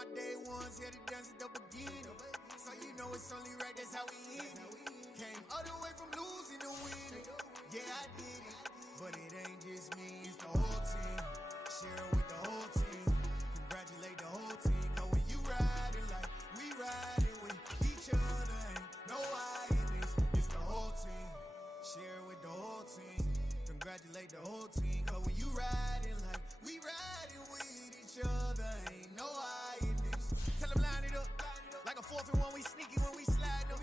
my day ones, here to dance at the beginning. So you know it's only right, that's how we end it. Came all the way from losing to winning. Yeah, I did it, but it ain't just me, it's the whole team. Share it with the whole team. Congratulate the whole team. Cause when you riding like we riding with each other, ain't no I in this, it's the whole team. Share it with the whole team. Congratulate the whole team. Cause when you riding like we riding with each other, ain't no I in this. Tell them line it up. Like a 4th and 1, we sneaky when we slide up.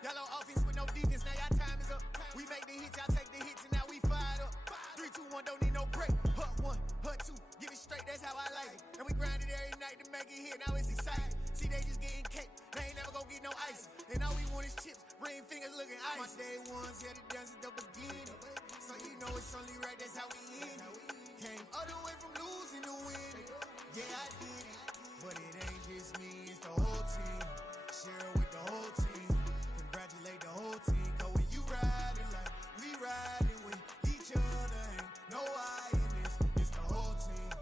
Yellow offense with no defense, now y'all time is up. We make the hits, y'all take the hits, and now we fired up. 3, 2, 1, don't need no break. Hut 1, hut 2, give it straight, that's how I like it. And we grind it every night to make it here, now it's exciting. See, they just getting cake, they ain't never gonna get no ice. And all we want is chips, ring fingers looking ice. My day ones, here to dance at the beginning. So you know it's only right, that's how we end it. Came all the way from losing to winning. Yeah, I did it, but it ain't just me, it's the whole team. Share it with the whole team. Congratulate the whole team. Cause when you riding like we riding with each other, ain't no I in this, it's the whole team.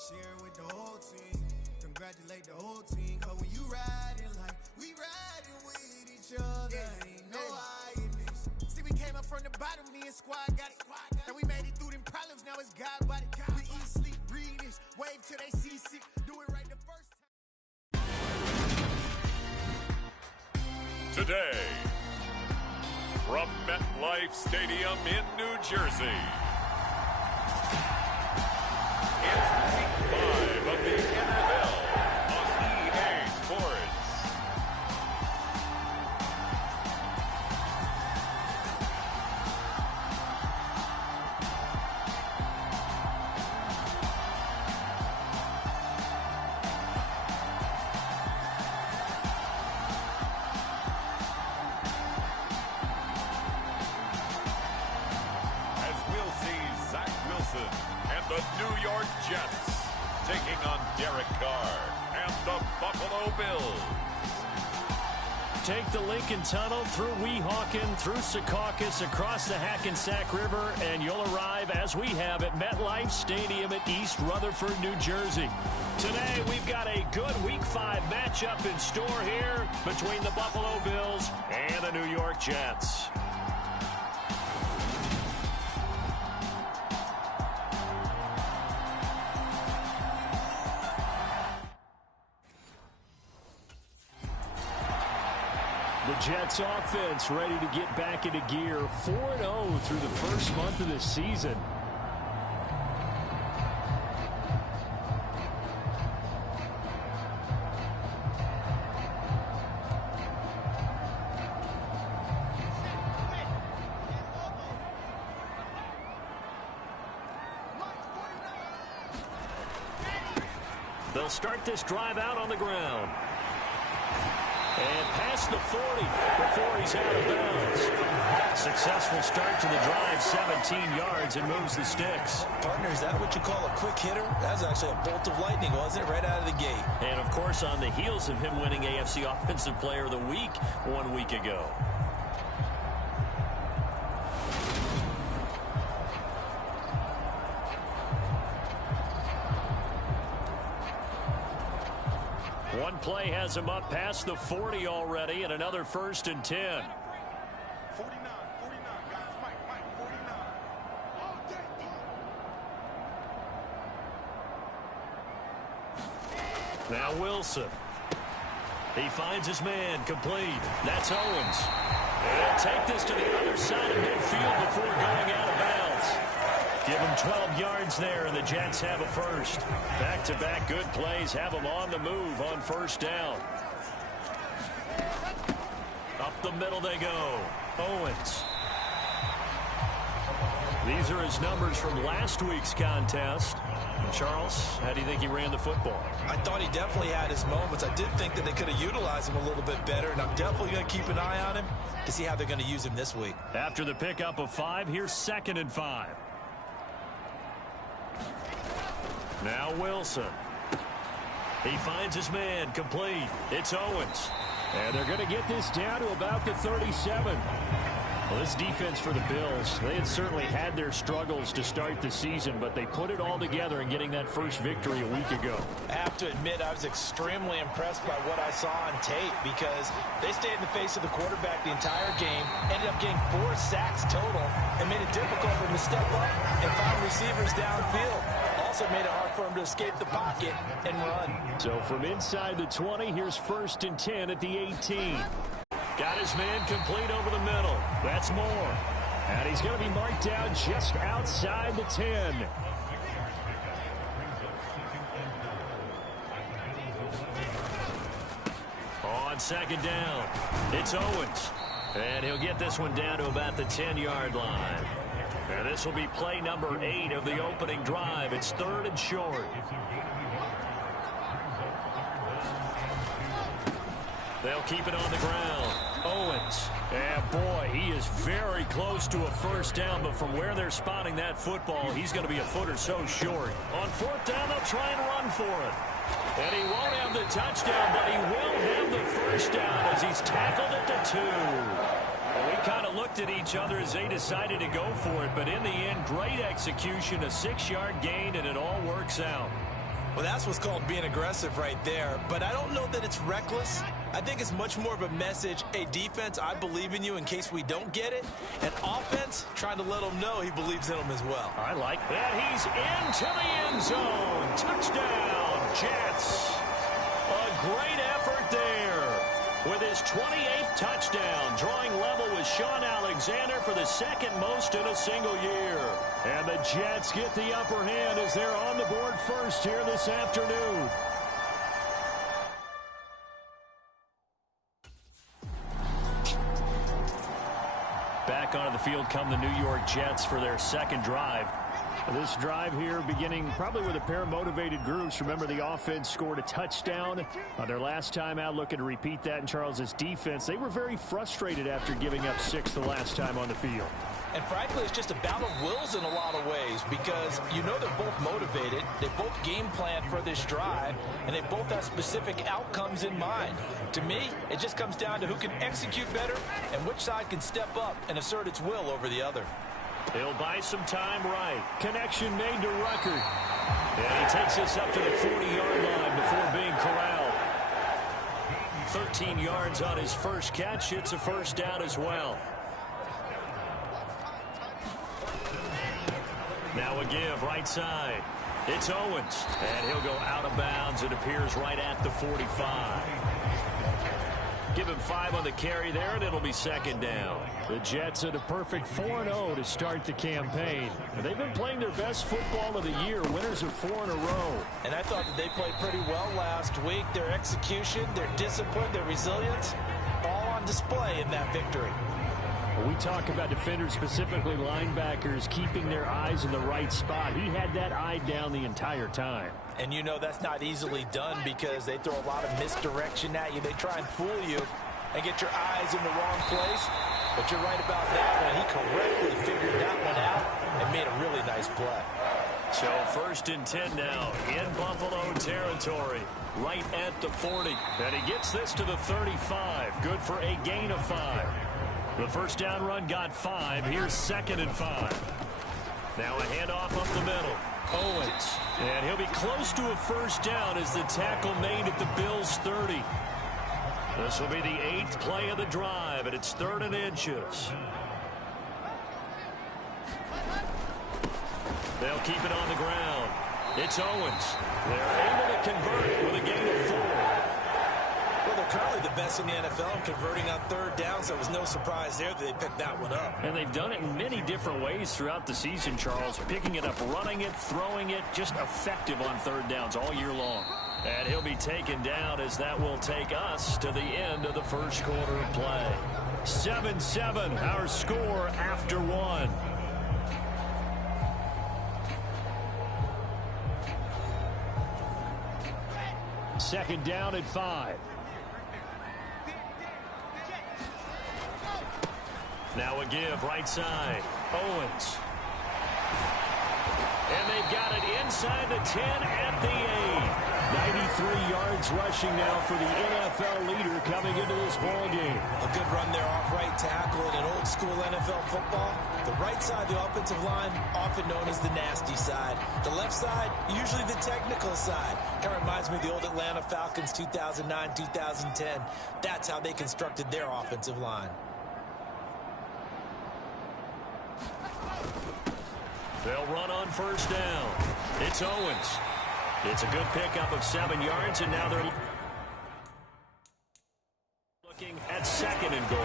Share it with the whole team. Congratulate the whole team. Cause when you riding like we riding with each other, ain't no I in this. See, we came up from the bottom, me and squad got it. And we made it through them problems, now it's God body. We eat, sleep, breathe this, wave till they see sick. Do it right the first time. Today, from MetLife Stadium in New Jersey, it's Week 5 of the NFL on EA Sports. And the New York Jets taking on Derek Carr and the Buffalo Bills. Take the Lincoln Tunnel through Weehawken, through Secaucus, across the Hackensack River, and you'll arrive, as we have, at MetLife Stadium at East Rutherford, New Jersey. Today, we've got a good Week 5 matchup in store here between the Buffalo Bills and the New York Jets. The Jets offense ready to get back into gear, 4-0 through the first month of the season. They'll start this drive out on the ground. And past the 40 before he's out of bounds. Successful start to the drive, 17 yards, and moves the sticks. Partner, is that what you call a quick hitter? That was actually a bolt of lightning, wasn't it? Right out of the gate. And, of course, on the heels of him winning AFC Offensive Player of the Week 1 week ago. One play has him up past the 40 already, and another 1st and 10. 49, guys. Mike, 49. Now Wilson. He finds his man, complete. That's Owens. And take this to the other side of midfield before going out of bounds. Give him 12 yards there, and the Jets have a first. Back-to-back good plays have them on the move on 1st down. Up the middle they go. Owens. These are his numbers from last week's contest. Charles, how do you think he ran the football? I thought he definitely had his moments. I did think that they could have utilized him a little bit better, and I'm definitely going to keep an eye on him to see how they're going to use him this week. After the pickup of 5, here's 2nd and 5. Now Wilson. He finds his man, complete. It's Owens. And they're going to get this down to about the 37. Well, this defense for the Bills, they had certainly had their struggles to start the season, but they put it all together in getting that first victory a week ago. I have to admit, I was extremely impressed by what I saw on tape because they stayed in the face of the quarterback the entire game, ended up getting 4 sacks total, and made it difficult for him to step up and find receivers downfield. Also made it hard for him to escape the pocket and run. So from inside the 20, here's 1st and 10 at the 18. Got his man complete over the middle. That's Moore. And he's going to be marked down just outside the 10. On 2nd down, it's Owens. And he'll get this one down to about the 10-yard line. And this will be play number 8 of the opening drive. It's 3rd and short. They'll keep it on the ground. Owens. And boy, he is very close to a first down, but from where they're spotting that football, he's going to be a foot or so short. On 4th down, they'll try and run for it. And he won't have the touchdown, but he will have the first down as he's tackled at the 2. And we kind of looked at each other as they decided to go for it, but in the end, great execution, a 6-yard gain, and it all works out. Well, that's what's called being aggressive right there. But I don't know that it's reckless. I think it's much more of a message. Hey, defense, I believe in you in case we don't get it. And offense, trying to let him know he believes in them as well. I like that. He's into the end zone. Touchdown, Jets. A great effort there with his 28th touchdown, drawing level with Sean Alexander for the 2nd most in a single year. And the Jets get the upper hand as they're on the board first here this afternoon. Back onto the field come the New York Jets for their 2nd drive. This drive here beginning probably with a pair of motivated groups. Remember, the offense scored a touchdown on their last time out. Looking to repeat that in Charles's defense. They were very frustrated after giving up 6 the last time on the field. And frankly, it's just a battle of wills in a lot of ways because you know they're both motivated. They both game plan for this drive, and they both have specific outcomes in mind. To me, it just comes down to who can execute better and which side can step up and assert its will over the other. He'll buy some time right. Connection made to Ruckert. And he takes this up to the 40-yard line before being corralled. 13 yards on his first catch. It's a first down as well. Now a give right side. It's Owens. And he'll go out of bounds. It appears right at the 45. Give him 5 on the carry there, and it'll be 2nd down. The Jets at a perfect 4-0 to start the campaign. And they've been playing their best football of the year, winners of 4 in a row. And I thought that they played pretty well last week. Their execution, their discipline, their resilience, all on display in that victory. We talk about defenders, specifically linebackers, keeping their eyes in the right spot. He had that eye down the entire time. And you know that's not easily done because they throw a lot of misdirection at you. They try and fool you and get your eyes in the wrong place. But you're right about that one. He correctly figured that one out and made a really nice play. So 1st and 10 now in Buffalo territory, right at the 40. And he gets this to the 35. Good for a gain of 5. The first down run got 5. Here's 2nd and 5. Now a handoff up the middle. Owens. And he'll be close to a first down as the tackle made at the Bills' 30. This will be the 8th play of the drive, and it's 3rd and inches. They'll keep it on the ground. It's Owens. They're able to convert with a gain of 4. Well, they're currently the best in the NFL in converting on 3rd down, so it was no surprise there that they picked that one up. And they've done it in many different ways throughout the season, Charles. Picking it up, running it, throwing it, just effective on 3rd downs all year long. And he'll be taken down as that will take us to the end of the first quarter of play. 7-7, our score after 1. Second down at 5. Now a give right side. Owens. And they've got it inside the 10 at the 8. 93 yards rushing now for the NFL leader coming into this ball game. A good run there off right tackle in an old school NFL football. The right side, the offensive line, often known as the nasty side. The left side, usually the technical side. Kind of reminds me of the old Atlanta Falcons 2009-2010. That's how they constructed their offensive line. They'll run on first down. It's Owens. It's a good pickup of 7 yards, and now they're looking at second and goal.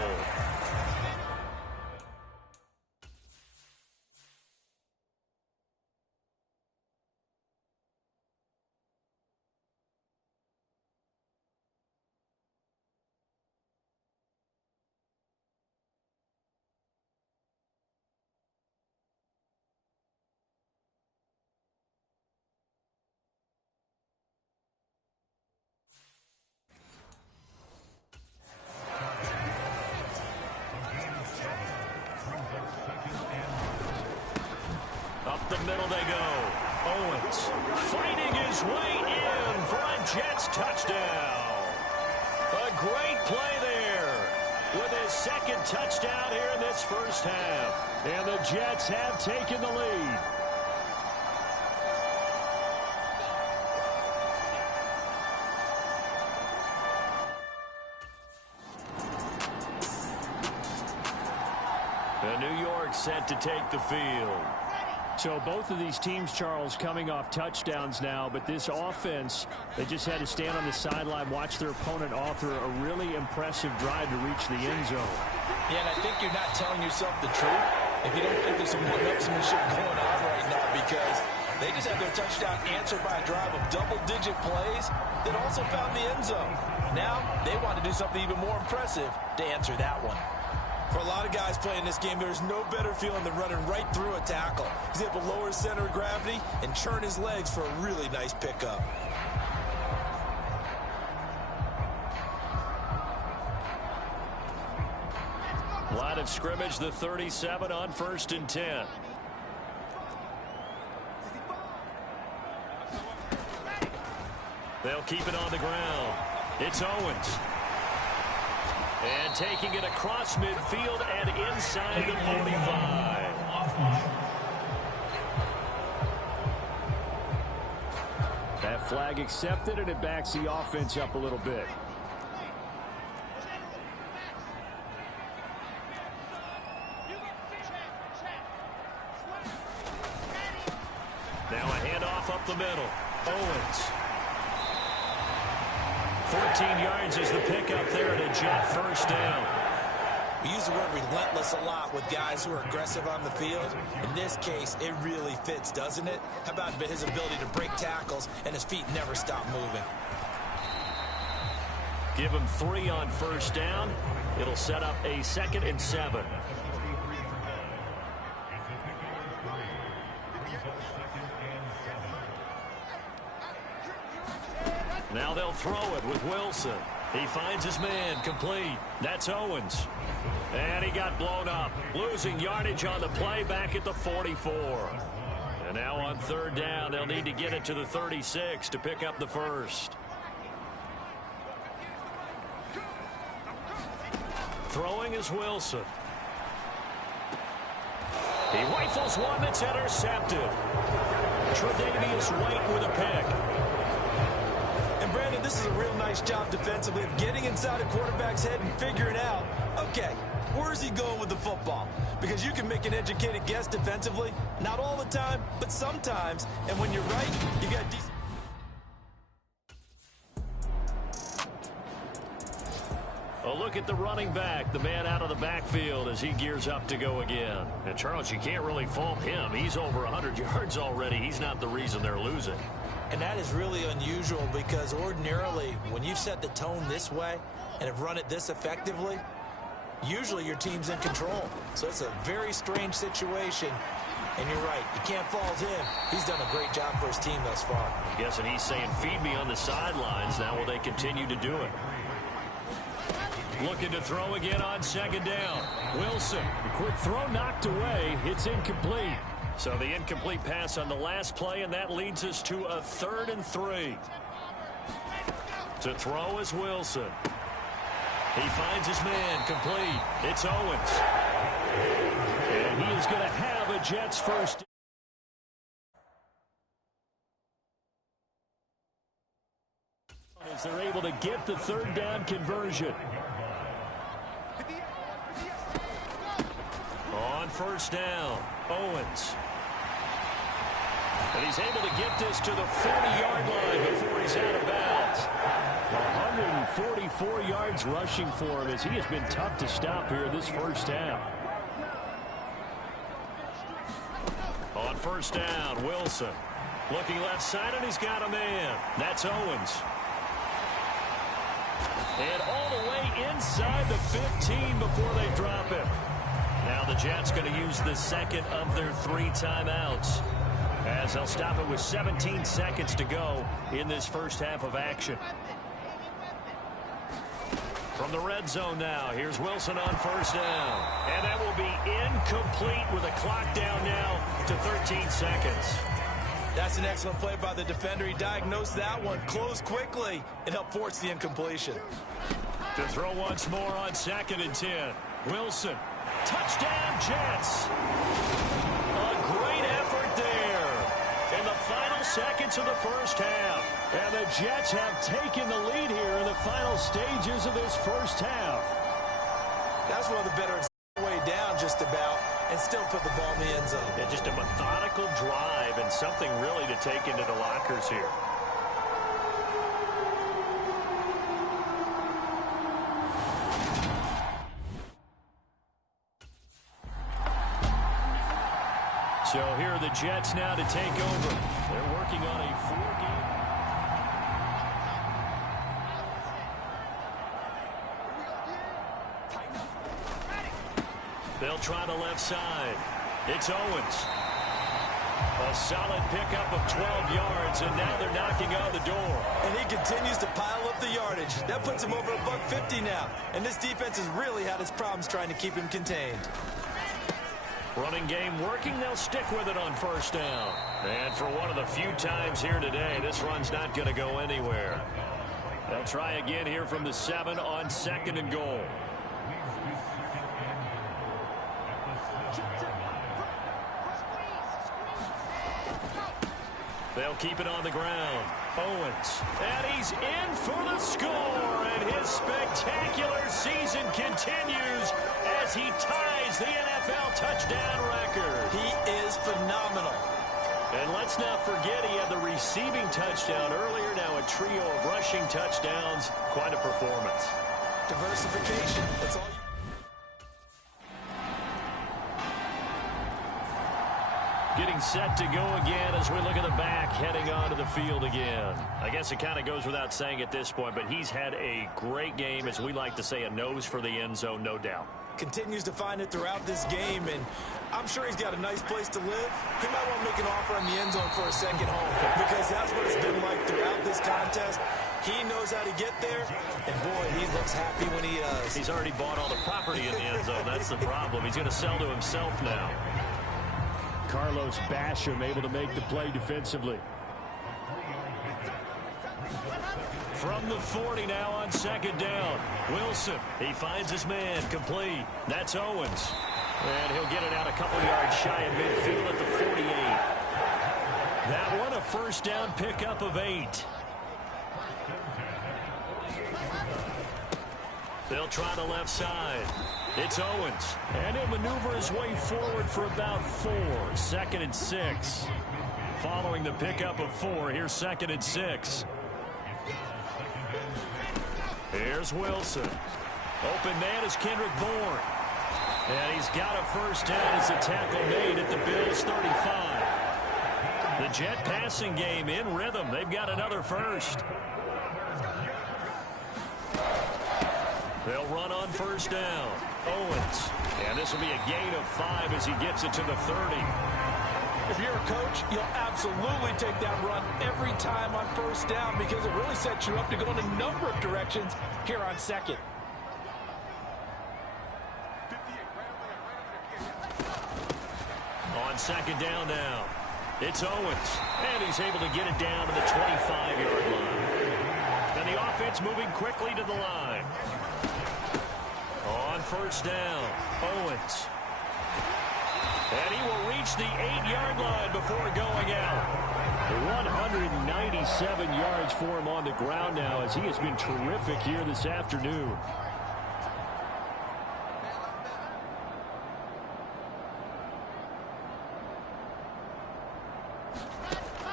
Up the middle they go. Owens fighting his way in for a Jets touchdown. A great play there with his second touchdown here in this first half. And the Jets have taken the lead. And New York set to take the field. So both of these teams, Charles, coming off touchdowns now, but this offense, they just had to stand on the sideline, watch their opponent author a really impressive drive to reach the end zone. Yeah, and I think you're not telling yourself the truth if you don't think there's some one-upsmanship going on right now, because they just had their touchdown answered by a drive of double-digit plays that also found the end zone. Now they want to do something even more impressive to answer that one. For a lot of guys playing this game, there's no better feeling than running right through a tackle. He's able to lower his center of gravity and churn his legs for a really nice pickup. Line of scrimmage, the 37 on 1st and 10. They'll keep it on the ground. It's Owens. And taking it across midfield and inside the 45. That flag accepted, and it backs the offense up a little bit. Now a handoff up the middle. Owens. 14 yards is the pickup there and a Jet first down. We use the word relentless a lot with guys who are aggressive on the field. In this case, it really fits, doesn't it? How about his ability to break tackles and his feet never stop moving? Give him 3 on first down. It'll set up a 2nd and 7. Now they'll throw it with Wilson. He finds his man, complete. That's Owens. And he got blown up. Losing yardage on the play back at the 44. And now on 3rd down, they'll need to get it to the 36 to pick up the first. Throwing is Wilson. He rifles one that's intercepted. Tre'Davious White with a pick. And Brandon, this is a real nice job defensively of getting inside a quarterback's head and figuring out, okay, where's he going with the football? Because you can make an educated guess defensively, not all the time, but sometimes. And when you're right, you got decent. A look at the running back, the man out of the backfield as he gears up to go again. And Charles, you can't really fault him. He's over 100 yards already. He's not the reason they're losing. And that is really unusual because ordinarily when you set the tone this way and have run it this effectively, usually your team's in control. So it's a very strange situation. And you're right, you can't fault him. He's done a great job for his team thus far. I'm guessing he's saying, feed me on the sidelines. Now will they continue to do it? Looking to throw again on 2nd down. Wilson. A quick throw knocked away. It's incomplete. So the incomplete pass on the last play, and that leads us to a 3rd and 3. To throw is Wilson. He finds his man complete. It's Owens. And he is going to have a Jets first. As they're able to get the third down conversion. On first down, Owens. And he's able to get this to the 40-yard line before he's out of bounds. 144 yards rushing for him as he has been tough to stop here this first half. On first down, Wilson. Looking left side, and he's got a man. That's Owens. And all the way inside the 15 before they drop him. Now the Jets going to use the second of their 3 timeouts, as they'll stop it with 17 seconds to go in this first half of action. From the red zone now, here's Wilson on first down. And that will be incomplete with a clock down now to 13 seconds. That's an excellent play by the defender. He diagnosed that one, closed quickly, and helped force the incompletion. To throw once more on 2nd and 10. Wilson. Touchdown, Jets. A great effort there in the final seconds of the first half. And the Jets have taken the lead here in the final stages of this first half. That's one of the better way down just about, and still put the ball in the end zone. Yeah, just a methodical drive and something really to take into the lockers here. So here are the Jets now to take over. They're working on a 4-game. They'll try the left side. It's Owens. A solid pickup of 12 yards, and now they're knocking on the door. And he continues to pile up the yardage. That puts him over $150 now. And this defense has really had its problems trying to keep him contained. Running game working. They'll stick with it on first down. And for one of the few times here today, this run's not going to go anywhere. They'll try again here from the 7 on 2nd and goal. They'll keep it on the ground. Owens. And he's in for the score. And his spectacular season continues as he ties the NFL touchdown record. He is phenomenal. And let's not forget he had the receiving touchdown earlier. Now a trio of rushing touchdowns. Quite a performance. Diversification. That's all you... Getting set to go again as we look at the back heading onto the field again. I guess it kind of goes without saying at this point, but he's had a great game, as we like to say, a nose for the end zone, no doubt. Continues to find it throughout this game, and I'm sure he's got a nice place to live. He might want to make an offer in the end zone for a second home, because that's what it's been like throughout this contest. He knows how to get there, and boy, he looks happy when he does. He's already bought all the property in the end zone. That's the problem. He's going to sell to himself now. Carlos Basham able to make the play defensively. From the 40 now on 2nd down. Wilson. He finds his man complete. That's Owens. And he'll get it out a couple yards shy of midfield at the 48. That one a first down pickup of 8. They'll try the left side. It's Owens. And he'll maneuver his way forward for about 4. 2nd and 6. Following the pickup of 4, here's 2nd and 6. Here's Wilson. Open man is Kendrick Bourne. And he's got a first down as the tackle made at the Bills' 35. The Jet passing game in rhythm. They've got another first. They'll run on first down. Owens. And this will be a gain of 5 as he gets it to the 30. If you're a coach, you'll absolutely take that run every time on first down because it really sets you up to go in a number of directions here on 2nd. On 2nd down now. It's Owens. And he's able to get it down to the 25-yard line. And the offense moving quickly to the line. On first down, Owens. And he will reach the 8-yard line before going out. 197 yards for him on the ground now, as he has been terrific here this afternoon.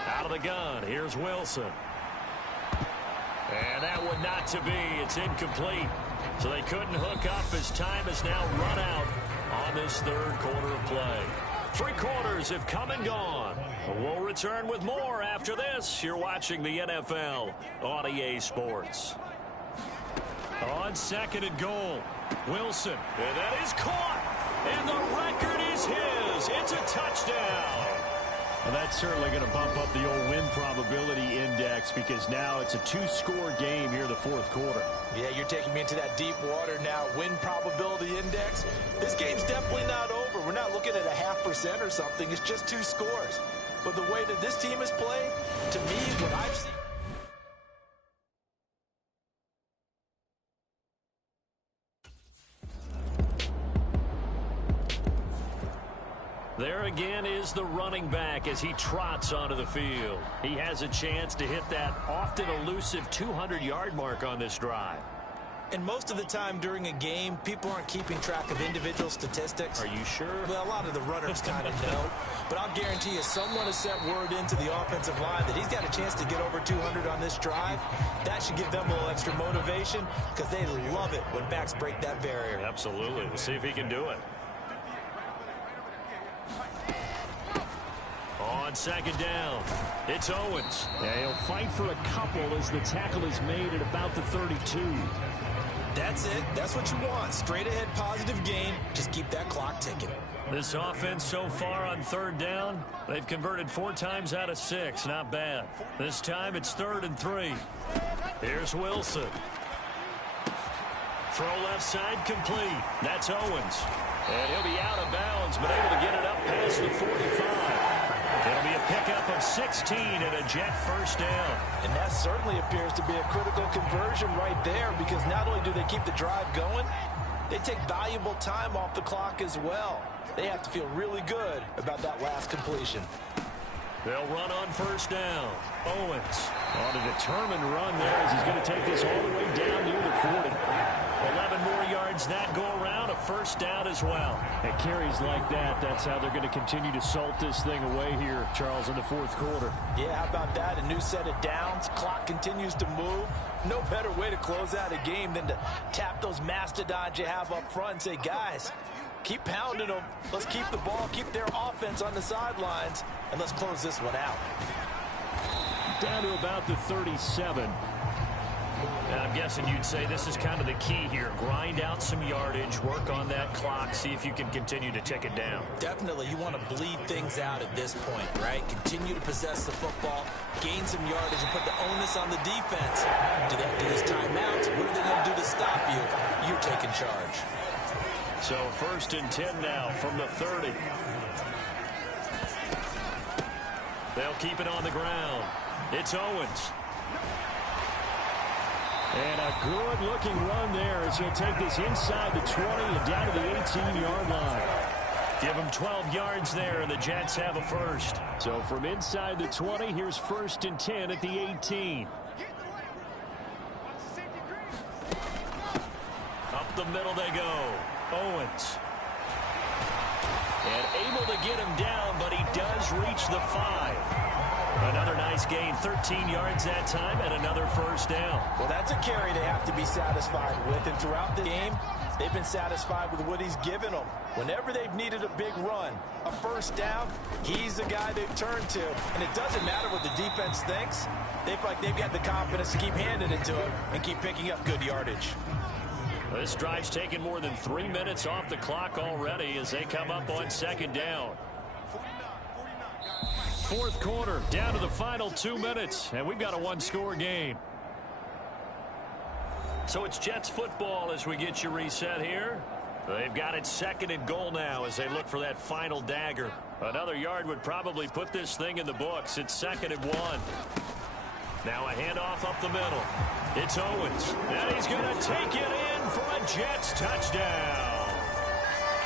Out of the gun, here's Wilson. And that one not to be. It's incomplete. So they couldn't hook up as time has now run out on this third quarter of play. 3 quarters have come and gone. We'll return with more after this. You're watching the NFL on EA Sports. On second and goal, Wilson. And that is caught. And the record is his. It's a touchdown. Well, that's certainly going to bump up the old win probability index, because now it's a 2-score game here in the fourth quarter. Yeah, you're taking me into that deep water now. Win probability index. This game's definitely not over. We're not looking at a 0.5% or something. It's just 2 scores. But the way that this team has played, to me, what I've seen. There again is the running back as he trots onto the field. He has a chance to hit that often elusive 200-yard mark on this drive. And most of the time during a game, people aren't keeping track of individual statistics. Are you sure? Well, a lot of the runners kind of know. But I'll guarantee you, someone has sent word into the offensive line that he's got a chance to get over 200 on this drive. That should give them a little extra motivation, because they love it when backs break that barrier. Absolutely. We'll see if he can do it. On second down, it's Owens. Yeah, he'll fight for a couple as the tackle is made at about the 32. That's it. That's what you want. Straight ahead positive gain. Just keep that clock ticking. This offense so far on third down, they've converted 4 times out of 6. Not bad. This time it's 3rd and 3. Here's Wilson. Throw left side complete. That's Owens. And he'll be out of bounds, but able to get it up past the 45. It'll be a pickup of 16 and a Jet first down. And that certainly appears to be a critical conversion right there, because not only do they keep the drive going, they take valuable time off the clock as well. They have to feel really good about that last completion. They'll run on first down. Owens on a determined run there as he's going to take this all the way down near the 40. 11 more yards that go around, a first down as well. At carries like that, that's how they're going to continue to salt this thing away here, Charles, in the fourth quarter. Yeah, how about that? A new set of downs. Clock continues to move. No better way to close out a game than to tap those mastodons you have up front and say, guys, keep pounding them. Let's keep the ball, keep their offense on the sidelines, and let's close this one out. Down to about the 37. And I'm guessing you'd say this is kind of the key here. Grind out some yardage, work on that clock, see if you can continue to tick it down. Definitely, you want to bleed things out at this point, right? Continue to possess the football, gain some yardage, and put the onus on the defense. Do they have to use timeouts? What are they going to do to stop you? You're taking charge. So 1st and 10 now from the 30. They'll keep it on the ground. It's Owens. And a good-looking run there as he'll take this inside the 20 and down to the 18-yard line. Give him 12 yards there, and the Jets have a first. So from inside the 20, here's 1st and 10 at the 18. Up the middle they go. Owens. And able to get him down, but he does reach the 5. Another nice gain, 13 yards that time, and another first down. Well, that's a carry they have to be satisfied with. And throughout the game, they've been satisfied with what he's given them. Whenever they've needed a big run, a first down, he's the guy they've turned to. And it doesn't matter what the defense thinks. They feel like they've got the confidence to keep handing it to him and keep picking up good yardage. This drive's taken more than 3 minutes off the clock already as they come up on second down. Fourth quarter, down to the final 2 minutes, and we've got a 1-score game. So it's Jets football as we get you reset here. They've got it 2nd and goal now as they look for that final dagger. Another yard would probably put this thing in the books. It's 2nd and 1. Now a handoff up the middle. It's Owens. And he's going to take it in for a Jets touchdown.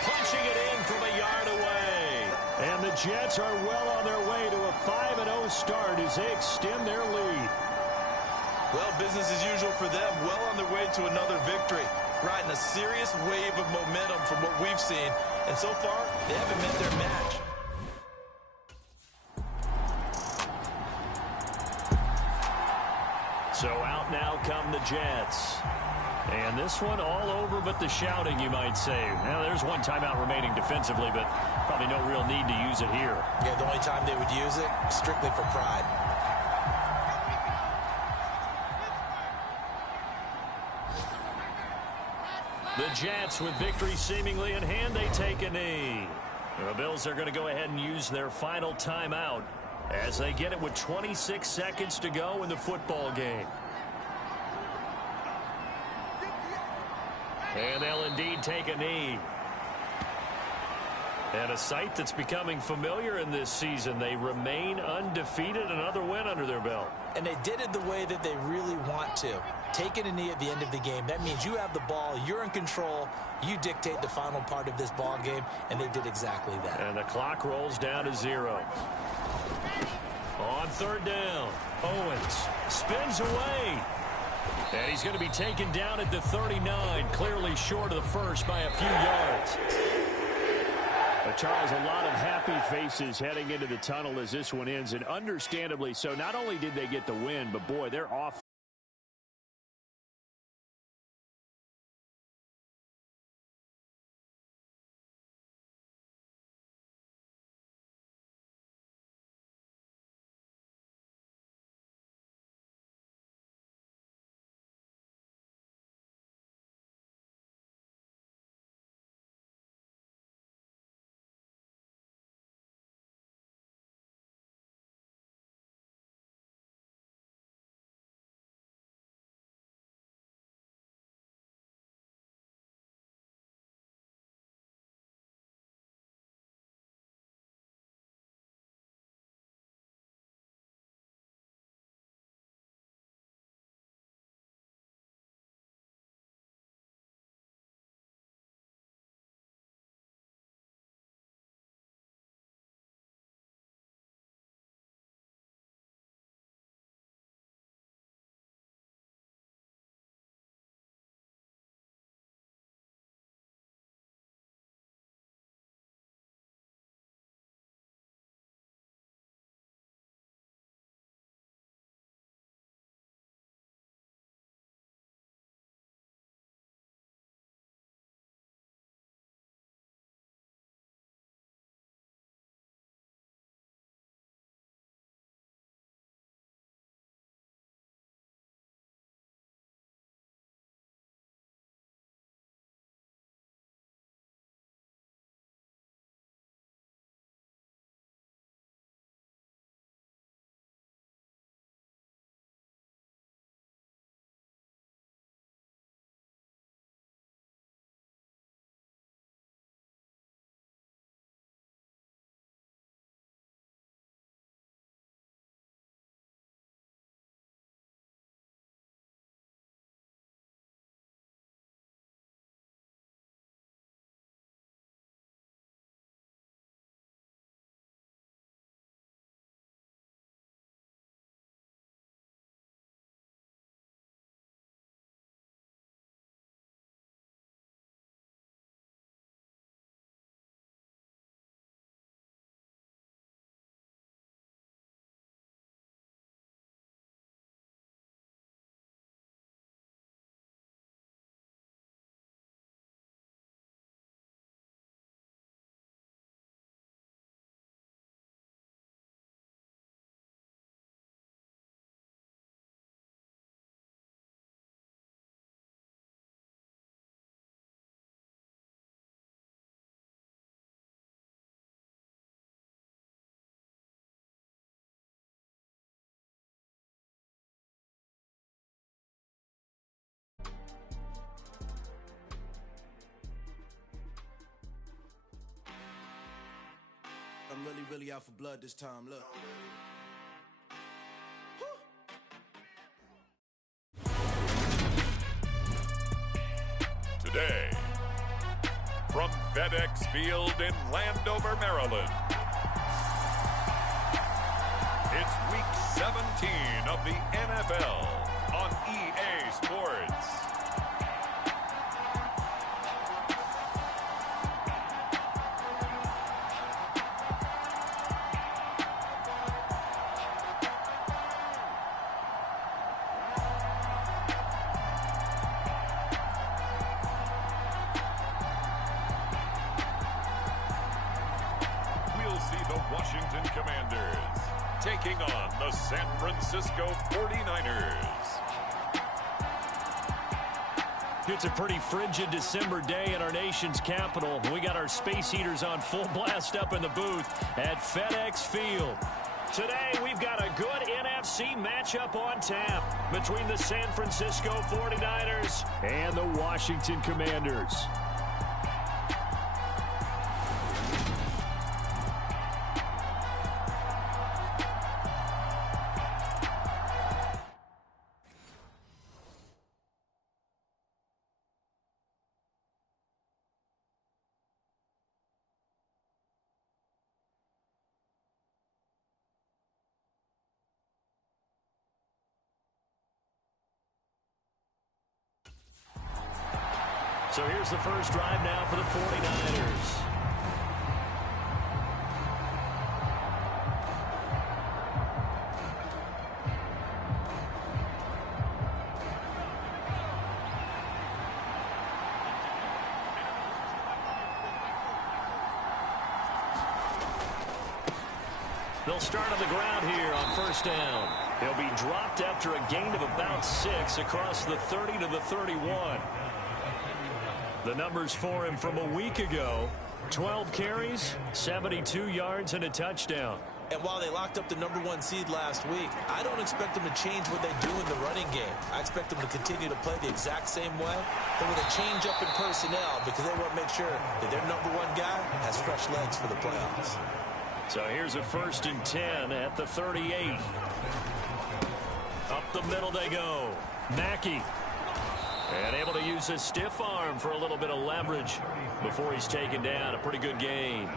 Punching it in from a yard away. And the Jets are well on their way to a 5-0 start as they extend their lead. Well, business as usual for them. Well on their way to another victory. Riding a serious wave of momentum from what we've seen. And so far, they haven't met their match. So out now come the Jets. And this one all over but the shouting, you might say. Now, there's one timeout remaining defensively, but probably no real need to use it here. Yeah, the only time they would use it, strictly for pride. The Jets, with victory seemingly in hand, they take a knee. The Bills are going to go ahead and use their final timeout as they get it with 26 seconds to go in the football game. And they'll indeed take a knee. And a sight that's becoming familiar in this season. They remain undefeated, another win under their belt. And they did it the way that they really want to. Taking a knee at the end of the game. That means you have the ball, you're in control, you dictate the final part of this ball game, and they did exactly that. And the clock rolls down to 0. On third down, Owens spins away. And he's going to be taken down at the 39, clearly short of the first by a few yards. But Charles, a lot of happy faces heading into the tunnel as this one ends, and understandably so. Not only did they get the win, but boy, they're off. I'm really out for blood this time, look. FedEx Field in Landover, Maryland. It's Week 17 of the NFL on EA Sports. Washington Commanders taking on the San Francisco 49ers. It's a pretty frigid December day in our nation's capital. We got our space heaters on full blast up in the booth at FedEx Field. Today, we've got a good NFC matchup on tap between the San Francisco 49ers and the Washington Commanders. So here's the first drive now for the 49ers. They'll start on the ground here on first down. He'll be dropped after a gain of about 6 across the 30 to the 31. The numbers for him from a week ago: 12 carries, 72 yards, and a touchdown. And while they locked up the #1 seed last week, I don't expect them to change what they do in the running game. I expect them to continue to play the exact same way, but with a change up in personnel, because they want to make sure that their #1 guy has fresh legs for the playoffs. So here's a 1st and 10 at the 38. Up the middle they go. Mackey. And able to use his stiff arm for a little bit of leverage before he's taken down. A pretty good gain.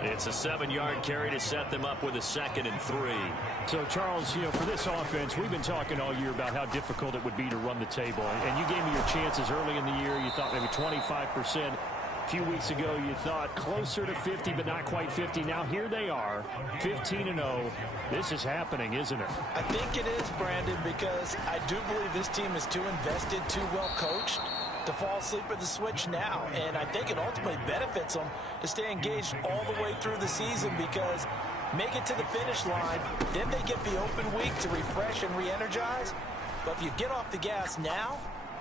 It's a 7-yard carry to set them up with a 2nd and 3. So, Charles, for this offense, we've been talking all year about how difficult it would be to run the table. And you gave me your chances early in the year. You thought maybe 25%. A few weeks ago, you thought closer to 50, but not quite 50. Now here they are, 15-0. This is happening, isn't it? I think it is, Brandon, because I do believe this team is too invested, too well coached to fall asleep at the switch now. And I think it ultimately benefits them to stay engaged all the way through the season, because make it to the finish line, then they get the open week to refresh and re-energize. But if you get off the gas now,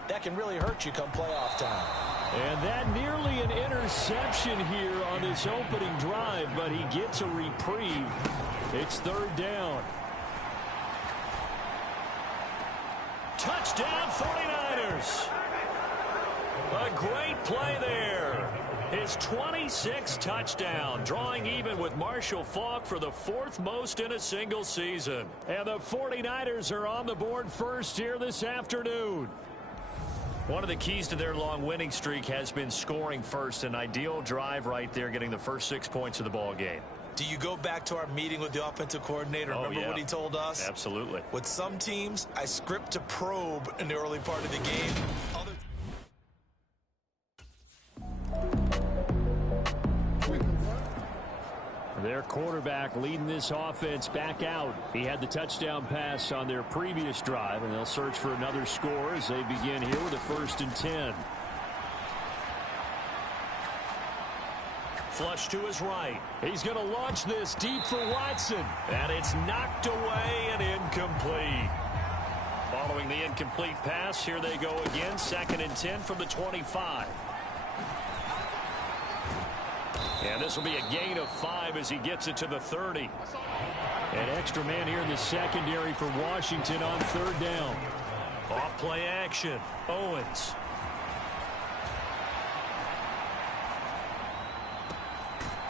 that can really hurt you come playoff time. And that nearly an interception here on this opening drive, but he gets a reprieve. It's 3rd down. Touchdown 49ers. A great play there. His 26th touchdown, drawing even with Marshall Faulk for the 4th most in a single season. And the 49ers are on the board first here this afternoon. One of the keys to their long winning streak has been scoring first. An ideal drive right there, getting the first 6 points of the ball game. Do you go back to our meeting with the offensive coordinator? Remember what he told us? Absolutely. With some teams, I script to probe in the early part of the game. Their quarterback leading this offense back out. He had the touchdown pass on their previous drive, and they'll search for another score as they begin here with a 1st and 10. Flush to his right. He's going to launch this deep for Watson. And it's knocked away and incomplete. Following the incomplete pass, here they go again. 2nd and 10 from the 25. And this will be a gain of 5 as he gets it to the 30. An extra man here in the secondary for Washington on 3rd down. Off play action. Owens.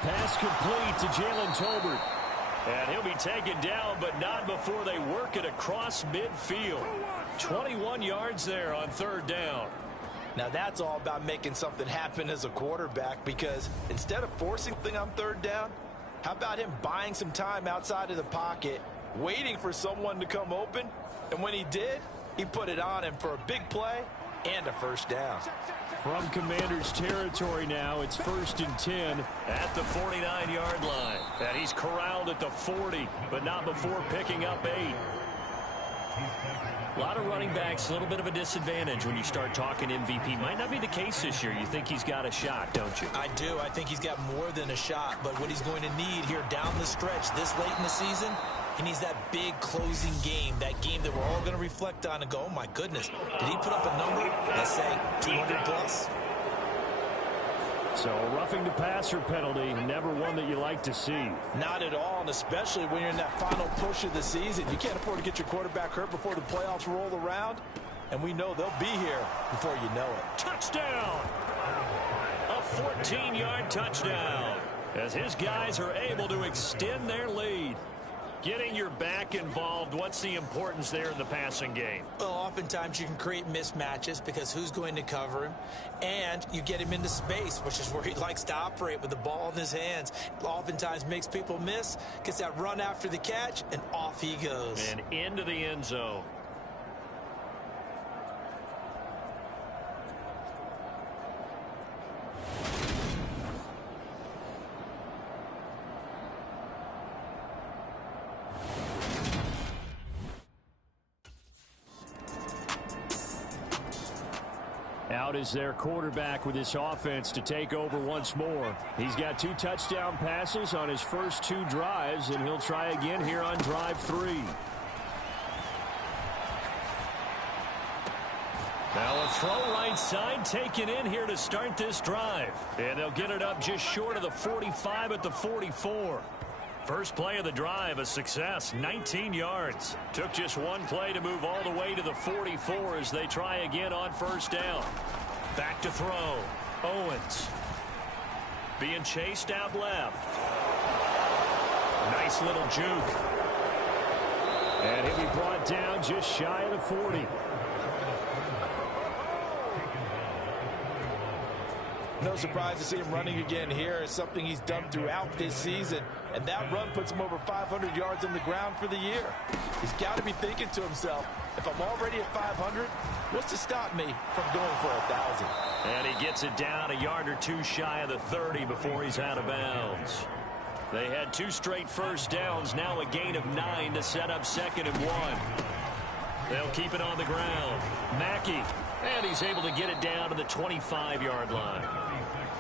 Pass complete to Jalen Tolbert. And he'll be taken down, but not before they work it across midfield. 21 yards there on 3rd down. Now that's all about making something happen as a quarterback, because instead of forcing things on third down, how about him buying some time outside of the pocket, waiting for someone to come open, and when he did, he put it on him for a big play and a first down. From Commander's territory now, it's 1st and 10 at the 49-yard line. And he's corralled at the 40, but not before picking up 8. A lot of running backs, a little bit of a disadvantage when you start talking MVP. Might not be the case this year. You think he's got a shot, don't you? I do. I think he's got more than a shot, but what he's going to need here down the stretch this late in the season, he needs that big closing game, that game that we're all going to reflect on and go, oh my goodness, did he put up a number, let's say 200 plus? So a roughing the passer penalty, never one that you like to see. Not at all, and especially when you're in that final push of the season. You can't afford to get your quarterback hurt before the playoffs roll around, and we know they'll be here before you know it. Touchdown! A 14-yard touchdown as his guys are able to extend their lead. Getting your back involved, what's the importance there in the passing game? Well, oftentimes you can create mismatches because who's going to cover him? And you get him into space, which is where he likes to operate with the ball in his hands. Oftentimes makes people miss, gets that run after the catch, and off he goes. And into the end zone. Out is their quarterback with this offense to take over once more. He's got 2 touchdown passes on his first 2 drives, and he'll try again here on drive 3. Now a throw right side taken in here to start this drive. And they'll get it up just short of the 45 at the 44. First play of the drive, a success, 19 yards. Took just one play to move all the way to the 44 as they try again on first down. Back to throw. Owens. Being chased out left. Nice little juke. And he'll be brought down just shy of the 40. No surprise to see him running again here. It's something he's done throughout this season. And that run puts him over 500 yards on the ground for the year. He's got to be thinking to himself, if I'm already at 500, what's to stop me from going for 1,000? And he gets it down a yard or 2 shy of the 30 before he's out of bounds. They had 2 straight first downs, now a gain of 9 to set up 2nd and 1. They'll keep it on the ground. Mackey, and he's able to get it down to the 25-yard line.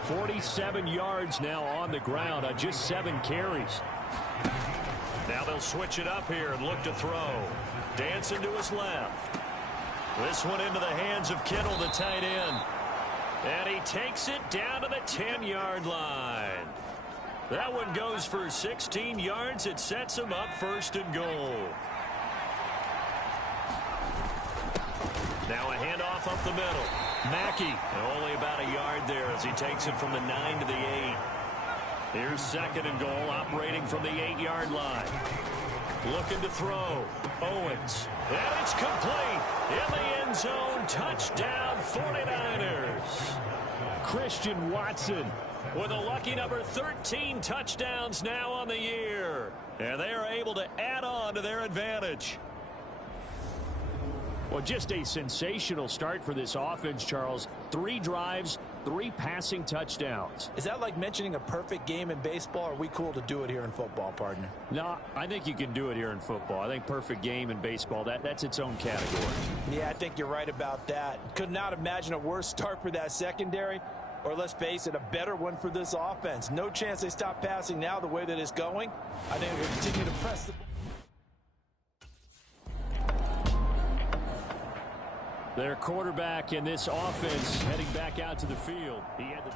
47 yards now on the ground on just 7 carries. Now they'll switch it up here and look to throw. Dancing to his left. This one into the hands of Kittle, the tight end. And he takes it down to the 10-yard line. That one goes for 16 yards. It sets him up 1st and goal. Now a handoff up the middle. Mackey, only about a yard there as he takes it from the 9 to the 8. Here's 2nd and goal, operating from the 8-yard line. Looking to throw. Owens. And it's complete. In the end zone. Touchdown 49ers. Christian Watson with a lucky number 13 touchdowns now on the year. And they are able to add on to their advantage. Well, just a sensational start for this offense, Charles. 3 drives, 3 passing touchdowns. Is that like mentioning a perfect game in baseball, or are we cool to do it here in football, partner? No, I think you can do it here in football. I think perfect game in baseball, that's its own category. Yeah, I think you're right about that. Could not imagine a worse start for that secondary, or let's face it, a better one for this offense. No chance they stop passing now the way that it's going. I think they'll continue to press the ball. Their quarterback in this offense heading back out to the field. He had the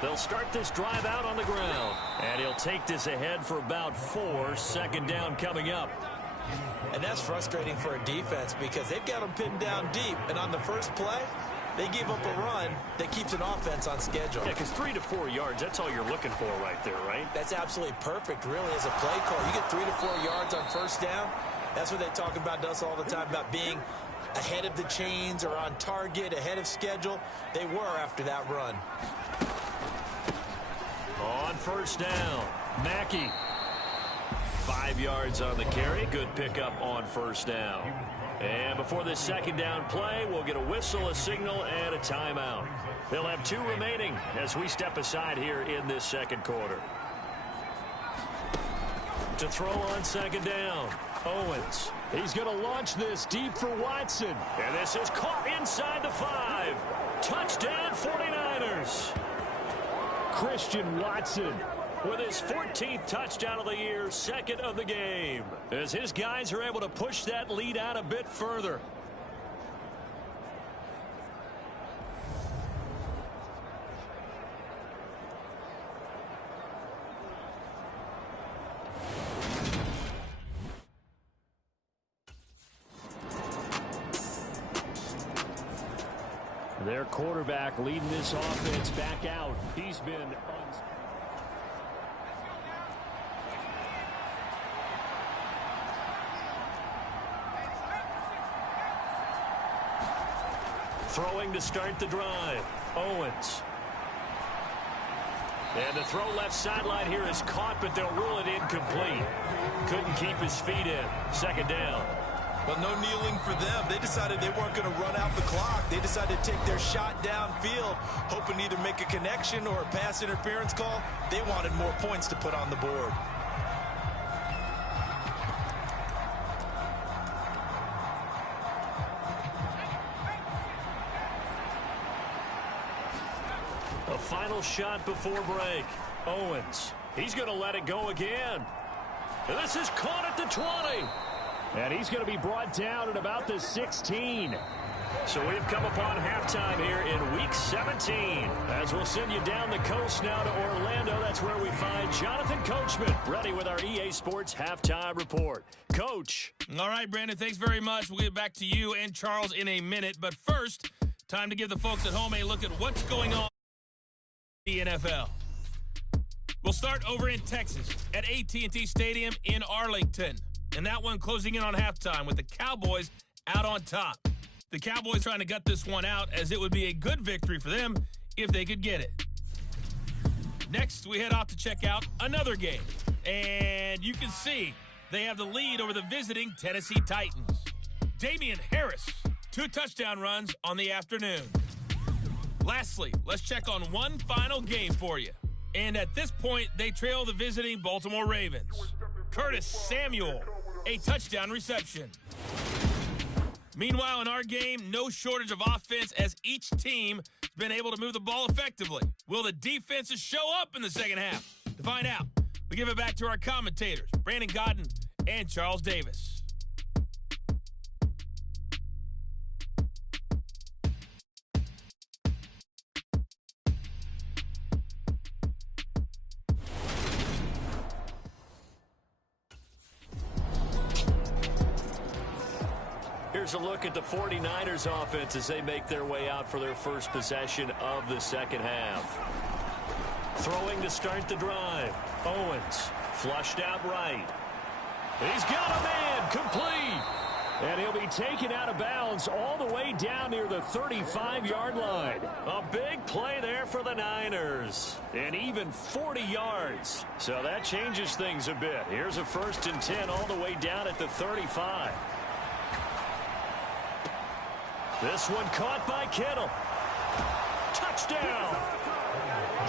They'll start this drive out on the ground. And he'll take this ahead for about 4. 2nd down coming up. And that's frustrating for a defense because they've got them pinned down deep. And on the first play, they give up a run that keeps an offense on schedule. Yeah, because 3 to 4 yards, that's all you're looking for right there, right? That's absolutely perfect, really, as a play call. You get 3 to 4 yards on first down, That's what they talk about to us all the time, about being ahead of the chains or on target, ahead of schedule. They were after that run. On first down, Mackey. 5 yards on the carry. Good pickup on first down. And before this second down play, we'll get a whistle, a signal, and a timeout. They'll have 2 remaining as we step aside here in this second quarter. To throw on second down, Owens. He's going to launch this deep for Watson. And this is caught inside the 5. Touchdown 49ers. Christian Watson with his 14th touchdown of the year, second of the game, as his guys are able to push that lead out a bit further. Their quarterback leading this offense back out. He's been throwing to start the drive. Owens. And the throw left sideline here is caught, but they'll rule it incomplete. Couldn't keep his feet in. Second down. Well, no kneeling for them. They decided they weren't going to run out the clock. They decided to take their shot downfield, hoping to either make a connection or a pass interference call. They wanted more points to put on the board. A final shot before break. Owens. He's going to let it go again. And this is caught at the 20. And he's going to be brought down at about the 16. So we've come upon halftime here in Week 17. As we'll send you down the coast now to Orlando. That's where we find Jonathan Coachman, ready with our EA Sports Halftime Report. Coach. All right, Brandon, thanks very much. We'll get back to you and Charles in a minute. But first, time to give the folks at home a look at what's going on in the NFL. We'll start over in Texas at AT&T Stadium in Arlington. And that one closing in on halftime with the Cowboys out on top. The Cowboys trying to gut this one out, as it would be a good victory for them if they could get it. Next, we head off to check out another game. And you can see they have the lead over the visiting Tennessee Titans. Damian Harris, 2 touchdown runs on the afternoon. Lastly, let's check on one final game for you. And at this point, they trail the visiting Baltimore Ravens. Curtis Samuel, a touchdown reception. Meanwhile, in our game, no shortage of offense as each team has been able to move the ball effectively. Will the defenses show up in the second half? To find out, we give it back to our commentators, Brandon Godden and Charles Davis. Here's a look at the 49ers offense as they make their way out for their first possession of the second half. Throwing to start the drive. Owens flushed out right. He's got a man complete. And he'll be taken out of bounds all the way down near the 35-yard line. A big play there for the Niners. And even 40 yards. So that changes things a bit. Here's a 1st and 10 all the way down at the 35. This one caught by Kittle. Touchdown.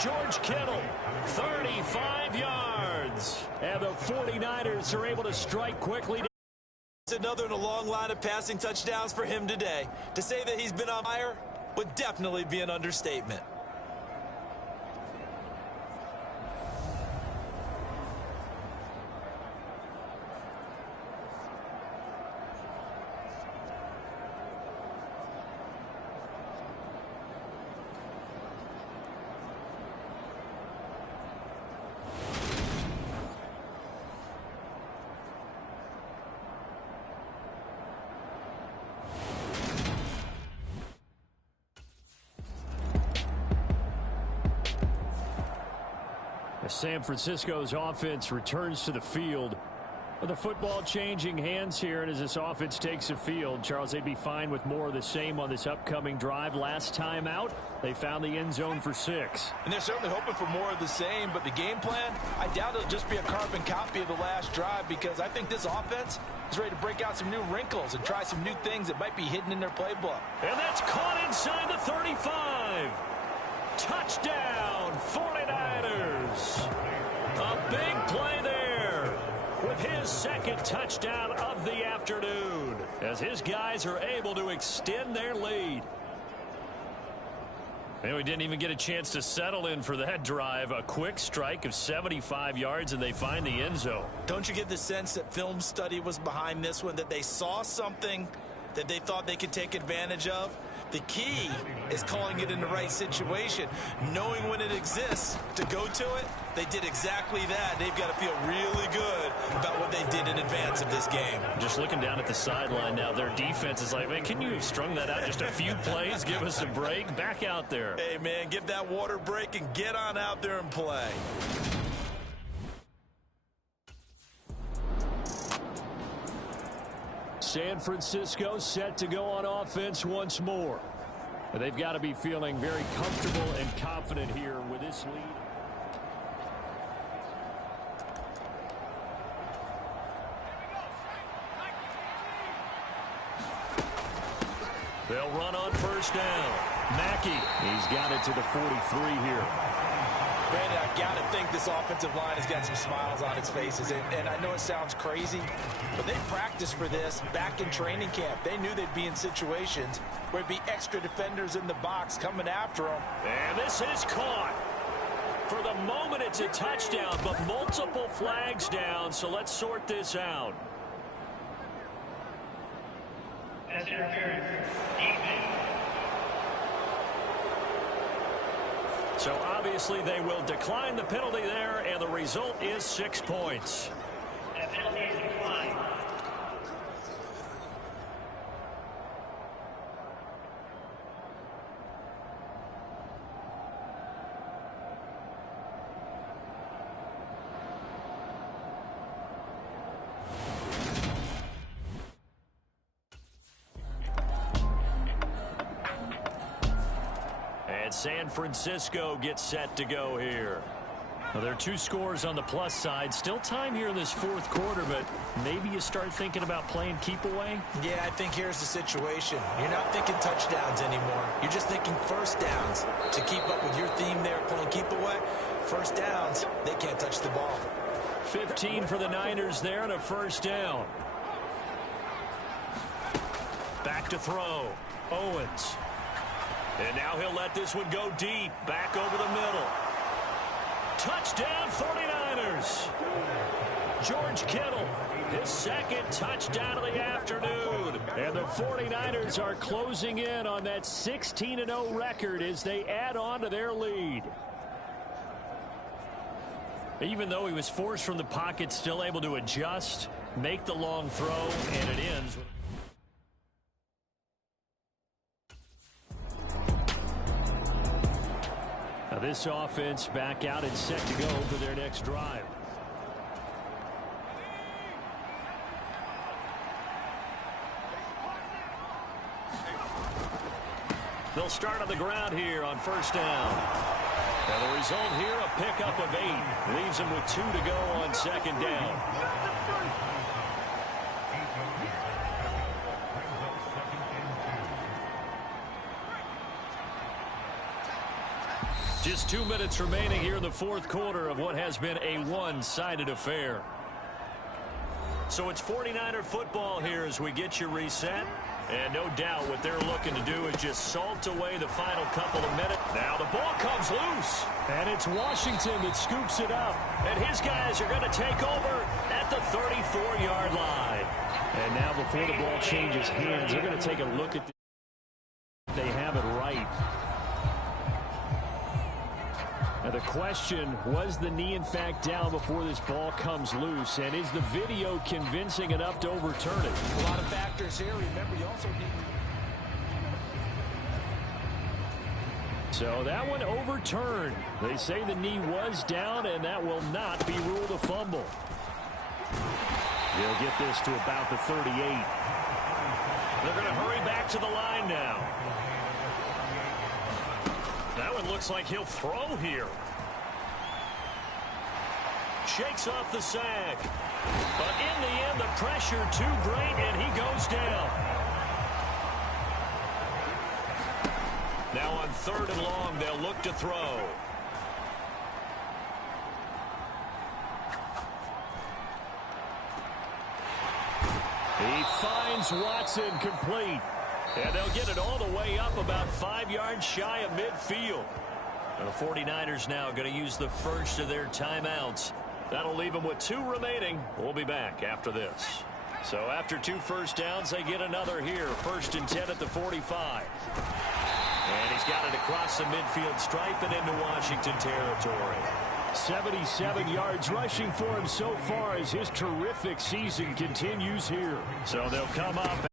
George Kittle, 35 yards. And the 49ers are able to strike quickly. It's another in a long line of passing touchdowns for him today. To say that he's been on fire would definitely be an understatement. San Francisco's offense returns to the field. Well, the football changing hands here, and as this offense takes the field, Charles, they'd be fine with more of the same on this upcoming drive. Last time out, they found the end zone for 6. And they're certainly hoping for more of the same, but the game plan, I doubt it'll just be a carbon copy of the last drive, because I think this offense is ready to break out some new wrinkles and try some new things that might be hidden in their playbook. And that's caught inside the 35. Touchdown, 49ers. A big play there with his second touchdown of the afternoon, as his guys are able to extend their lead. And we didn't even get a chance to settle in for that drive. A quick strike of 75 yards, and they find the end zone. Don't you get the sense that film study was behind this one, that they saw something that they thought they could take advantage of? The key is calling it in the right situation, knowing when it exists to go to it. They did exactly that. They've got to feel really good about what they did in advance of this game. Just looking down at the sideline now, their defense is like, man, can you have strung that out just a few plays? Give us a break. Back out there. Hey, man, give that water break and get on out there and play. San Francisco set to go on offense once more. They've got to be feeling very comfortable and confident here with this lead. They'll run on first down. Mackey, he's got it to the 43 here. Brandon, I got to think this offensive line has got some smiles on its faces. And I know it sounds crazy, but they practiced for this back in training camp. They knew they'd be in situations where it'd be extra defenders in the box coming after them. And this is caught. For the moment, it's a touchdown, but multiple flags down, so let's sort this out. That's interference. Defense. So obviously they will decline the penalty there, and the result is 6 points. That penalty is declined. And San Francisco gets set to go here. Well, there are 2 scores on the plus side. Still time here in this fourth quarter, but maybe you start thinking about playing keep away? Yeah, I think here's the situation. You're not thinking touchdowns anymore. You're just thinking first downs. To keep up with your theme there, playing keep away, first downs, they can't touch the ball. 15 for the Niners there and a first down. Back to throw. Owens. And now he'll let this one go deep. Back over the middle. Touchdown 49ers. George Kittle, his second touchdown of the afternoon. And the 49ers are closing in on that 16-0 record as they add on to their lead. Even though he was forced from the pocket, still able to adjust, make the long throw, and it ends with this offense back out and set to go for their next drive. They'll start on the ground here on first down. And the result here, a pickup of 8. Leaves them with 2 to go on second down. Just 2 minutes remaining here in the fourth quarter of what has been a one-sided affair. So it's 49er football here as we get you reset. And no doubt what they're looking to do is just salt away the final couple of minutes. Now the ball comes loose. And it's Washington that scoops it up. And his guys are going to take over at the 34-yard line. And now before the ball changes hands, they're going to take a look at they have it right. Now the question, was the knee in fact down before this ball comes loose? And is the video convincing enough to overturn it? A lot of factors here. Remember, you also need... So that one overturned. They say the knee was down, and that will not be ruled a fumble. He'll get this to about the 38. They're going to hurry back to the line now. That one looks like he'll throw here. Shakes off the sack. But in the end, the pressure too great, and he goes down. Now on 3rd and long, they'll look to throw. He finds Watson complete. And they'll get it all the way up about 5 yards shy of midfield. And the 49ers now going to use the first of their timeouts. That'll leave them with 2 remaining. We'll be back after this. So after 2 first downs, they get another here. 1st and 10 at the 45. And he's got it across the midfield stripe and into Washington territory. 77 yards rushing for him so far as his terrific season continues here. So they'll come up.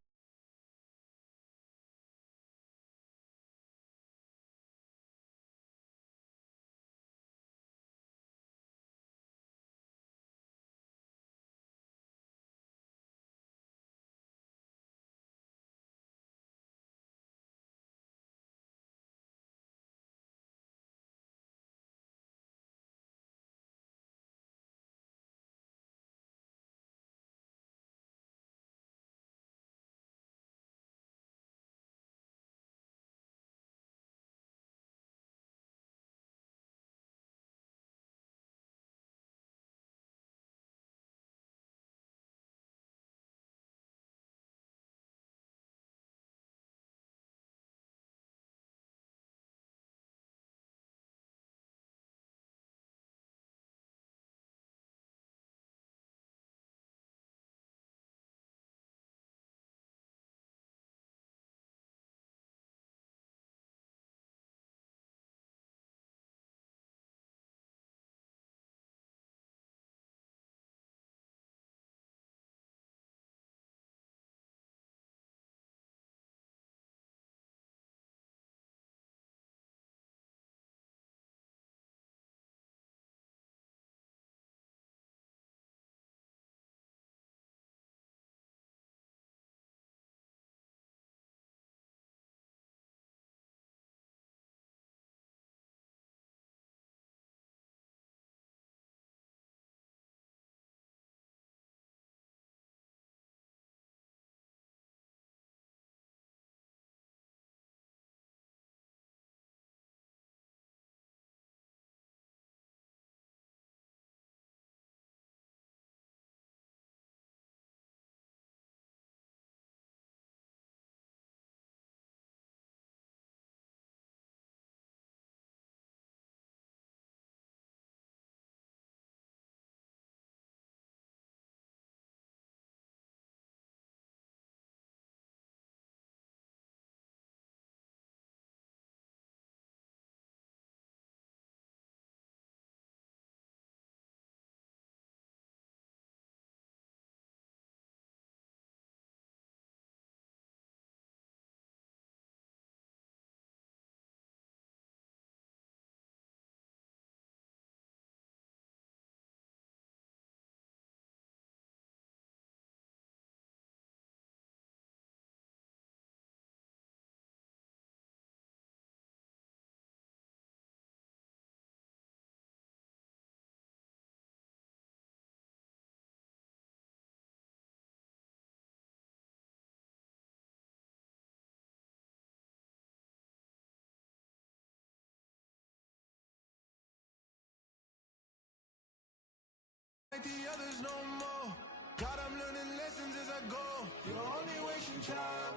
Like the others no more. God, I'm learning lessons as I go. You're only wasting time.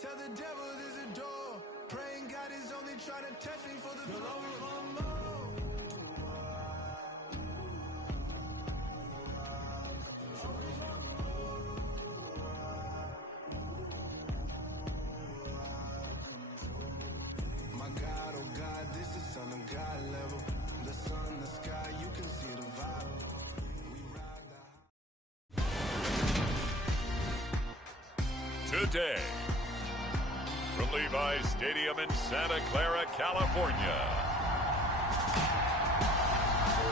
Tell the devil there's a door. Praying God is only trying to test me for the throne. My God, oh God, this is Son of God level. The sun, the sky, you can see the vibe. Today, from Levi's Stadium in Santa Clara, California,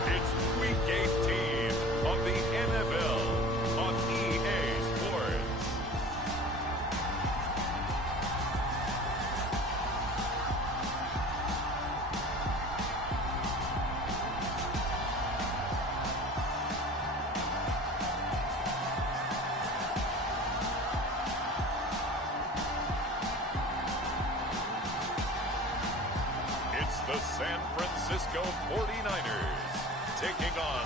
it's Week 18 of the NFL on the 49ers taking on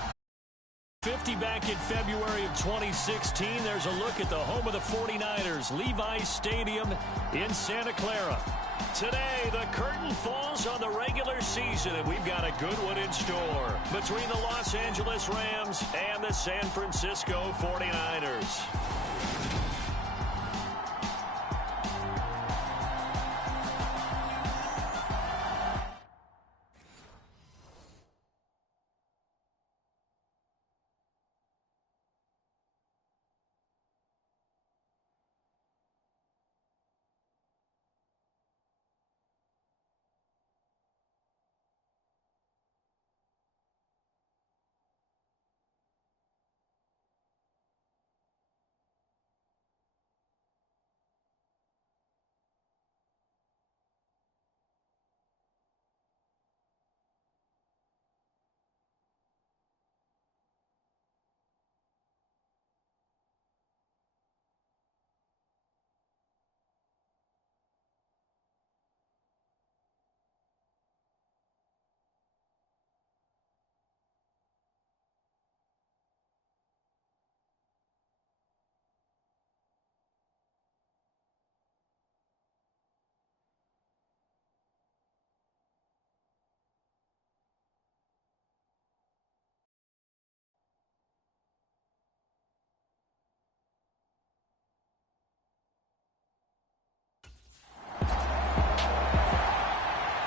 50 back in February of 2016. There's a look at the home of the 49ers, Levi's Stadium in Santa Clara. Today, the curtain falls on the regular season, and we've got a good one in store between the Los Angeles Rams and the San Francisco 49ers.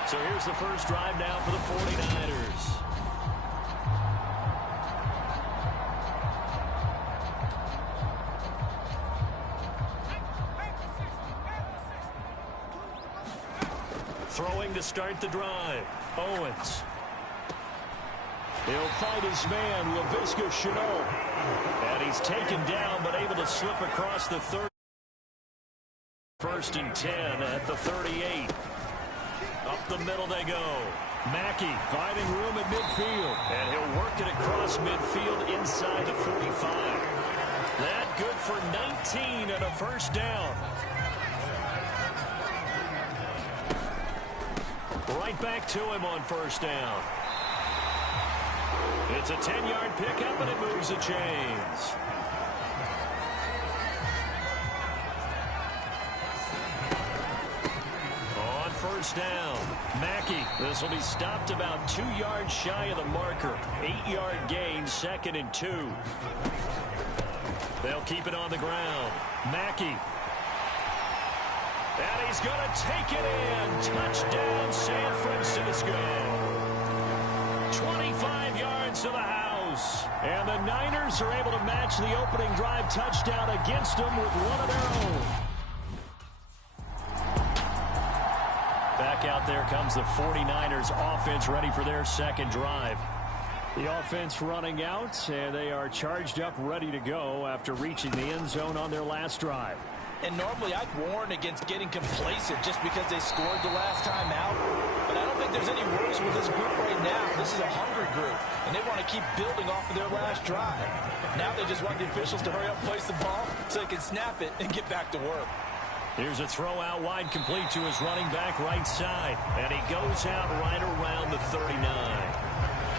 So here's the first drive now for the 49ers. Throwing to start the drive. Owens. He'll find his man, Laviska Shenault. And he's taken down, but able to slip across the 30. First and 10 at the 38. Up the middle they go. Mackey finding room at midfield. And he'll work it across midfield inside the 45. That good for 19 and a first down. Right back to him on first down. It's a 10-yard pickup, and it moves the chains. First down. Mackey. This will be stopped about 2 yards shy of the marker. 8-yard gain, 2nd and 2. They'll keep it on the ground. Mackey. And he's going to take it in. Touchdown, San Francisco. 25 yards to the house. And the Niners are able to match the opening drive touchdown against them with one of their own. Back out there comes the 49ers offense ready for their second drive. The offense running out, and they are charged up ready to go after reaching the end zone on their last drive. And normally I'd warn against getting complacent just because they scored the last time out. But I don't think there's any worse with this group right now. This is a hungry group, and they want to keep building off of their last drive. Now they just want the officials to hurry up and place the ball so they can snap it and get back to work. Here's a throw out wide, complete to his running back right side. And he goes out right around the 39.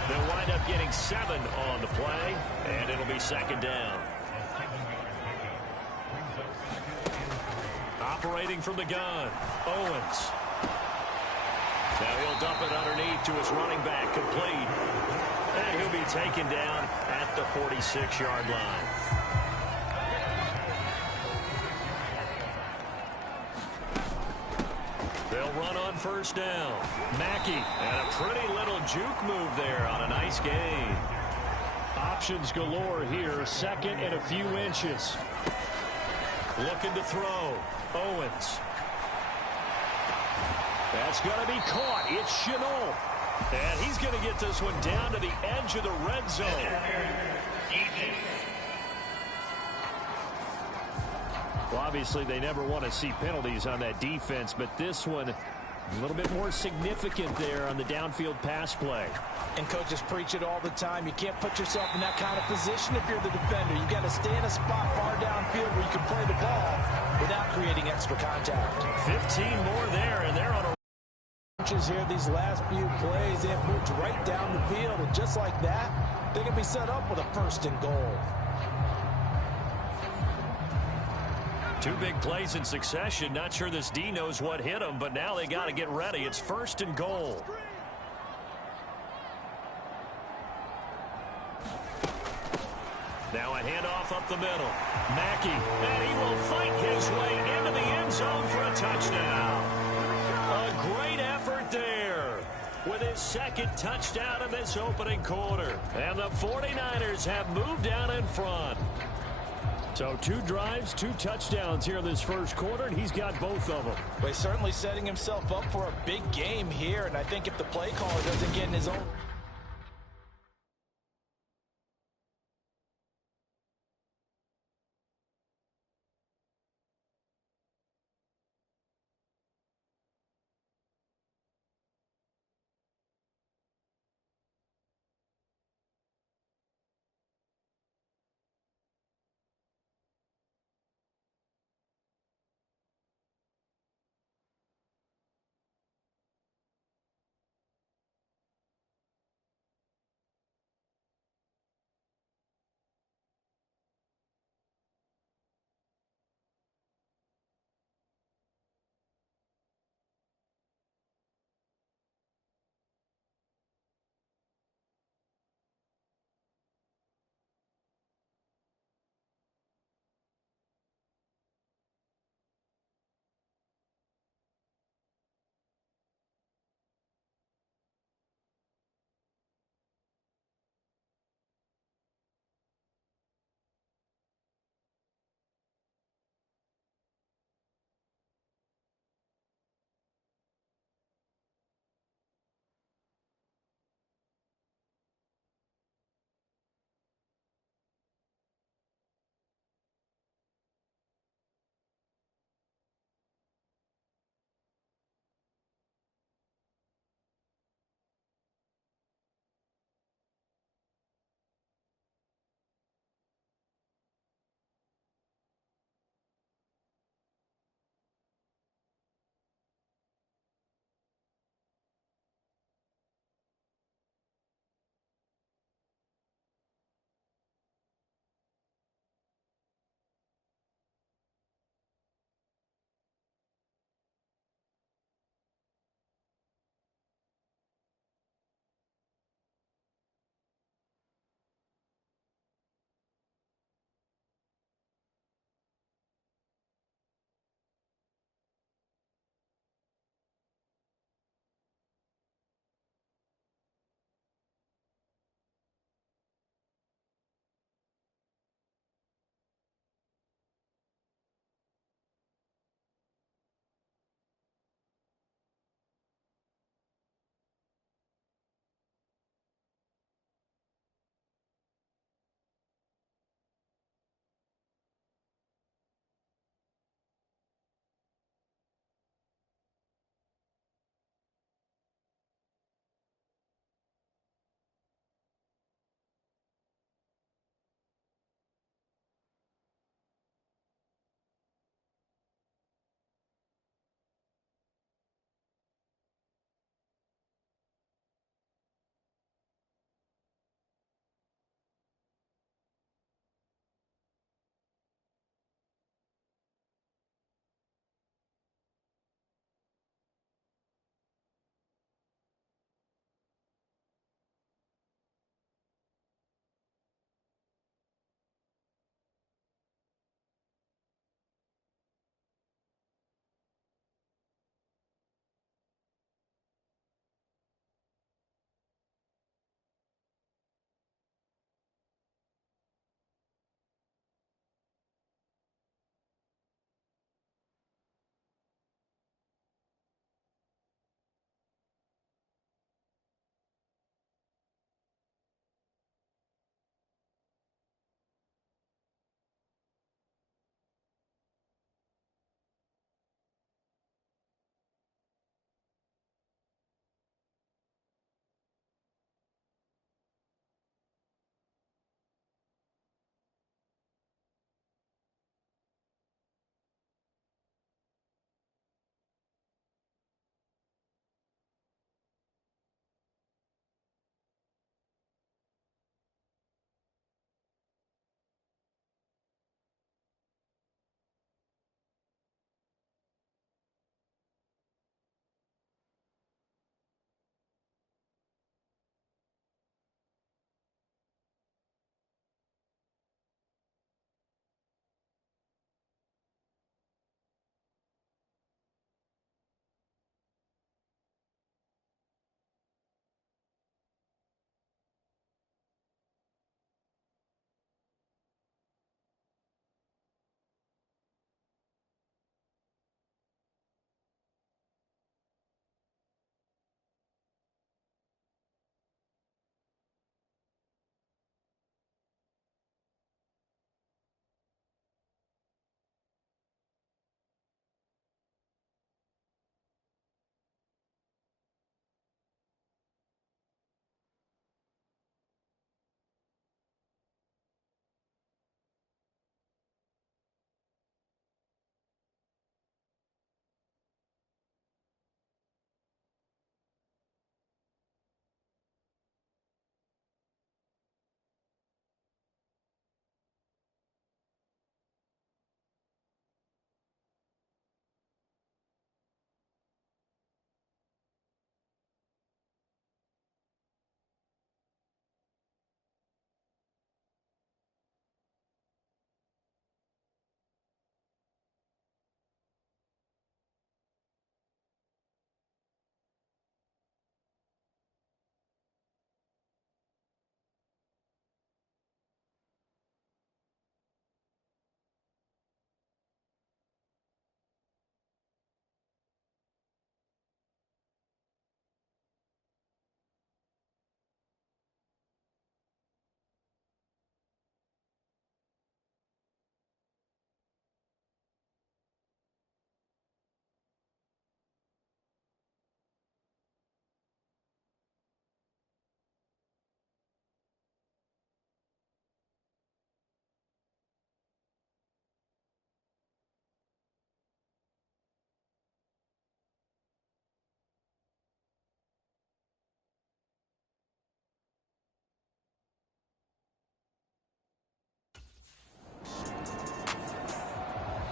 They'll wind up getting 7 on the play, and it'll be second down. Operating from the gun, Owens. Now he'll dump it underneath to his running back, complete. And he'll be taken down at the 46-yard line. They'll run on first down. Mackey, and a pretty little juke move there on a nice gain. Options galore here, second and a few inches. Looking to throw. Owens. That's going to be caught. It's Shenault. And he's going to get this one down to the edge of the red zone. Well, obviously, they never want to see penalties on that defense, but this one a little bit more significant there on the downfield pass play. And coaches preach it all the time. You can't put yourself in that kind of position if you're the defender. You've got to stay in a spot far downfield where you can play the ball without creating extra contact. 15 more there, and they're on a here these last few plays. They have moved right down the field, and just like that, they can be set up with a first and goal. Two big plays in succession. Not sure this D knows what hit him, but now they got to get ready. It's first and goal. Now a handoff up the middle. Mackey, and he will fight his way into the end zone for a touchdown. A great effort there with his second touchdown in this opening quarter. And the 49ers have moved down in front. So 2 drives, 2 touchdowns here in this first quarter, and he's got both of them. But he's certainly setting himself up for a big game here, and I think if the play caller doesn't get in his own...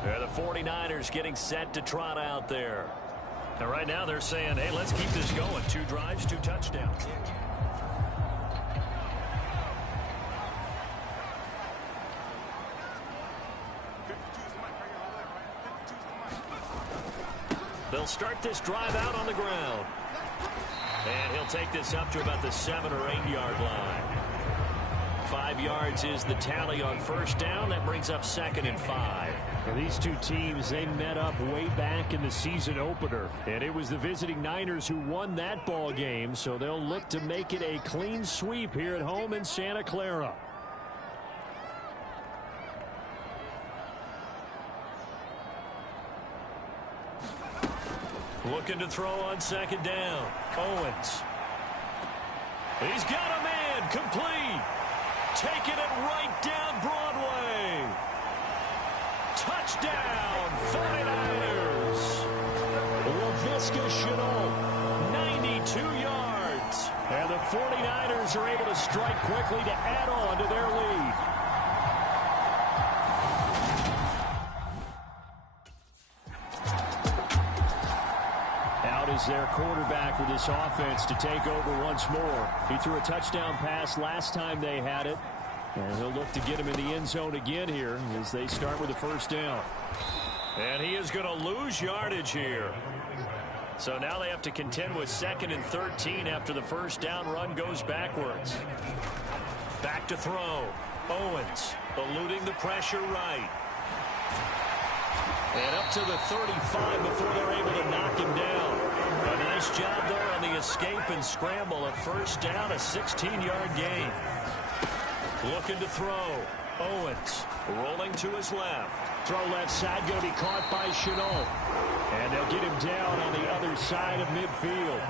And the 49ers getting set to trot out there. And right now they're saying, hey, let's keep this going. 2 drives, 2 touchdowns. They'll start this drive out on the ground. And he'll take this up to about the 7 or 8 yard line. 5 yards is the tally on first down. That brings up 2nd and 5. Well, these two teams, they met up way back in the season opener. And it was the visiting Niners who won that ball game. So they'll look to make it a clean sweep here at home in Santa Clara. Looking to throw on 2nd down. Owens. He's got a man. Complete. Taking it right down Broadway. Touchdown, 49ers. LaVisca Chenault, 92 yards. And the 49ers are able to strike quickly to add on to their lead. Is their quarterback with this offense to take over once more. He threw a touchdown pass last time they had it. And he'll look to get him in the end zone again here as they start with a first down. And he is going to lose yardage here. So now they have to contend with 2nd and 13 after the first down run goes backwards. Back to throw. Owens eluding the pressure right. And up to the 35 before they're able to knock him down. A nice job there on the escape and scramble. A first down, a 16-yard gain. Looking to throw. Owens rolling to his left. Throw left side going to be caught by Chenault. And they'll get him down on the other side of midfield.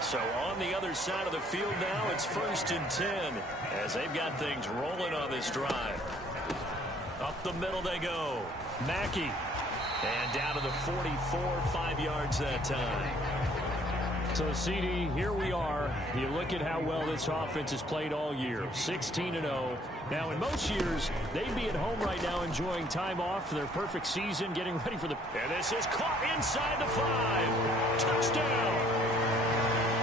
So on the other side of the field now, it's 1st and 10 as they've got things rolling on this drive. Up the middle they go. Mackey. And down to the 44, 5 yards that time. So, CD, here we are. You look at how well this offense has played all year. 16-0. Now, in most years, they'd be at home right now enjoying time off for their perfect season, getting ready for the... And this is caught inside the 5. Touchdown.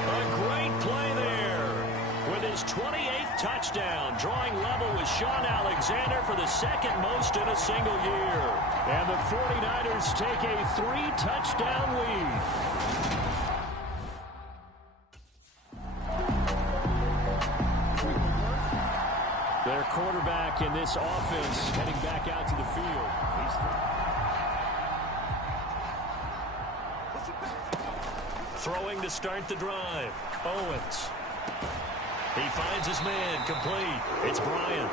A great play there. With his 28th touchdown, drawing level with Sean Alexander for the 2nd most in a single year. And the 49ers take a 3-touchdown lead. Their quarterback in this offense heading back out to the field. Throwing to start the drive. Owens. He finds his man. Complete. It's Bryant.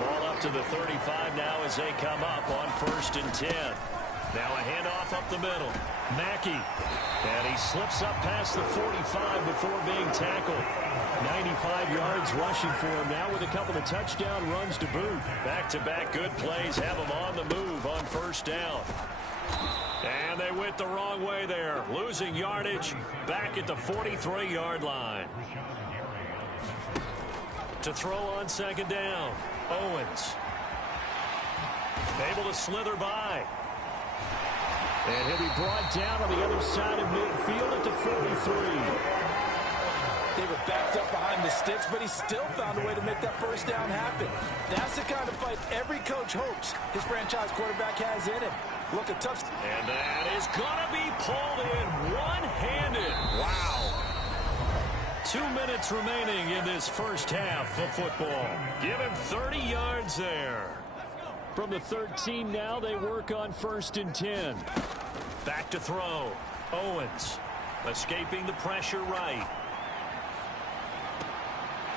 Ball up to the 35 now as they come up on 1st and 10. Now a handoff up the middle. Mackey. And he slips up past the 45 before being tackled. 95 yards rushing for him now with a couple of touchdown runs to boot. Back-to-back good plays have him on the move on 1st down. And they went the wrong way there. Losing yardage back at the 43-yard line. To throw on 2nd down. Owens. Able to slither by. And he'll be brought down on the other side of midfield at the 43. They were backed up behind the sticks, but he still found a way to make that first down happen. That's the kind of fight every coach hopes his franchise quarterback has in him. Look at tough. And that is going to be pulled in one-handed. Wow. 2 minutes remaining in this first half of football. Give him 30 yards there. From the 13 now, they work on 1st and 10. Back to throw. Owens escaping the pressure right.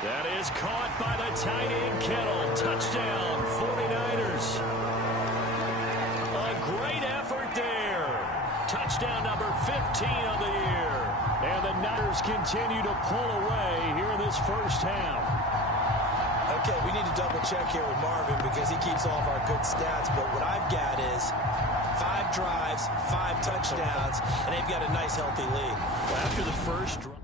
That is caught by the tight end Kittle. Touchdown, 49ers. A great effort there. Touchdown number 15 of the year. And the Niners continue to pull away here in this first half. Okay, we need to double check here with Marvin because he keeps all of our good stats. But what I've got is 5 drives, 5 touchdowns, and they've got a nice healthy lead. After the first drive.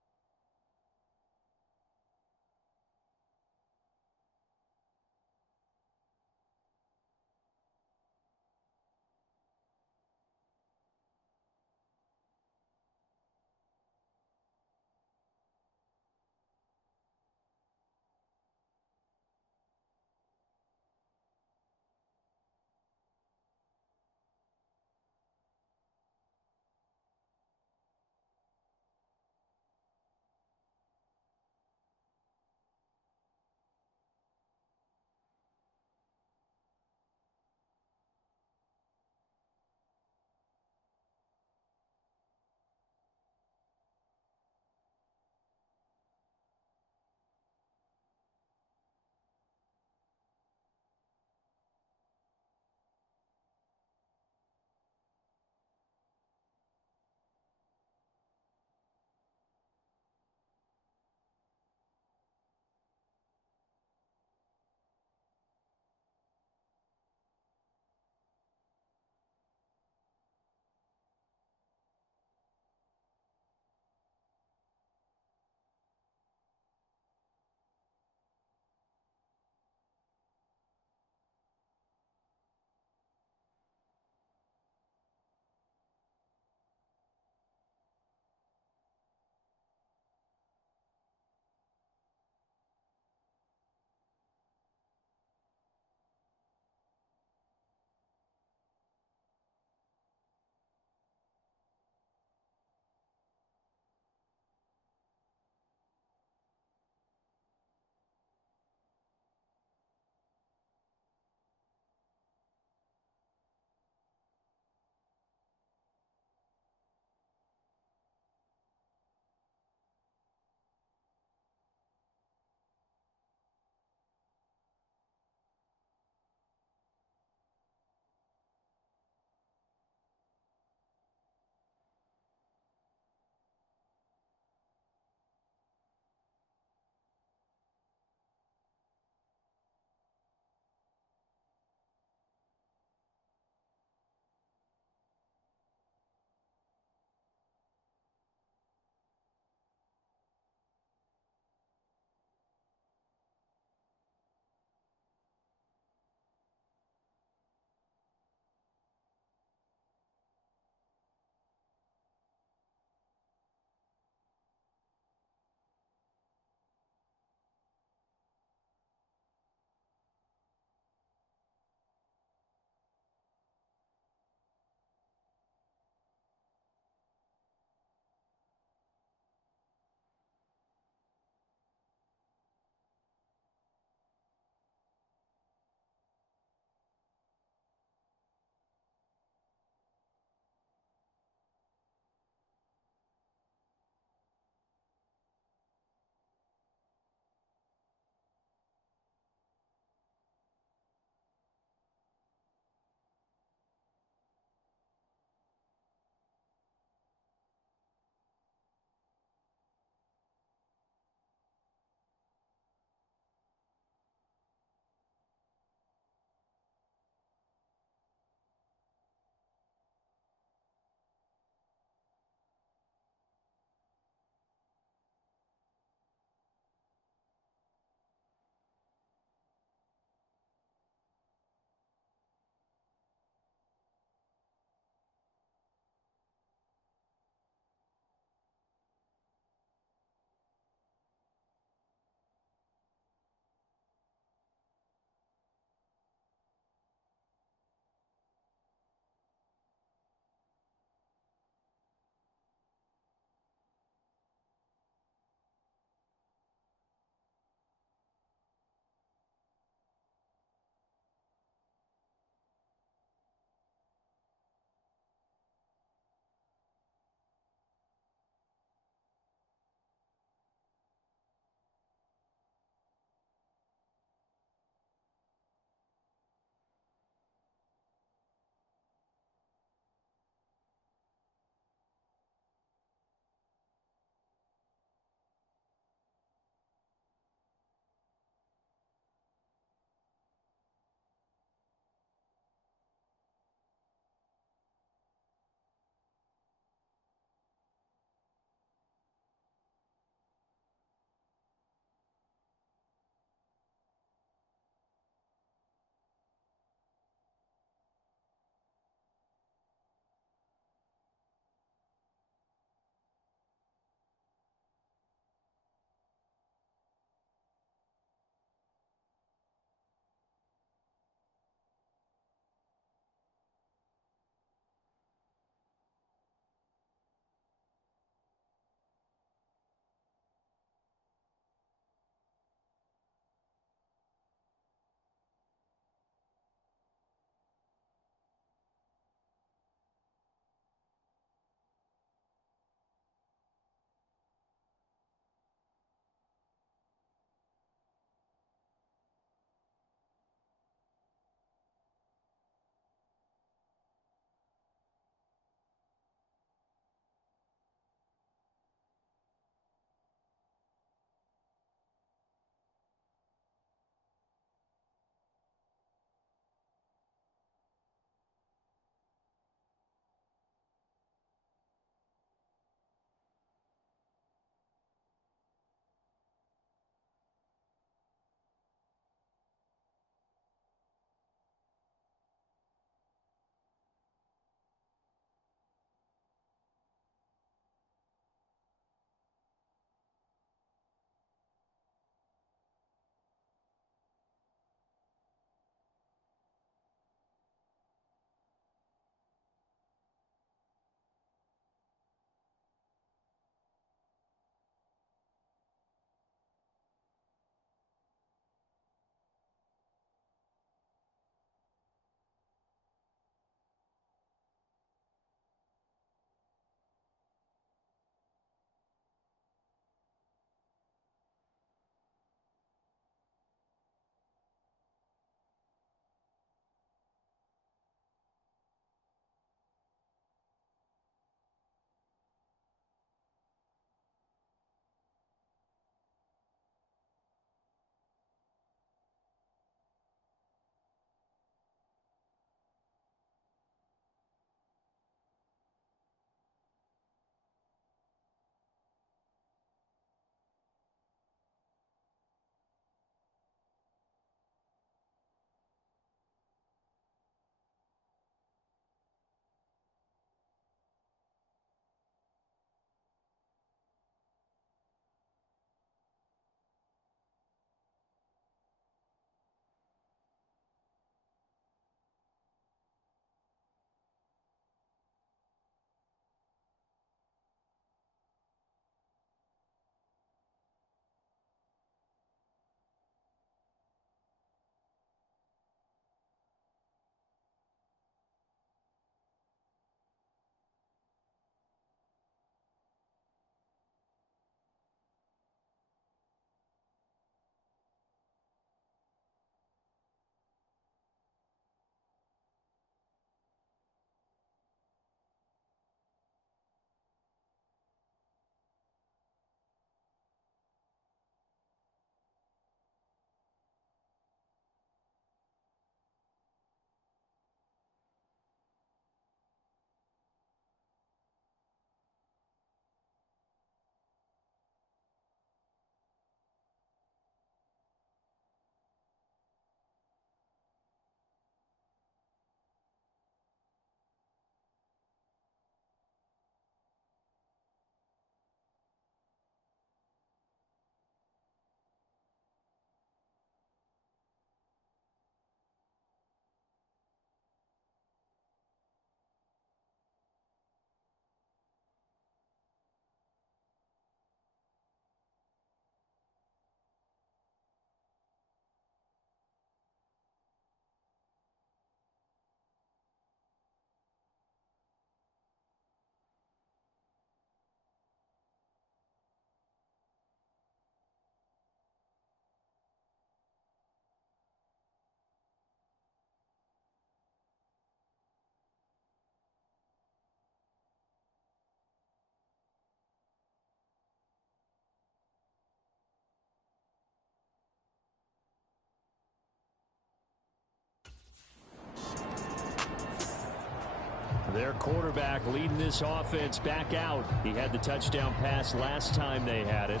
Their quarterback leading this offense back out. He had the touchdown pass last time they had it.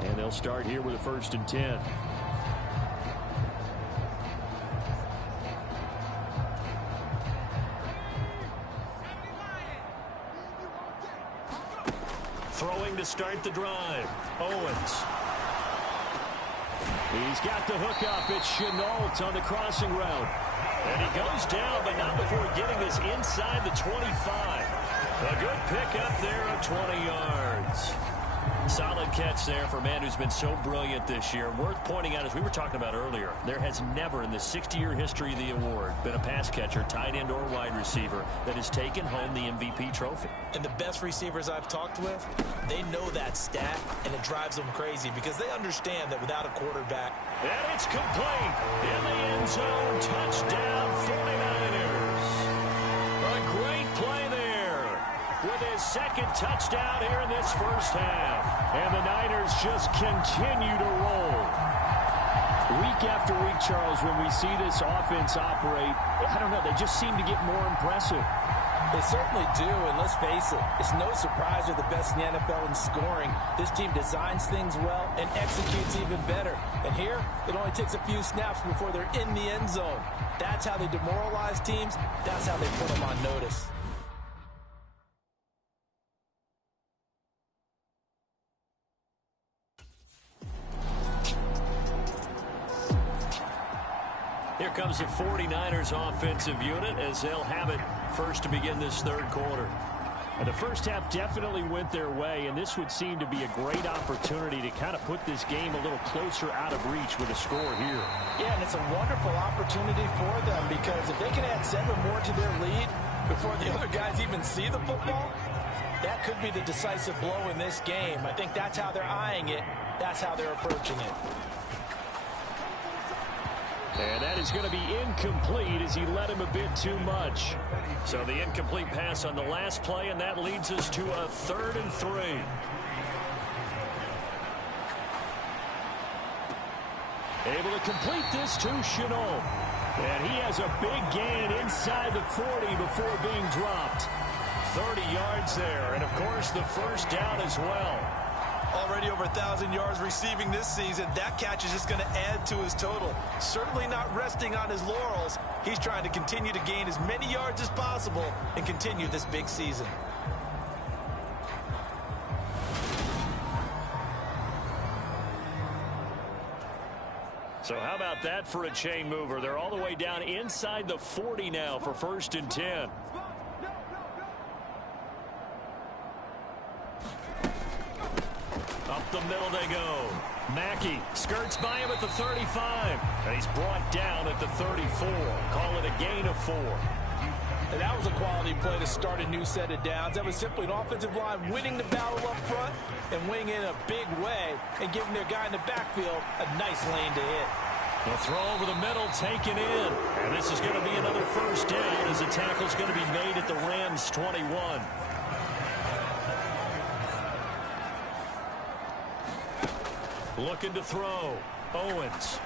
And they'll start here with a 1st and 10. Throwing to start the drive. Owens. He's got the hook up. It's Chenault on the crossing route. And he goes down, but not before getting this inside the 25. A good pickup there of 20 yards. Solid catch there for a man who's been so brilliant this year. Worth pointing out, as we were talking about earlier, there has never in the 60-year history of the award been a pass catcher, tight end, or wide receiver that has taken home the MVP trophy. And the best receivers I've talked with, they know that stat, and it drives them crazy because they understand that without a quarterback. And it's complete in the end zone. Touchdown, 49ers. A great play there with his 2nd touchdown here in this first half. And the Niners just continue to roll. Week after week, Charles, when we see this offense operate, I don't know, they just seem to get more impressive. They certainly do, and let's face it, it's no surprise they're the best in the NFL in scoring. This team designs things well and executes even better. And here, it only takes a few snaps before they're in the end zone. That's how they demoralize teams. That's how they put them on notice. Here comes the 49ers offensive unit as they'll have it first to begin this 3rd quarter. And the first half definitely went their way, and this would seem to be a great opportunity to kind of put this game a little closer out of reach with a score here. Yeah, and it's a wonderful opportunity for them because if they can add 7 more to their lead before the other guys even see the football, that could be the decisive blow in this game. I think that's how they're eyeing it. That's how they're approaching it. And that is going to be incomplete as he led him a bit too much. So the incomplete pass on the last play, and that leads us to a 3rd and 3. Able to complete this to Chenault. And he has a big gain inside the 40 before being dropped. 30 yards there, and of course the first down as well. Already over 1,000 yards receiving this season. That catch is just going to add to his total. Certainly not resting on his laurels. He's trying to continue to gain as many yards as possible and continue this big season. So how about that for a chain mover? They're all the way down inside the 40 now for 1st and 10. Up the middle they go. Mackey skirts by him at the 35. And he's brought down at the 34. Call it a gain of 4. And that was a quality play to start a new set of downs. That was simply an offensive line winning the battle up front and winning in a big way and giving their guy in the backfield a nice lane to hit. The throw over the middle taken in. And this is going to be another first down as the tackle's going to be made at the Rams' 21. Looking to throw. Owens.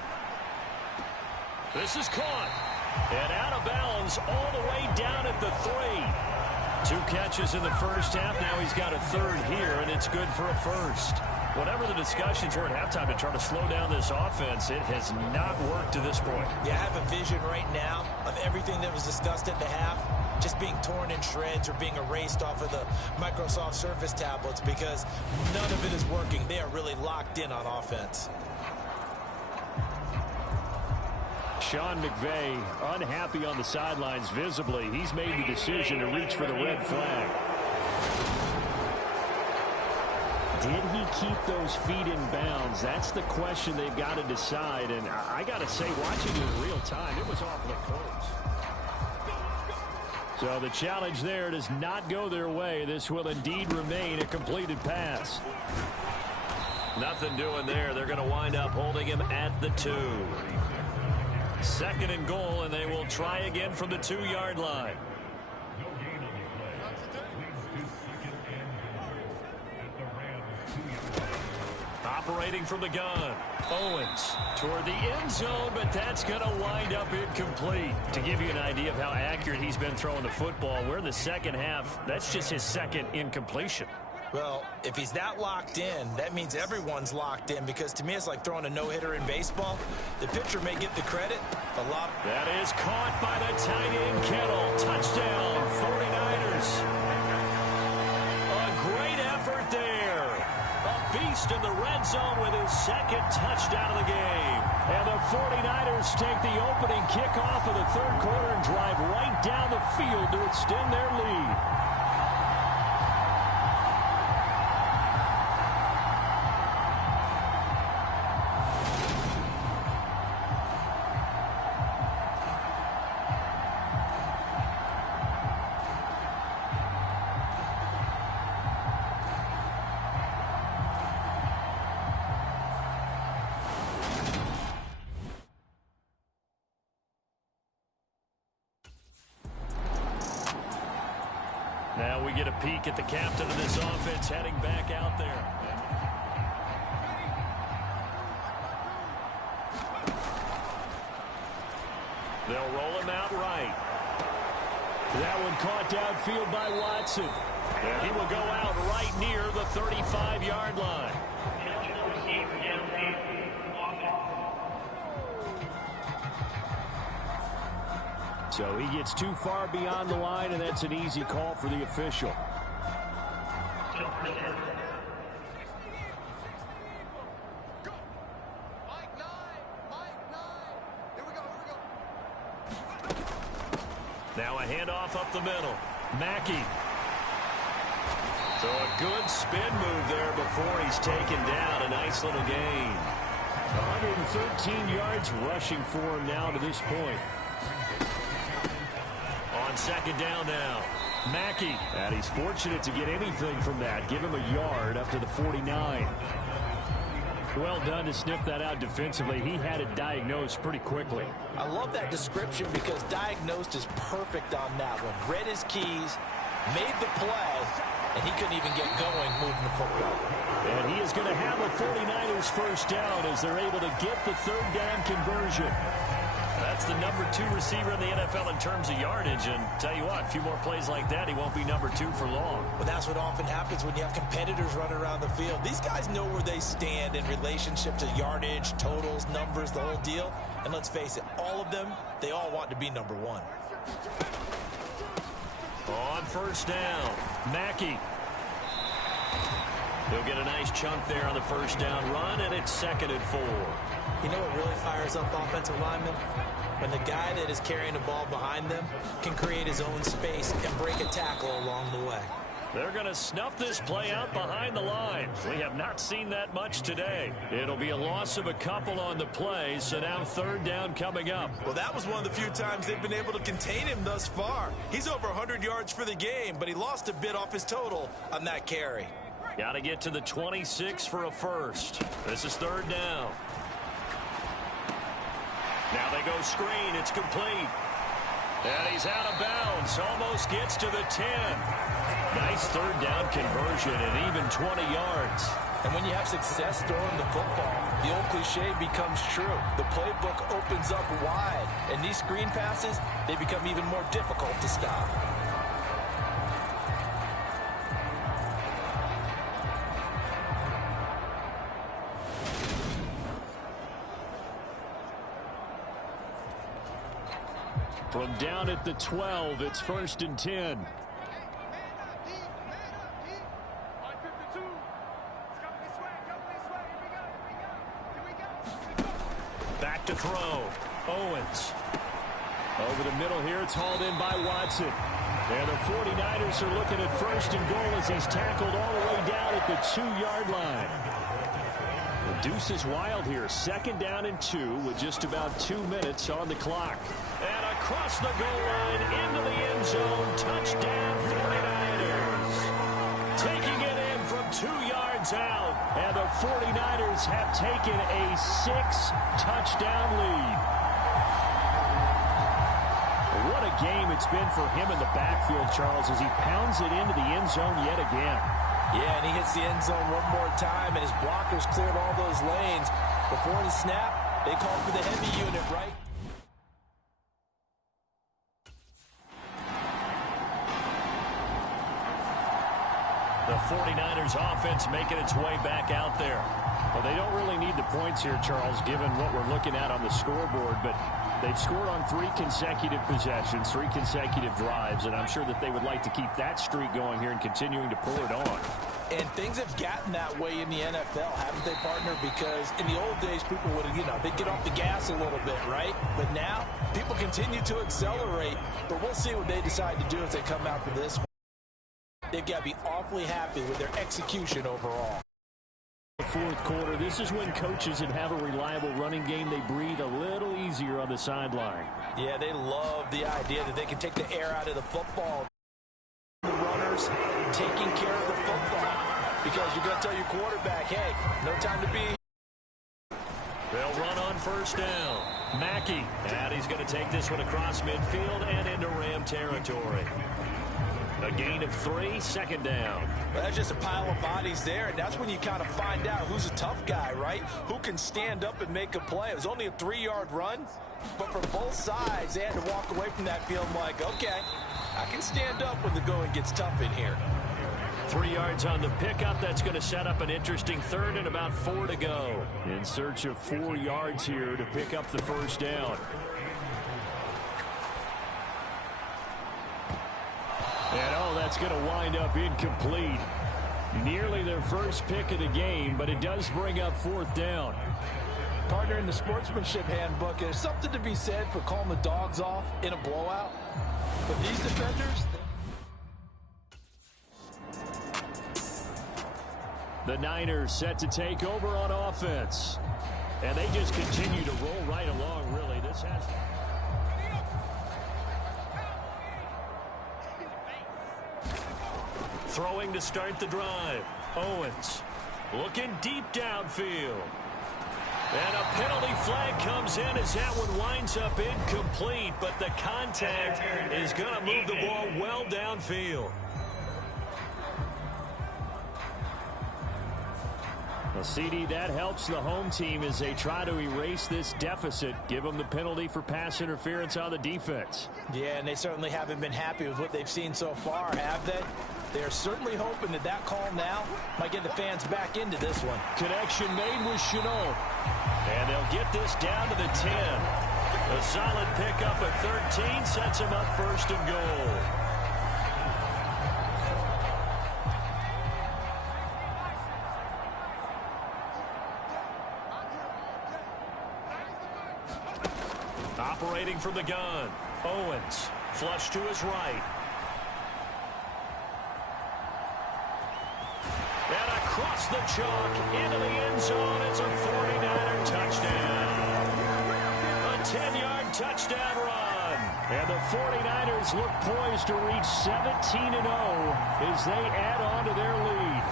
This is caught. And out of bounds all the way down at the 3. 2 catches in the first half. Now he's got a 3rd here, and it's good for a 1st. Whatever the discussions were at halftime to try to slow down this offense, it has not worked to this point. Yeah, I have a vision right now of everything that was discussed at the half just being torn in shreds or being erased off of the Microsoft Surface tablets because none of it is working. They are really locked in on offense. Sean McVay unhappy on the sidelines visibly. He's made the decision to reach for the red flag. Did he keep those feet in bounds? That's the question they've got to decide. And I got to say, watching it in real time, it was awfully close. So the challenge there does not go their way. This will indeed remain a completed pass. Nothing doing there. They're going to wind up holding him at the 2. 2nd and goal, and they will try again from the 2-yard line. Operating from the gun. Owens toward the end zone, but that's going to wind up incomplete. To give you an idea of how accurate he's been throwing the football, we're in the second half. That's just his second incompletion. Well, if he's that locked in, that means everyone's locked in, because to me it's like throwing a no-hitter in baseball. The pitcher may get the credit. That is caught by the tight end, Kittle. Touchdown, 49ers. A great effort there. A beast in the red zone with his second touchdown of the game. And the 49ers take the opening kickoff of the third quarter and drive right down the field to extend their lead. Now we get a peek at the captain of this offense heading back out there. They'll roll him out right. That one caught downfield by Watson. And he will go out right near the 35-yard line. So he gets too far beyond the line, and that's an easy call for the official. Now a handoff up the middle. Mackey. So a good spin move there before he's taken down. A nice little gain. 113 yards rushing for him now to this point. On second down now. Mackey. And he's fortunate to get anything from that. Give him a yard up to the 49. Well done to sniff that out defensively. He had it diagnosed pretty quickly. I love that description because diagnosed is perfect on that one. Read his keys, made the play, and he couldn't even get going moving the football. And he is going to have a 49ers first down as they're able to get the third down conversion. That's the number 2 receiver in the NFL in terms of yardage. And tell you what, a few more plays like that, he won't be number 2 for long. But that's what often happens when you have competitors running around the field. These guys know where they stand in relationship to yardage, totals, numbers, the whole deal. And let's face it, all of them, they all want to be number 1. On first down, Mackey. He'll get a nice chunk there on the first down run, and it's 2nd and 4. You know what really fires up offensive linemen? When the guy that is carrying the ball behind them can create his own space and break a tackle along the way. They're going to snuff this play out behind the line. We have not seen that much today. It'll be a loss of a couple on the play, so now third down coming up. Well, that was one of the few times they've been able to contain him thus far. He's over 100 yards for the game, but he lost a bit off his total on that carry. Got to get to the 26 for a first. This is third down. Now they go screen. It's complete. And he's out of bounds. Almost gets to the 10. Nice third down conversion and even 20 yards. And when you have success throwing the football, the old cliche becomes true. The playbook opens up wide. And these screen passes, they become even more difficult to stop. From down at the 12, it's 1st and 10. Back to throw. Owens. Over the middle here, it's hauled in by Watson. And the 49ers are looking at 1st and goal as he's tackled all the way down at the 2-yard line. The deuce is wild here. 2nd down and 2 with just about 2 minutes on the clock. And across the goal line into the end zone. Touchdown 49ers. Taking it in from 2 yards out. And the 49ers have taken a 6-touchdown lead. What a game it's been for him in the backfield, Charles, as he pounds it into the end zone yet again. Yeah, and he hits the end zone one more time, and his blockers cleared all those lanes. Before the snap, they called for the heavy unit, right? The 49ers offense making its way back out there. Well, they don't really need the points here, Charles, given what we're looking at on the scoreboard, but they've scored on 3 consecutive possessions, 3 consecutive drives, and I'm sure that they would like to keep that streak going here and continuing to pull it on. And things have gotten that way in the NFL, haven't they, partner? Because in the old days, people would, they'd get off the gas a little bit, right? But now, people continue to accelerate, but we'll see what they decide to do as they come out for this one. They've got to be awfully happy with their execution overall. The fourth quarter, this is when coaches that have a reliable running game, they breathe a little easier on the sideline. Yeah, they love the idea that they can take the air out of the football. The runners taking care of the football, because you're going to tell your quarterback, hey, no time to be. They'll run on first down. Mackey, and he's going to take this one across midfield and into Ram territory. A gain of 3, second down. Well, that's just a pile of bodies there, and that's when you kind of find out who's a tough guy, right? Who can stand up and make a play. It was only a 3-yard run, but from both sides, they had to walk away from that feeling like, okay, I can stand up when the going gets tough in here. 3 yards on the pickup. That's going to set up an interesting third and about 4 to go. In search of 4 yards here to pick up the first down. And, that's going to wind up incomplete. Nearly their first pick of the game, but it does bring up 4th down. Partner, in the sportsmanship handbook, there's something to be said for calling the dogs off in a blowout. But these defenders... The Niners set to take over on offense. And they just continue to roll right along, really. This has... Throwing to start the drive. Owens looking deep downfield. And a penalty flag comes in as that one winds up incomplete, but the contact is going to move the ball well downfield. Well, CD, that helps the home team as they try to erase this deficit, give them the penalty for pass interference on the defense. Yeah, and they certainly haven't been happy with what they've seen so far, have they? They're certainly hoping that that call now might get the fans back into this one. Connection made with Chenault. And they'll get this down to the 10. A solid pickup at 13 sets them up first and goal. Operating from the gun. Owens, flush to his right. And across the chalk into the end zone. It's a 49er touchdown. A 10-yard touchdown run. And the 49ers look poised to reach 17-0 as they add on to their lead.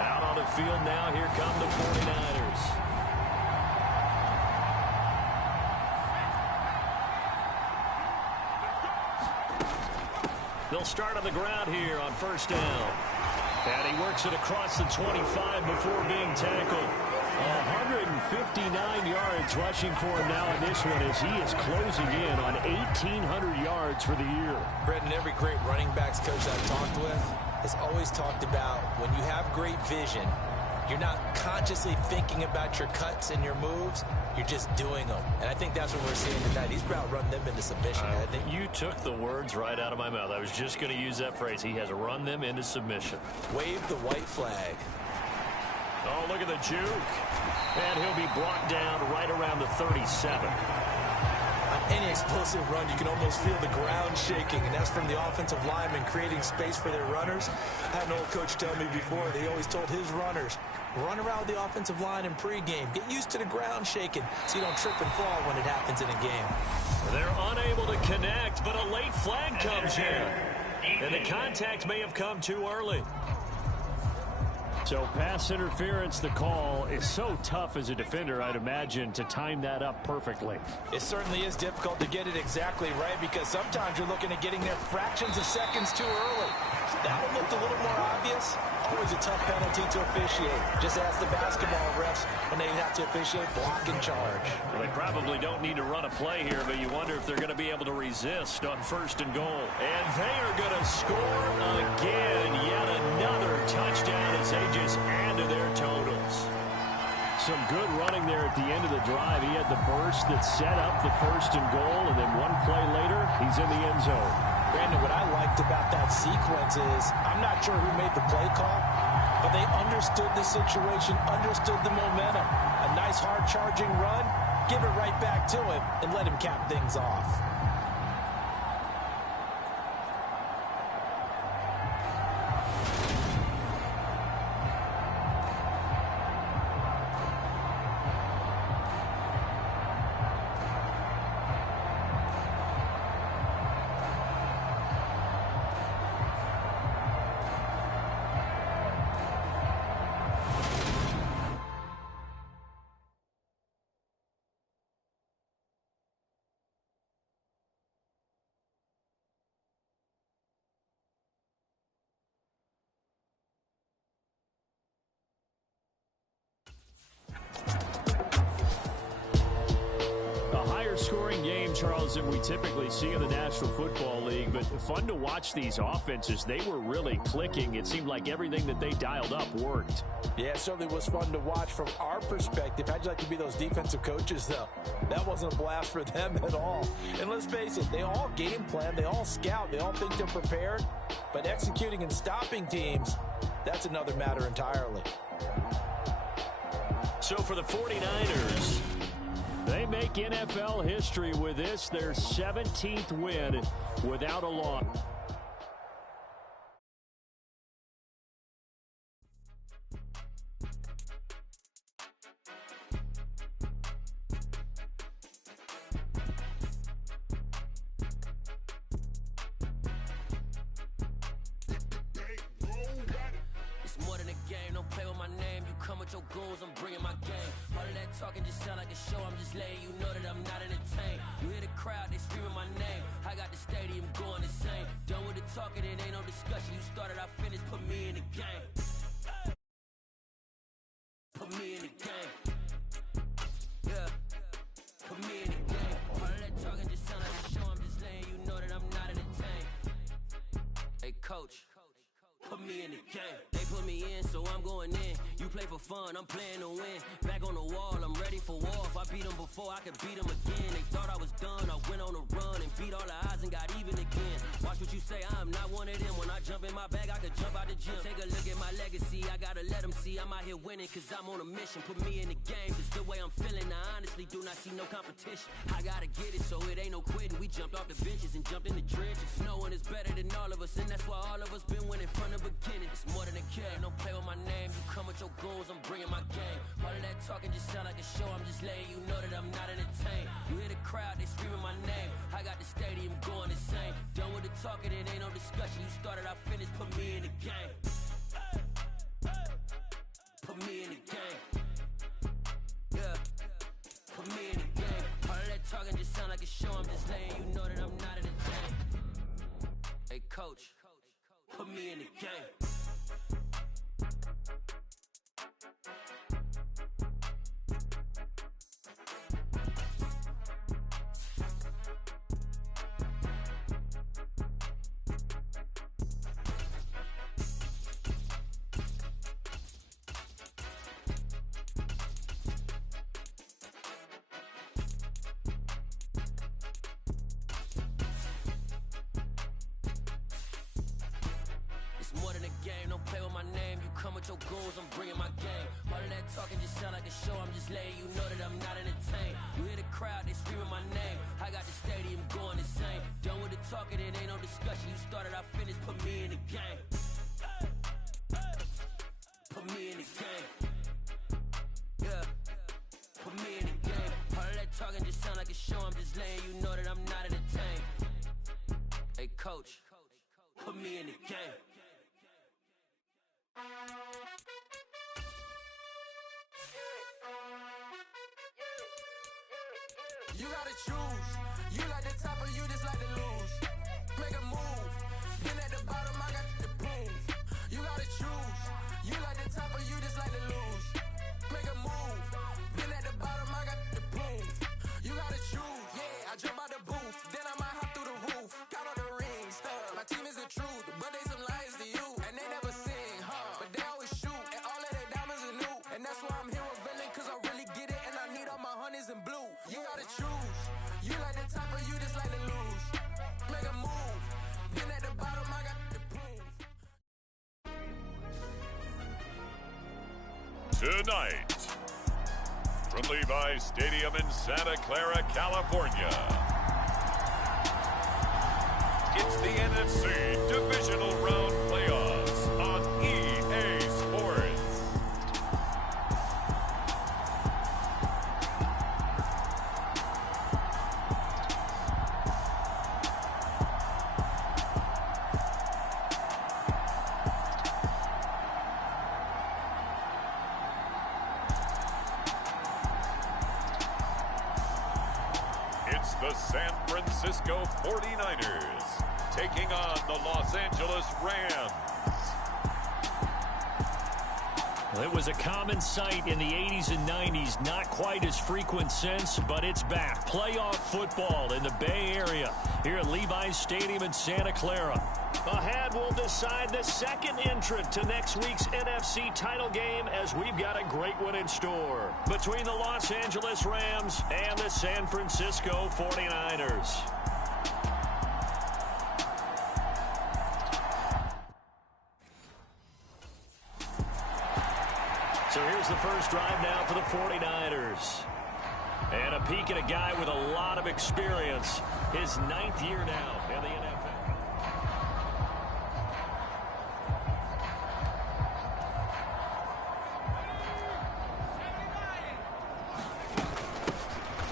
Out on the field now, here come the 49ers. They'll start on the ground here on first down. And he works it across the 25 before being tackled. 159 yards rushing for him now in this one as he is closing in on 1,800 yards for the year. Brendan, every great running backs coach I've talked with has always talked about when you have great vision, you're not consciously thinking about your cuts and your moves. You're just doing them. And I think that's what we're seeing tonight. He's about run them into submission. I think you took the words right out of my mouth. I was just going to use that phrase. He has run them into submission. Wave the white flag. Oh, look at the juke. And he'll be brought down right around the 37. On any explosive run, you can almost feel the ground shaking, and that's from the offensive linemen creating space for their runners. I had an old coach tell me before, they always told his runners, run around the offensive line in pregame. Get used to the ground shaking so you don't trip and fall when it happens in a game. They're unable to connect, but a late flag comes in. And the contact may have come too early. So pass interference, the call is so tough as a defender, I'd imagine, to time that up perfectly. It certainly is difficult to get it exactly right because sometimes you're looking at getting there fractions of seconds too early. That one looked a little more obvious. Always a tough penalty to officiate. Just ask the basketball refs when they have to officiate block and charge. Well, they probably don't need to run a play here, but you wonder if they're going to be able to resist on 1st and goal. And they are going to score again. Yet another touchdown as they just add to their totals. Some good running there at the end of the drive. He had the burst that set up the 1st and goal, and then one play later, he's in the end zone. Brandon, what I liked about that sequence is I'm not sure who made the play call, but they understood the situation, understood the momentum. A nice hard-charging run, give it right back to him, and let him cap things off. Scoring game, Charles, than we typically see in the National Football League, but fun to watch these offenses. They were really clicking. It seemed like everything that they dialed up worked. Yeah, it certainly was fun to watch from our perspective. How'd you like to be those defensive coaches, though? That wasn't a blast for them at all. And let's face it, they all game plan, they all scout, they all think they're prepared, but executing and stopping teams, that's another matter entirely. So for the 49ers, they make NFL history with this, their 17th win without a loss. It's more than a game, don't play with my name. You come with your goons, I'm bringing my game. All of that talking just sound like a show, I'm just letting you know that I'm not entertained. You hear the crowd, they screaming my name. I got the stadium going insane. Done with the talking, it ain't no discussion. You started, I finished, put me in the game. Put me in the game. Yeah, put me in the game. All of that talking just sound like a show, I'm just letting you know that I'm not entertained. Hey, coach, put me in the game. They put me in, so I'm going in. You play for fun, I'm playing to win. Back on the wall, I'm ready for war. If I beat them before, I could beat them again. They thought I was done, I went on a run and beat all the odds and got even again. Watch what you say, I'm not one of them. When I jump in my bag, I could jump out the gym. Take a look at my legacy, I gotta let them see I'm out here winning, cause I'm on a mission. Put me in the game, cause the way I'm feeling, I honestly do not see no competition. I gotta get it, so it ain't no quitting. We jumped off the benches and jumped in the trenches. No one is better than all of us, and that's why all of us been winning from the beginning. It's more than a game, don't play with my name. You come with your goons, I'm bringing my game. All of that talking just sound like a show, I'm just letting you know that I'm not entertained. You hear the crowd, they screaming my name. I got the stadium going insane. Done with the talking, it ain't no discussion. You started, I finished, put me in the game. Put me in the game. Yeah, put me in the game. All of that talking just sound like a show, I'm just letting you know that I'm not entertained. Hey coach, put me in the game. More than a game, don't play with my name. You come with your goons, I'm bringing my game. All of that talking just sound like a show, I'm just letting you know that I'm not entertained. You hear the crowd, they screaming my name. I got the stadium going insane. Done with the talking, it ain't no discussion. You started, I finished, put me in the game. Put me in the game. Yeah, put me in the game. All of that talking just sound like a show, I'm just letting you know that I'm not entertained. Hey coach, put me in the game. You gotta choose. You like the top or you just like to lose. Make a move. Then at the bottom, I got the boom. You gotta choose. You like the top or you just like to lose. Make a move. Then at the bottom, I got the boom. You gotta choose. Yeah, I jump out the booth. Then I might hop through the roof. Count on the rings. My team is the truth, but they some liars to you. And they never sing, but they always shoot. And all of their diamonds are new. And that's why I'm here with villain, cause I really get it. And I need all my honeys in blue. You gotta choose. You like the top or you just like to lose. Make a move. Then at the bottom, I got the boom. Tonight, from Levi's Stadium in Santa Clara, California, it's the NFC Divisional Round Playoffs on EA Sports. It's the San Francisco 49ers taking on the Los Angeles Rams. Well, it was a common sight in the 80s and 90s. Not quite as frequent since, but it's back. Playoff football in the Bay Area here at Levi's Stadium in Santa Clara. Ahead, we'll decide the second entrant to next week's NFC title game as we've got a great one in store between the Los Angeles Rams and the San Francisco 49ers. So here's the first drive now for the 49ers. And a peek at a guy with a lot of experience. His 9th year now in the NFL.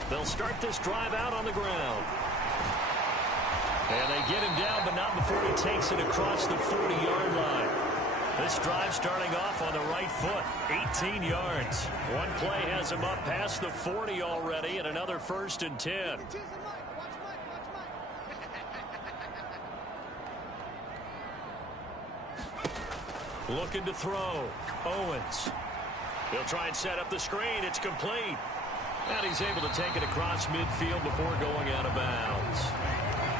They'll start this drive out on the ground. And they get him down, but not before he takes it across the 40-yard line. This drive starting off on the right foot, 18 yards. One play has him up past the 40 already, and another 1st and 10. Looking to throw. Owens. He'll try and set up the screen. It's complete. And he's able to take it across midfield before going out of bounds.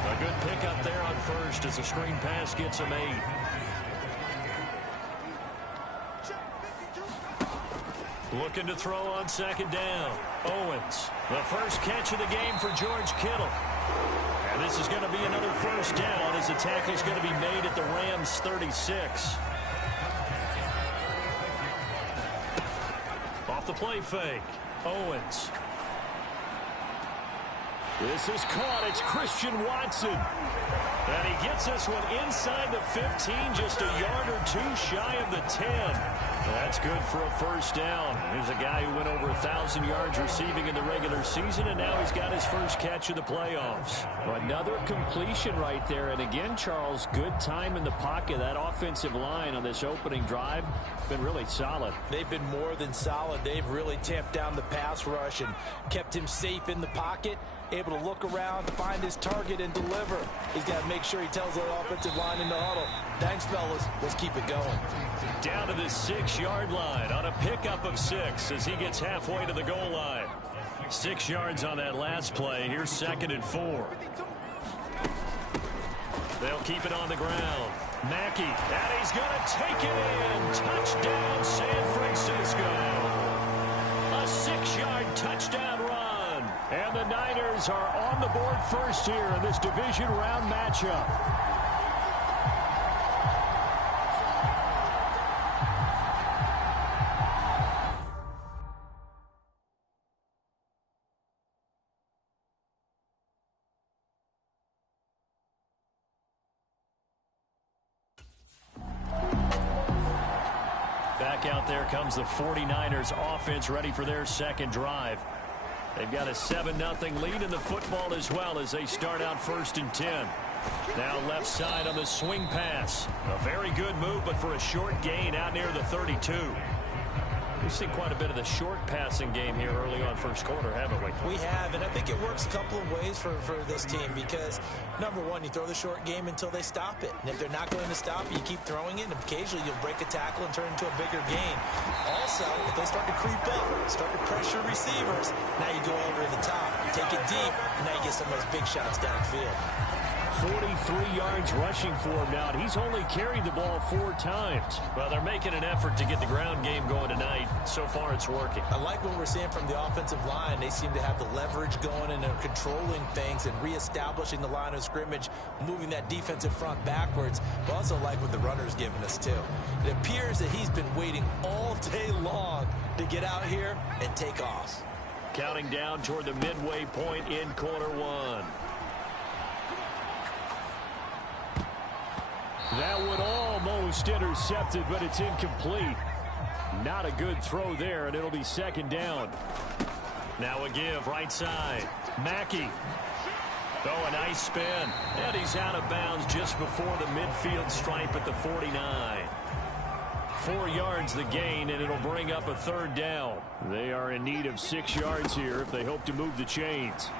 A good pickup there on first as the screen pass gets him 8. Looking to throw on 2nd down. Owens. The first catch of the game for George Kittle. And this is going to be another 1st down as the tackle is going to be made at the Rams' 36. Off the play fake. Owens. This is caught. It's Christian Watson. And he gets this one inside the 15, just a yard or two shy of the 10. That's good for a 1st down. Here's a guy who went over 1,000 yards receiving in the regular season, and now he's got his first catch of the playoffs. Another completion right there. And again, Charles, good time in the pocket. That offensive line on this opening drive been really solid. They've been more than solid. They've really tamped down the pass rush and kept him safe in the pocket, able to look around, find his target, and deliver. He's got to make sure he tells that offensive line in the huddle, thanks, fellas. Let's keep it going. Down to the 6-yard line on a pickup of 6 as he gets halfway to the goal line. 6 yards on that last play. Here's 2nd and 4. They'll keep it on the ground. Mackey, and he's going to take it in. Touchdown, San Francisco. A 6-yard touchdown run. And the Niners are on the board first here in this division round matchup. Back out there comes the 49ers offense ready for their second drive. They've got a 7-0 lead in the football as well as they start out 1st and 10. Now left side on the swing pass. A very good move, but for a short gain out near the 32. We've seen quite a bit of the short passing game here early on first quarter, haven't we? We have, and I think it works a couple of ways for this team because, number one, you throw the short game until they stop it. And if they're not going to stop it, you keep throwing it, and occasionally you'll break a tackle and turn it into a bigger gain. Also, if they start to creep up, start to pressure receivers, now you go over the top, take it deep, and now you get some of those big shots downfield. 43 yards rushing for him now, and he's only carried the ball 4 times. Well, they're making an effort to get the ground game going tonight. So far, it's working. I like what we're seeing from the offensive line. They seem to have the leverage going, and they're controlling things and reestablishing the line of scrimmage, moving that defensive front backwards. But also like what the runner's giving us, too. It appears that he's been waiting all day long to get out here and take off. Counting down toward the midway point in quarter one. That one almost intercepted, but it's incomplete. Not a good throw there, and it'll be second down. Now a give, right side. Mackey. Oh, a nice spin. And he's out of bounds just before the midfield stripe at the 49. 4 yards the gain, and it'll bring up a third down. They are in need of 6 yards here if they hope to move the chains.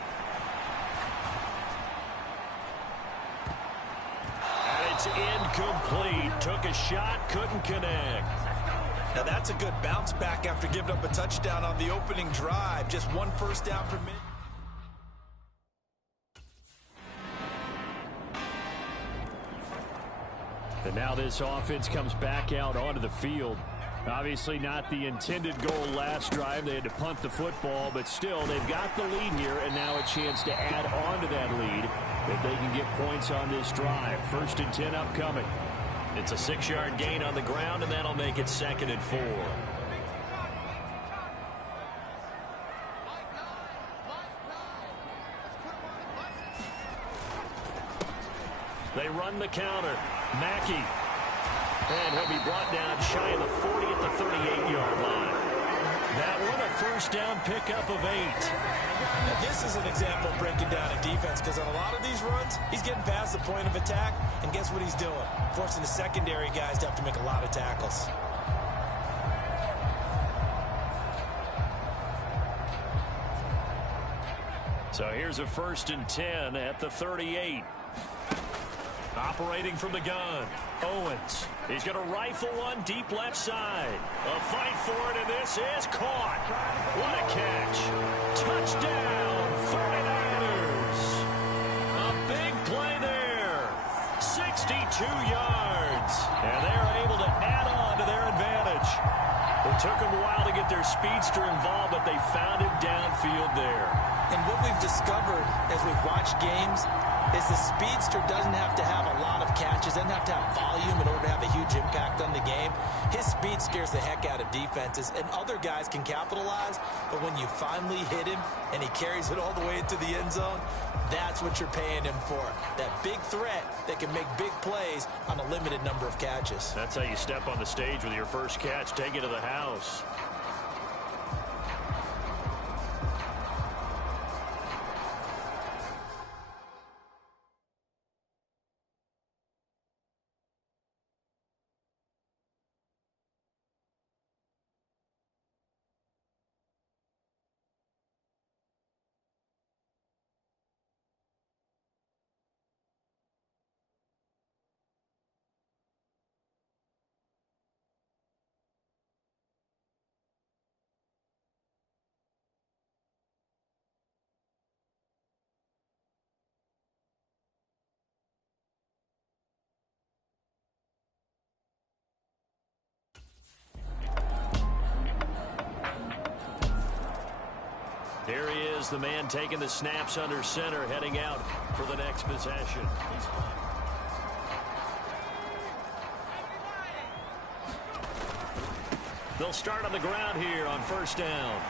It's incomplete. Took a shot, couldn't connect. Now that's a good bounce back after giving up a touchdown on the opening drive. Just 1 first down per minute. And now this offense comes back out onto the field. Obviously not the intended goal last drive. They had to punt the football, but still they've got the lead here, and now a chance to add on to that lead if they can get points on this drive. 1st and 10 upcoming. It's a 6-yard gain on the ground, and that'll make it 2nd and 4. They run the counter. Mackey. And he'll be brought down shy of the 40 at the 38-yard line. That one a first down pickup of 8. Now this is an example of breaking down a defense because on a lot of these runs, he's getting past the point of attack, and guess what he's doing? Forcing the secondary guys to have to make a lot of tackles. So here's a 1st and 10 at the 38. Operating from the gun. Owens. He's going to rifle one deep left side. A fight for it, and this is caught. What a catch. Touchdown, 49ers. A big play there. 62 yards. And they are able to add on to their advantage. It took them a while to get their speedster involved, but they found him downfield there. And what we've discovered as we've watched games is the speedster doesn't have to have a lot of catches, doesn't have to have volume in order to have a huge impact on the game. His speed scares the heck out of defenses, and other guys can capitalize, but when you finally hit him and he carries it all the way into the end zone, that's what you're paying him for. That big threat that can make big plays on a limited number of catches. That's how you step on the stage with your first catch. Take it to the house. Here he is, the man taking the snaps under center, heading out for the next possession. They'll start on the ground here on 1st down.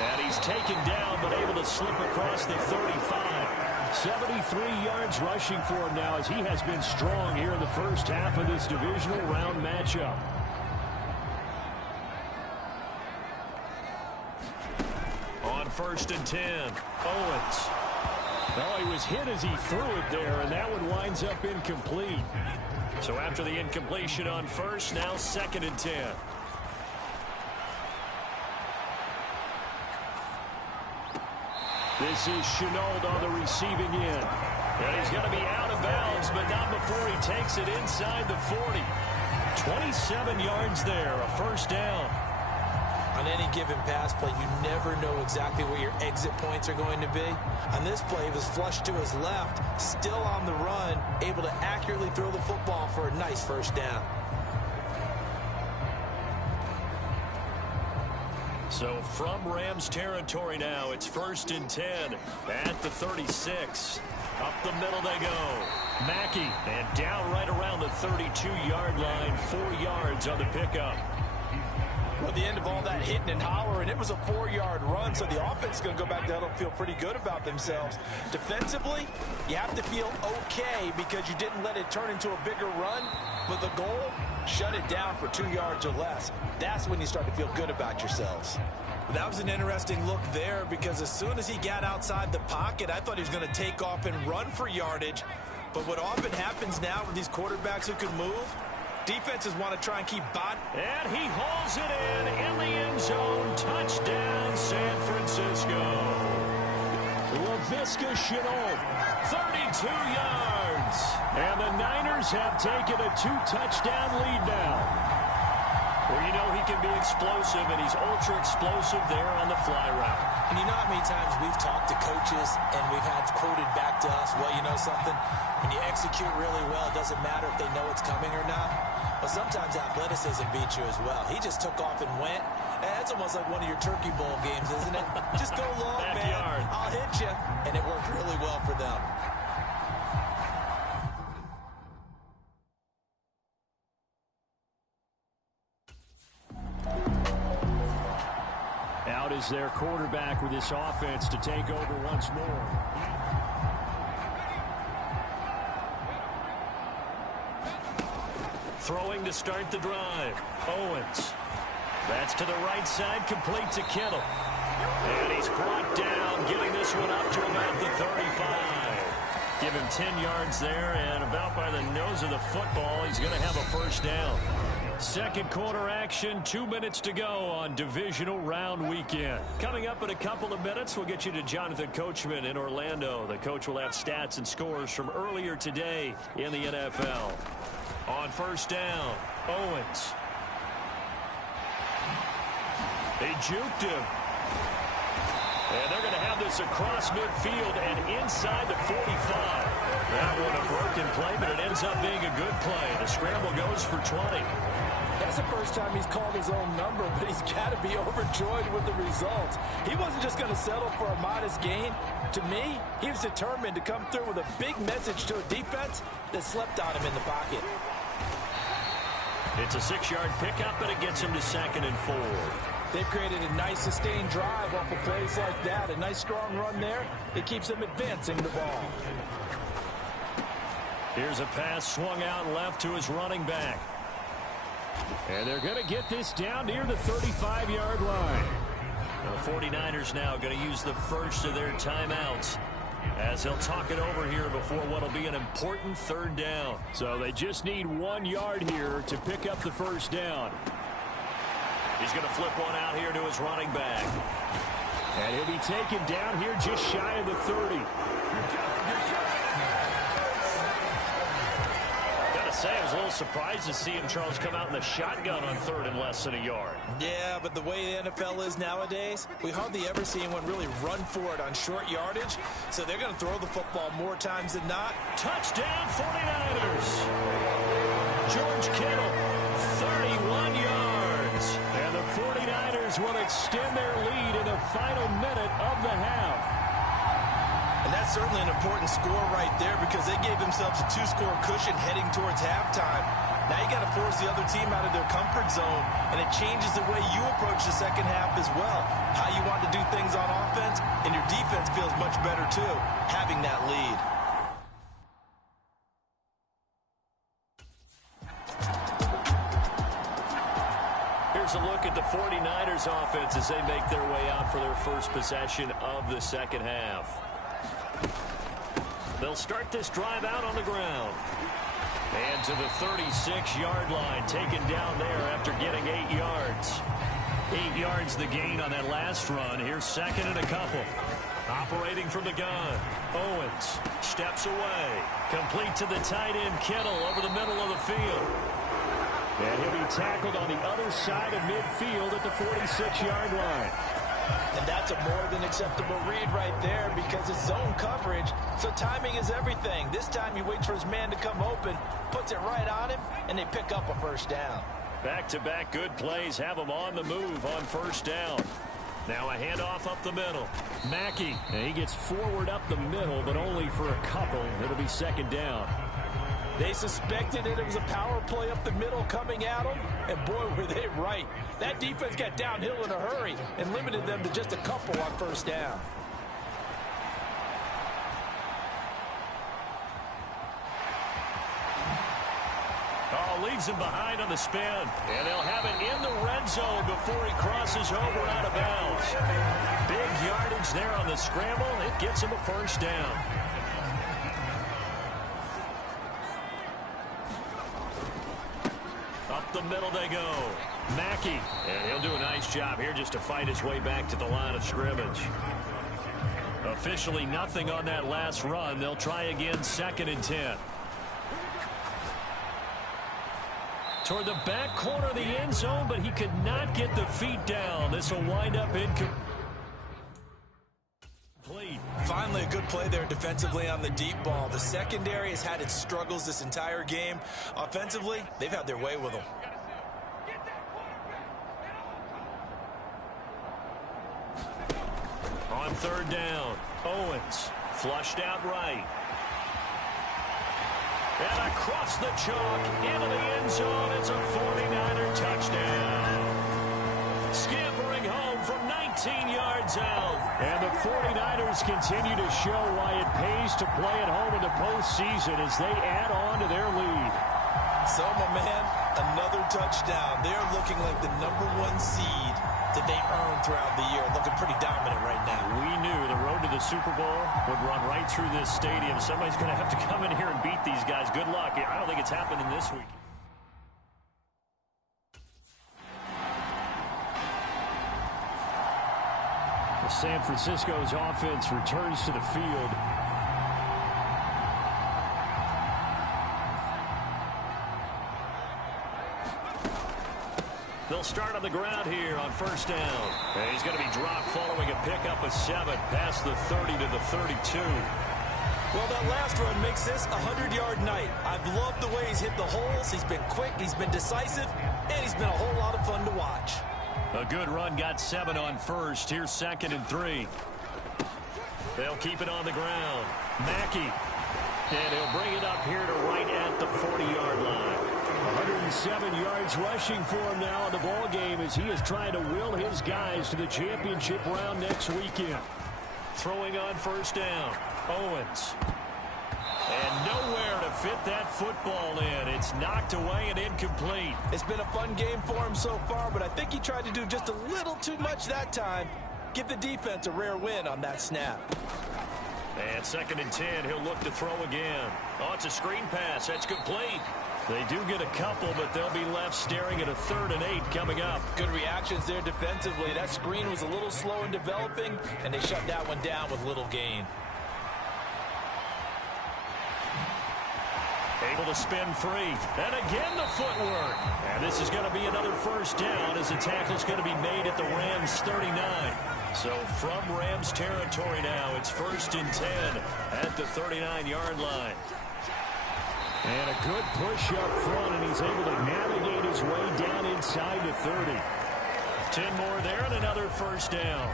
And he's taken down, but able to slip across the 35. 73 yards rushing for him now as he has been strong here in the first half of this divisional round matchup. On 1st and 10, Owens. Oh, he was hit as he threw it there, and that one winds up incomplete. So after the incompletion on 1st, now 2nd and 10. This is Chenault on the receiving end. And he's going to be out of bounds, but not before he takes it inside the 40. 27 yards there, a first down. On any given pass play, you never know exactly where your exit points are going to be. On this play, he was flushed to his left, still on the run, able to accurately throw the football for a nice first down. So from Rams territory now, it's 1st and 10 at the 36. Up the middle they go. Mackey, and down right around the 32-yard line, 4 yards on the pickup. Well, the end of all that hitting and hollering, it was a 4-yard run, so the offense is going to go back down and feel pretty good about themselves. Defensively, you have to feel okay because you didn't let it turn into a bigger run, but the goal, shut it down for 2 yards or less. That's when you start to feel good about yourselves. That was an interesting look there because as soon as he got outside the pocket, I thought he was going to take off and run for yardage. But what often happens now with these quarterbacks who can move, defenses want to try and keep body. And he hauls it in the end zone. Touchdown, San Francisco. LaVisca Chenault, 32 yards. And the Niners have taken a 2-touchdown lead now. Well, you know he can be explosive, and he's ultra-explosive there on the fly route. And you know how many times we've talked to coaches and we've had quoted back to us, well, you know something? When you execute really well, it doesn't matter if they know it's coming or not. But sometimes athleticism beats you as well. He just took off and went. And that's almost like one of your Turkey Bowl games, isn't it? Just go long, Backyard. man. I'll hit you. And it worked really well for them. Out is their quarterback with this offense to take over once more. Throwing to start the drive. Owens. That's to the right side, complete to Kittle. And he's brought down, getting this one up to about the 35. Give him 10 yards there, and about by the nose of the football, he's going to have a first down. Second quarter action, 2 minutes to go on divisional round weekend. Coming up in a couple of minutes, we'll get you to Jonathan Coachman in Orlando. The coach will have stats and scores from earlier today in the NFL. On first down, Owens. They juked him. And they're going to have this across midfield and inside the 45. That one a broken play, but it ends up being a good play. The scramble goes for 20. That's the first time he's called his own number, but he's got to be overjoyed with the results. He wasn't just going to settle for a modest gain. To me, he was determined to come through with a big message to a defense that slept on him in the pocket. It's a 6-yard pickup, and it gets him to 2nd and 4. They've created a nice sustained drive off of plays like that. A nice strong run there. It keeps them advancing the ball. Here's a pass swung out left to his running back. And they're going to get this down near the 35-yard line. The 49ers now going to use the first of their timeouts as they'll talk it over here before what will be an important third down. So they just need 1 yard here to pick up the first down. He's going to flip one out here to his running back. And he'll be taken down here just shy of the 30. Gotta say, I was a little surprised to see him, Charles, come out in the shotgun on 3rd and less than a yard. Yeah, but the way the NFL is nowadays, we hardly ever see anyone really run for it on short yardage. So they're going to throw the football more times than not. Touchdown 49ers. George Kittle, 31 yards. And the 49ers will extend their lead in the final minute of the half. And that's certainly an important score right there because they gave themselves a 2-score cushion heading towards halftime. Now you got to force the other team out of their comfort zone, and it changes the way you approach the second half as well. How you want to do things on offense, and your defense feels much better too, having that lead. Here's a look at the 49ers offense as they make their way out for their first possession of the second half. They'll start this drive out on the ground. And to the 36-yard line, taken down there after getting 8 yards. 8 yards the gain on that last run. Here's 2nd and a couple. Operating from the gun, Owens steps away. Complete to the tight end, Kittle, over the middle of the field. And he'll be tackled on the other side of midfield at the 46-yard line. And that's a more than acceptable read right there because it's zone coverage, so timing is everything. This time he waits for his man to come open, puts it right on him, and they pick up a first down. Back-to-back good plays have him on the move on first down. Now a handoff up the middle. Mackey, and he gets forward up the middle, but only for a couple. It'll be second down. They suspected it was a power play up the middle coming at them, and boy, were they right. That defense got downhill in a hurry and limited them to just a couple on first down. Oh, leaves him behind on the spin, and they'll have it in the red zone before he crosses over out of bounds. Big yardage there on the scramble. It gets him a first down. Up the middle they go. Mackey, and he'll do a nice job here just to fight his way back to the line of scrimmage. Officially nothing on that last run. They'll try again, 2nd and 10. Toward the back corner of the end zone, but he could not get the feet down. This will wind up incomplete. Finally, a good play there defensively on the deep ball. The secondary has had its struggles this entire game. Offensively, they've had their way with them. On 3rd down, Owens flushed out right. And across the chalk into the end zone. It's a 49er touchdown. Scampering home from 19 yards out. And the 49ers continue to show why it pays to play at home in the postseason as they add on to their lead. So, my man, another touchdown. They're looking like the #1 seed that they earned throughout the year. Looking pretty dominant right now. We knew the road to the Super Bowl would run right through this stadium. Somebody's going to have to come in here and beat these guys. Good luck. I don't think it's happening this week. San Francisco's offense returns to the field. They'll start on the ground here on first down. And he's going to be dropped following a pickup of 7 past the 30 to the 32. Well, that last run makes this a 100-yard night. I've loved the way he's hit the holes. He's been quick, he's been decisive, and he's been a whole lot of fun to watch. A good run, got 7 on first. Here's 2nd and 3. They'll keep it on the ground. Mackey, and he'll bring it up here to right at the 40-yard line. 107 yards rushing for him now in the ball game as he is trying to will his guys to the championship round next weekend. Throwing on first down, Owens. And nowhere to fit that football in. It's knocked away and incomplete. It's been a fun game for him so far, but I think he tried to do just a little too much that time. Give the defense a rare win on that snap. And 2nd and 10, he'll look to throw again. Oh, it's a screen pass. That's complete. They do get a couple, but they'll be left staring at a 3rd and 8 coming up. Good reactions there defensively. That screen was a little slow in developing, and they shut that one down with little gain. Able to spin free. And again the footwork. And this is going to be another first down as the tackle's going to be made at the Rams 39. So from Rams territory now, it's 1st and 10 at the 39-yard line. And a good push up front, and he's able to navigate his way down inside the 30. 10 more there and another first down.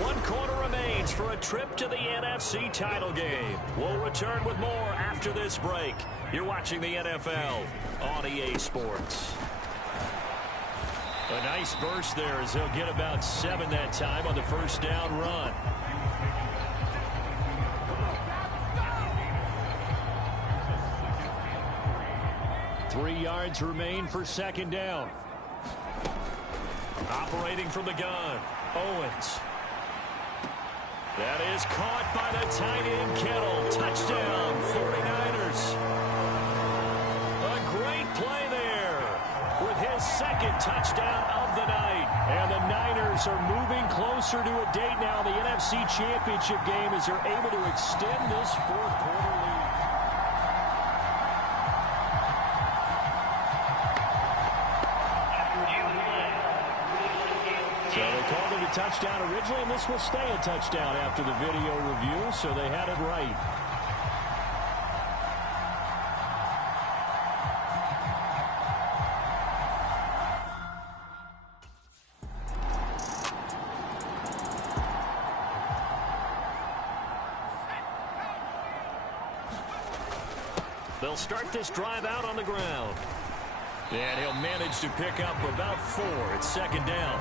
1 quarter remains for a trip to the NFC title game. We'll return with more after this break. You're watching the NFL on EA Sports. A nice burst there as they'll get about 7 that time on the first down run. Three yards remain for 2nd down. Operating from the gun, Owens. That is caught by the tight end, Kittle. Touchdown, 49ers. A great play there with his second touchdown of the night. And the Niners are moving closer to a date now in the NFC Championship game as they're able to extend this fourth-quarter lead. So they called it a touchdown originally, and this will stay a touchdown after the video review, so they had it right. They'll start this drive out on the ground. And he'll manage to pick up about 4. It's second down.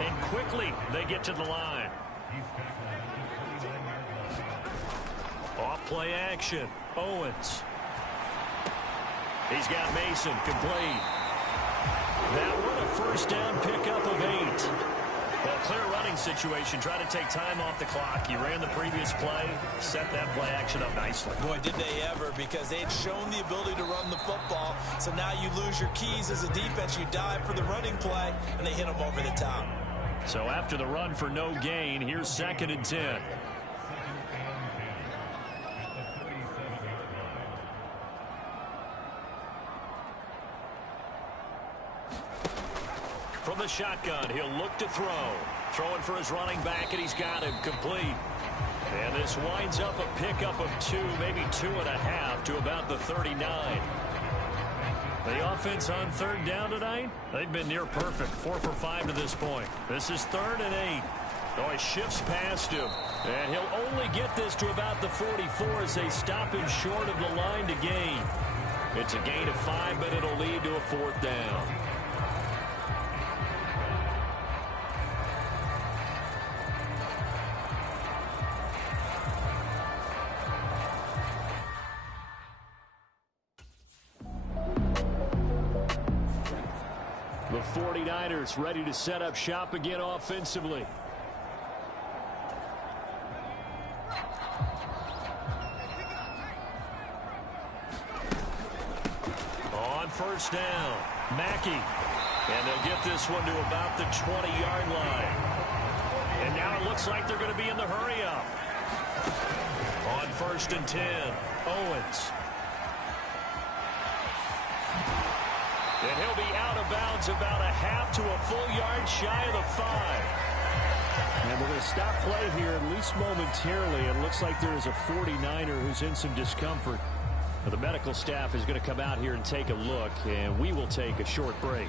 And quickly, they get to the line. Off play action. Owens. He's got Mason complete. That one a first down pickup of 8. Well, clear running situation. Try to take time off the clock. You ran the previous play. Set that play action up nicely. Boy, did they ever, because they had shown the ability to run the football. So now you lose your keys as a defense. You dive for the running play, and they hit them over the top. So after the run for no gain, here's 2nd and 10. From the shotgun, he'll look to throw. Throwing for his running back, and he's got him complete. And this winds up a pickup of 2, maybe 2.5 to about the 39. The offense on third down tonight, they've been near perfect. 4 for 5 to this point. This is 3rd and 8. Oh, he shifts past him. And he'll only get this to about the 44 as they stop him short of the line to gain. It's a gain of 5, but it'll lead to a 4th down. The 49ers ready to set up shop again offensively. On first down, Mackey. And they'll get this one to about the 20-yard line. And now it looks like they're going to be in the hurry-up. On 1st and 10, Owens. And he'll be out of bounds about a half to a full yard shy of the 5. And we're going to stop play here, at least momentarily. It looks like there is a 49er who's in some discomfort. The medical staff is going to come out here and take a look, and we will take a short break.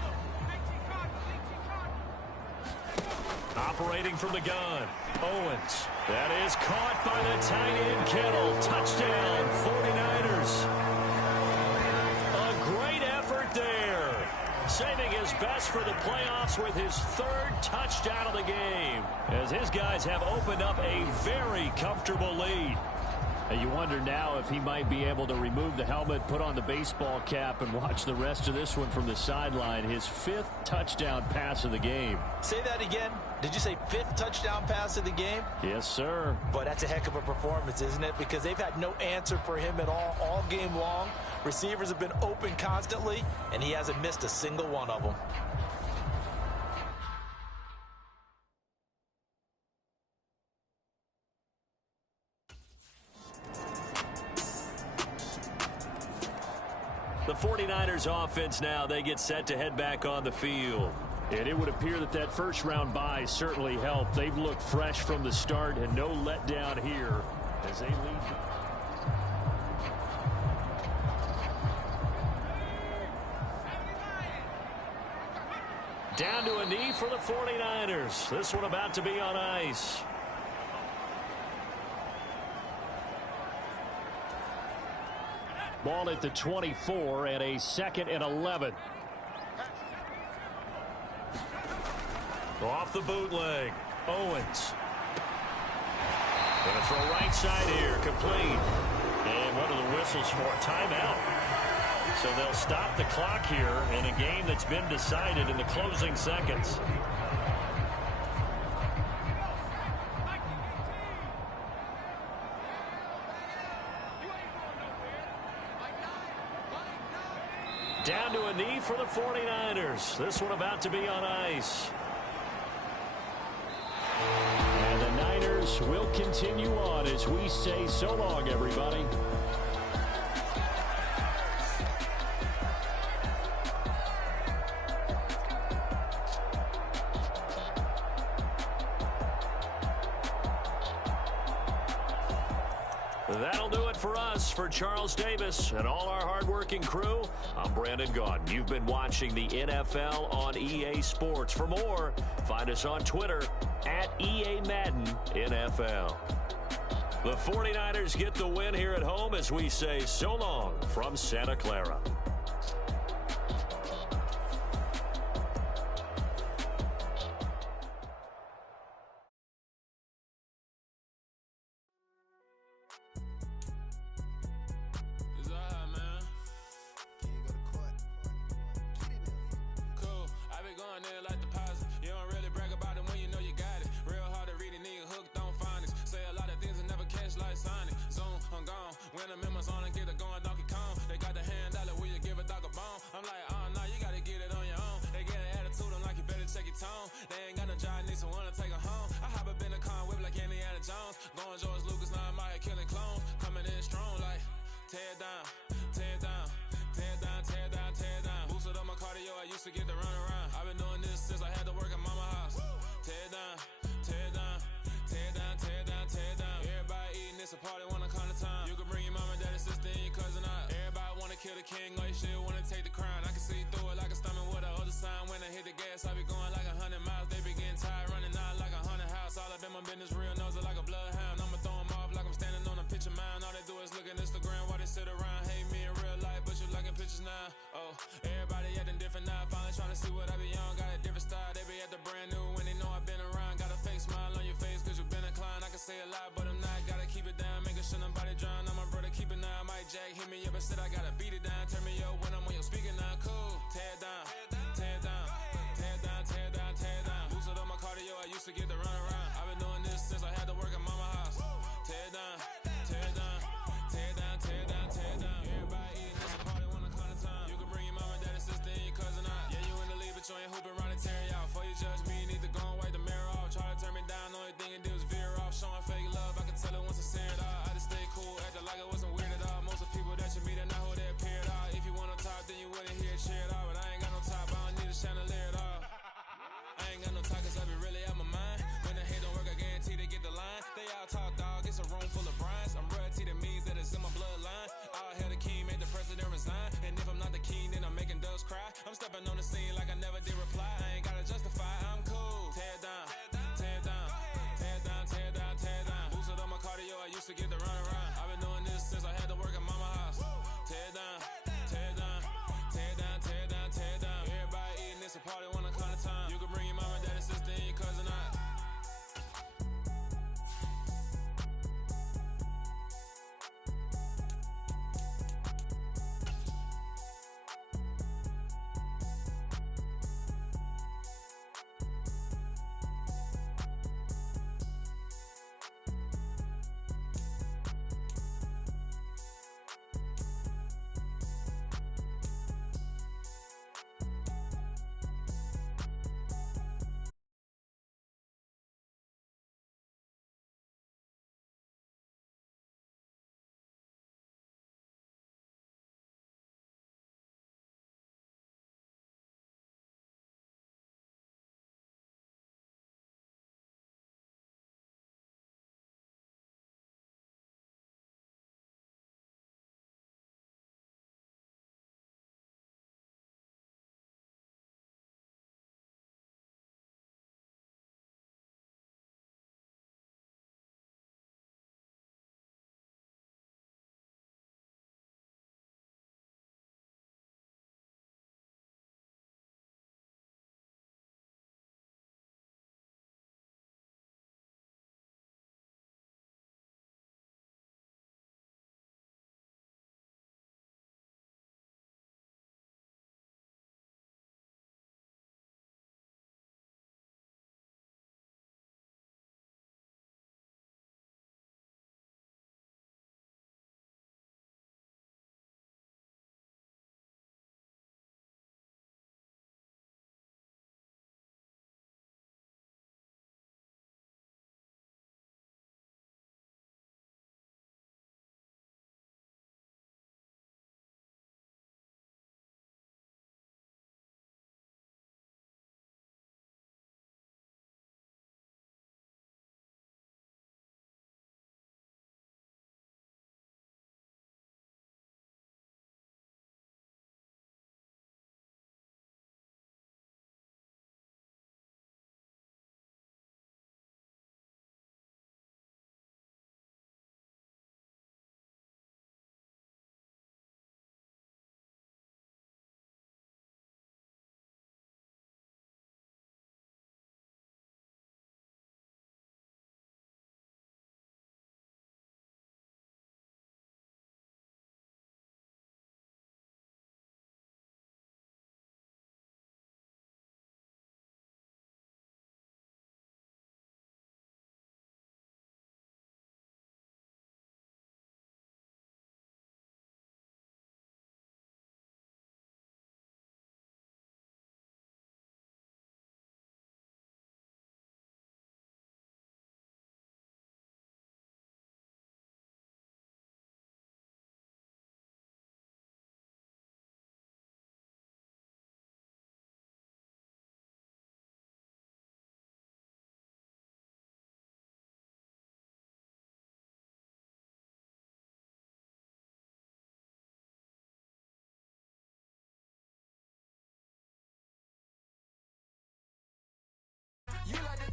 Operating from the gun, Owens. That is caught by the tight end, Kittle. Touchdown, 49ers. Saving his best for the playoffs with his 3rd touchdown of the game, as his guys have opened up a very comfortable lead. And you wonder now if he might be able to remove the helmet, put on the baseball cap, and watch the rest of this one from the sideline. His 5th touchdown pass of the game. Say that again. Did you say 5th touchdown pass of the game? Yes, sir. Boy, that's a heck of a performance, isn't it? Because they've had no answer for him at all game long. Receivers have been open constantly, and he hasn't missed a single one of them. The 49ers offense now, they get set to head back on the field. And it would appear that that first-round bye certainly helped. They've looked fresh from the start and no letdown here as they lead. Down to a knee for the 49ers. This one about to be on ice. Ball at the 24 and a 2nd and 11. Off the bootleg, Owens. Going to throw right side here, complete. And what are the whistles for? Timeout. So they'll stop the clock here in a game that's been decided in the closing seconds. Down to a knee for the 49ers. This one about to be on ice. And the Niners will continue on as we say so long, everybody. That'll do it for us. For Charles Davis and all our hardworking crew, I'm Brandon Gaudin. You've been watching the NFL on EA Sports. For more, find us on Twitter at EA Madden NFL. The 49ers get the win here at home as we say so long from Santa Clara.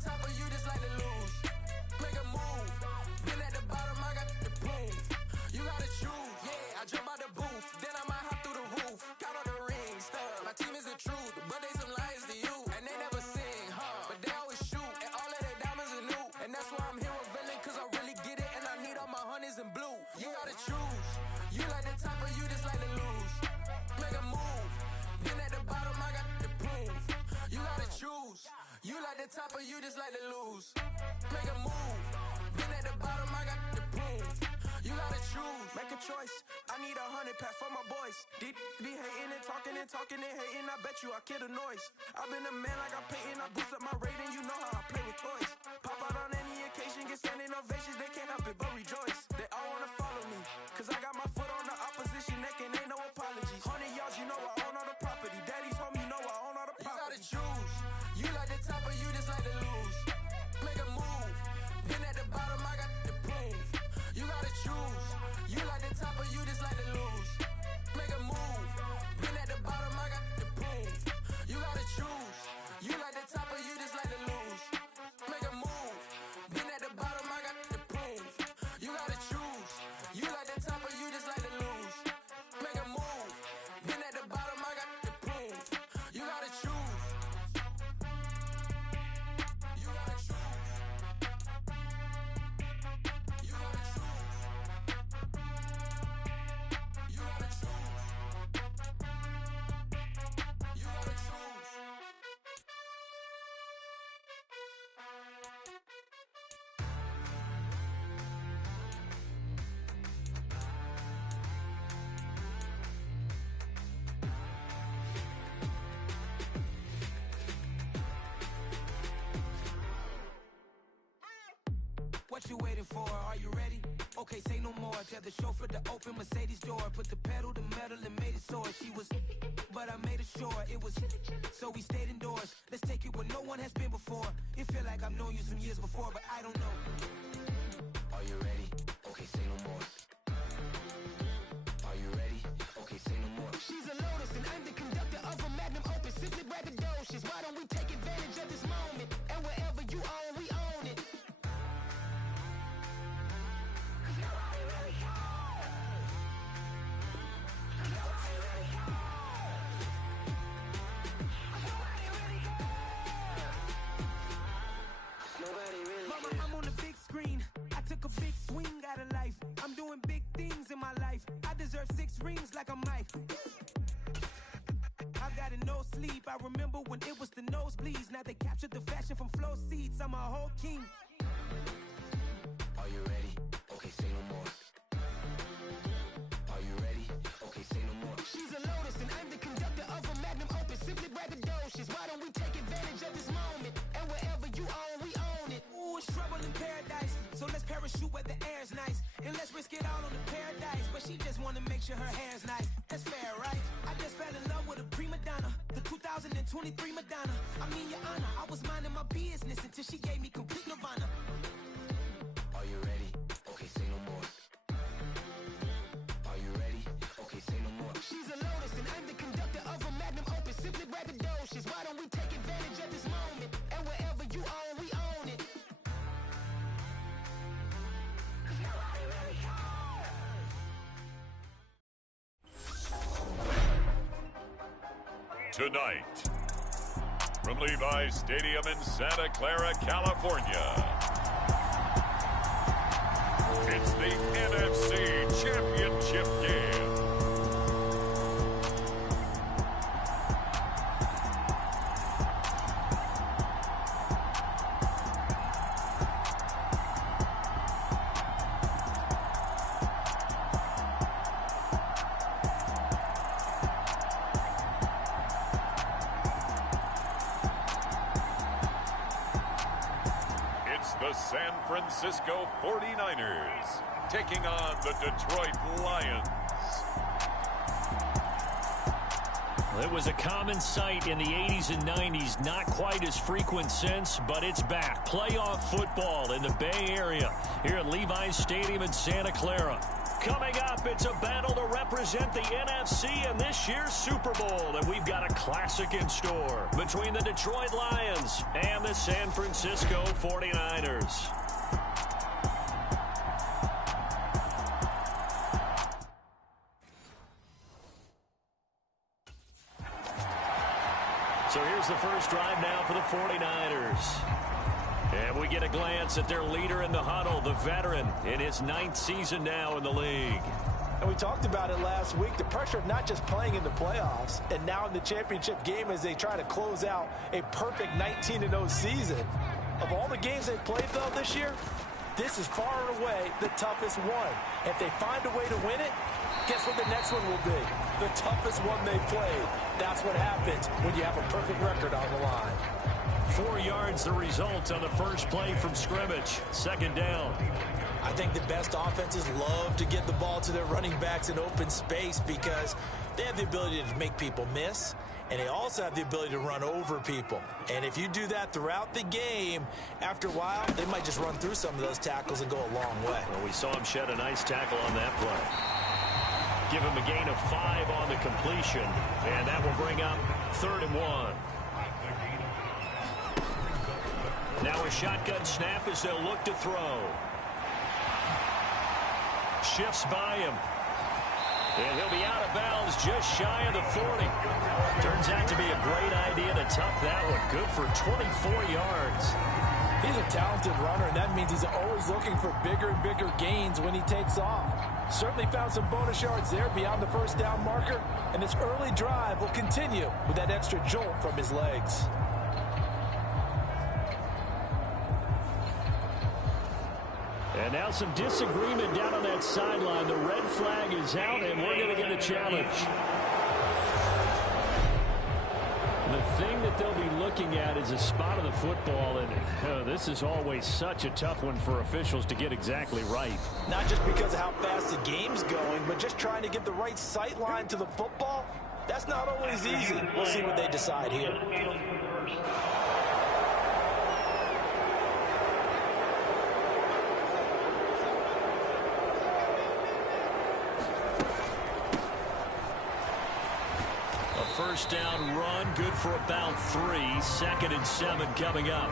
top of you just like to lose. Make a move. Been at the bottom, I got the proof. You gotta choose. Yeah, I jump out the booth. Then I might hop through the roof. Count all the rings. My team is the truth, but they some liars to you. And they never sing, but they always shoot. And all of their diamonds are new. And that's why I'm here revealing, cause I really get it. And I need all my honeys in blue. You gotta choose. You like the top or you just like to lose. Make a move. Been at the bottom, I got the proof. You gotta choose. You like the top or you just like to lose. Make a move. Been at the bottom, I got the proof. You gotta choose. Make a choice. I need 100 pack for my boys. Deep be hating and talking and hating. I bet you I kill the noise. I've been a man like I'm painting. I boost up my rating. You know how I play with toys. Pop out on any occasion, get standing ovations. They can't help it but rejoice. They all wanna follow me, cause I got my foot on the opposition neck and ain't no apologies. 100 yards, you know I own all the property. Daddy's home, you know I own all the property. You gotta choose. You like the top or you just like to lose. Make a move. Been at the bottom, I got the proof. You gotta choose. You like the top or you just like to lose. Make a move. Been at the bottom, I got the proof. You gotta choose. You like the top or you just like to lose. Make a move. Been at the bottom, I got the proof. You gotta choose. You like the top or you just like to lose. Make a move. Been at the bottom, I got the proof. You gotta choose. You gotta choose. You gotta choose. You gotta choose. You gotta choose. What you waiting for? Are you ready? Okay, say no more. Tell the chauffeur to open Mercedes door. Put the pedal to metal and made it soar. She was, but I made it sure it was. So we stayed indoors. Let's take it where no one has been before. It feel like I've known you some years before, but I don't know. Are you ready? Okay, say no more. Are you ready? Okay, say no more. She's a Lotus and I'm the conductor of a Magnum Opus. Simply braggadocious. Why don't we take advantage of this moment? And wherever you own, we own it. Mama, I'm on the big screen. I took a big swing out of life. I'm doing big things in my life. I deserve 6 rings like I'm Mike. I've got no sleep. I remember when it was the nosebleeds. Now they captured the fashion from flow seats. I'm a whole king. Are you ready? Okay, say no more. Are you ready? Okay, say no more. She's a Lotus and I'm the conductor of a Magnum Opus. Simply braggadocious. Why don't we take advantage of this moment? And wherever you own, we own it. Ooh, it's trouble in paradise. So let's parachute where the air's nice. And let's risk it all on the paradise. But she just wanna make sure her hair's nice. That's fair, right? I just fell in love with a prima donna. The 2023 Madonna. I mean, your honor, I was minding my business until she gave me complete nirvana. Are you ready? Okay, say no more. Are you ready? Okay, say no more. She's a Lotus and I'm the conductor of a Magnum Opus. Simply braggadocious. Why don't we take advantage of this moment? And wherever you own, we own it. Tonight, from Levi's Stadium in Santa Clara, California, it's the NFC Championship game. The San Francisco 49ers taking on the Detroit Lions. Well, it was a common sight in the 80s and 90s, not quite as frequent since, but it's back. Playoff football in the Bay Area here at Levi's Stadium in Santa Clara. Coming up, it's a battle to represent the NFC in this year's Super Bowl, and we've got a classic in store between the Detroit Lions and the San Francisco 49ers. So here's the first drive now for the 49ers. And we get a glance at their leader in the huddle, the veteran, in his 9th season now in the league. And we talked about it last week, the pressure of not just playing in the playoffs and now in the championship game as they try to close out a perfect 19-0 season. Of all the games they've played, though, this year, this is far and away the toughest one. If they find a way to win it, guess what the next one will be? The toughest one they've played. That's what happens when you have a perfect record on the line. 4 yards the result on the first play from scrimmage. Second down. I think the best offenses love to get the ball to their running backs in open space because they have the ability to make people miss, and they also have the ability to run over people. And if you do that throughout the game, after a while, they might just run through some of those tackles and go a long way. Well, we saw him shed a nice tackle on that play. Give him a gain of 5 on the completion, and that will bring up 3rd and 1. Now a shotgun snap as they'll look to throw. Shifts by him. And he'll be out of bounds just shy of the 40. Turns out to be a great idea to tuck that one. Good for 24 yards. He's a talented runner, and that means he's always looking for bigger and bigger gains when he takes off. Certainly found some bonus yards there beyond the first down marker, and this early drive will continue with that extra jolt from his legs. And now some disagreement down on that sideline. The red flag is out, and we're going to get a challenge. The thing that they'll be looking at is a spot of the football, and this is always such a tough one for officials to get exactly right. Not just because of how fast the game's going, but just trying to get the right sight line to the football. That's not always easy. We'll see what they decide here. First down run, good for about 3. 2nd and 7 coming up.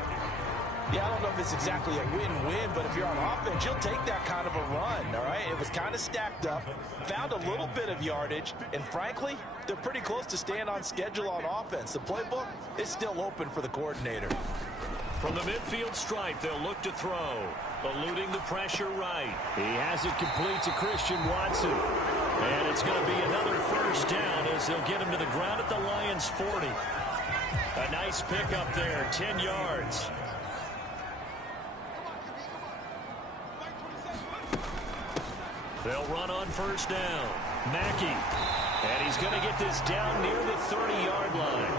Yeah, I don't know if it's exactly a win-win, but if you're on offense, you'll take that kind of a run, all right? It was kind of stacked up, found a little bit of yardage, and frankly, they're pretty close to staying on schedule on offense. The playbook is still open for the coordinator. From the midfield stripe, they'll look to throw. Eluding the pressure right. He has it complete to Christian Watson. And it's going to be another first down as they'll get him to the ground at the Lions' 40. A nice pickup there, 10 yards. They'll run on first down. Mackey. And he's going to get this down near the 30-yard line.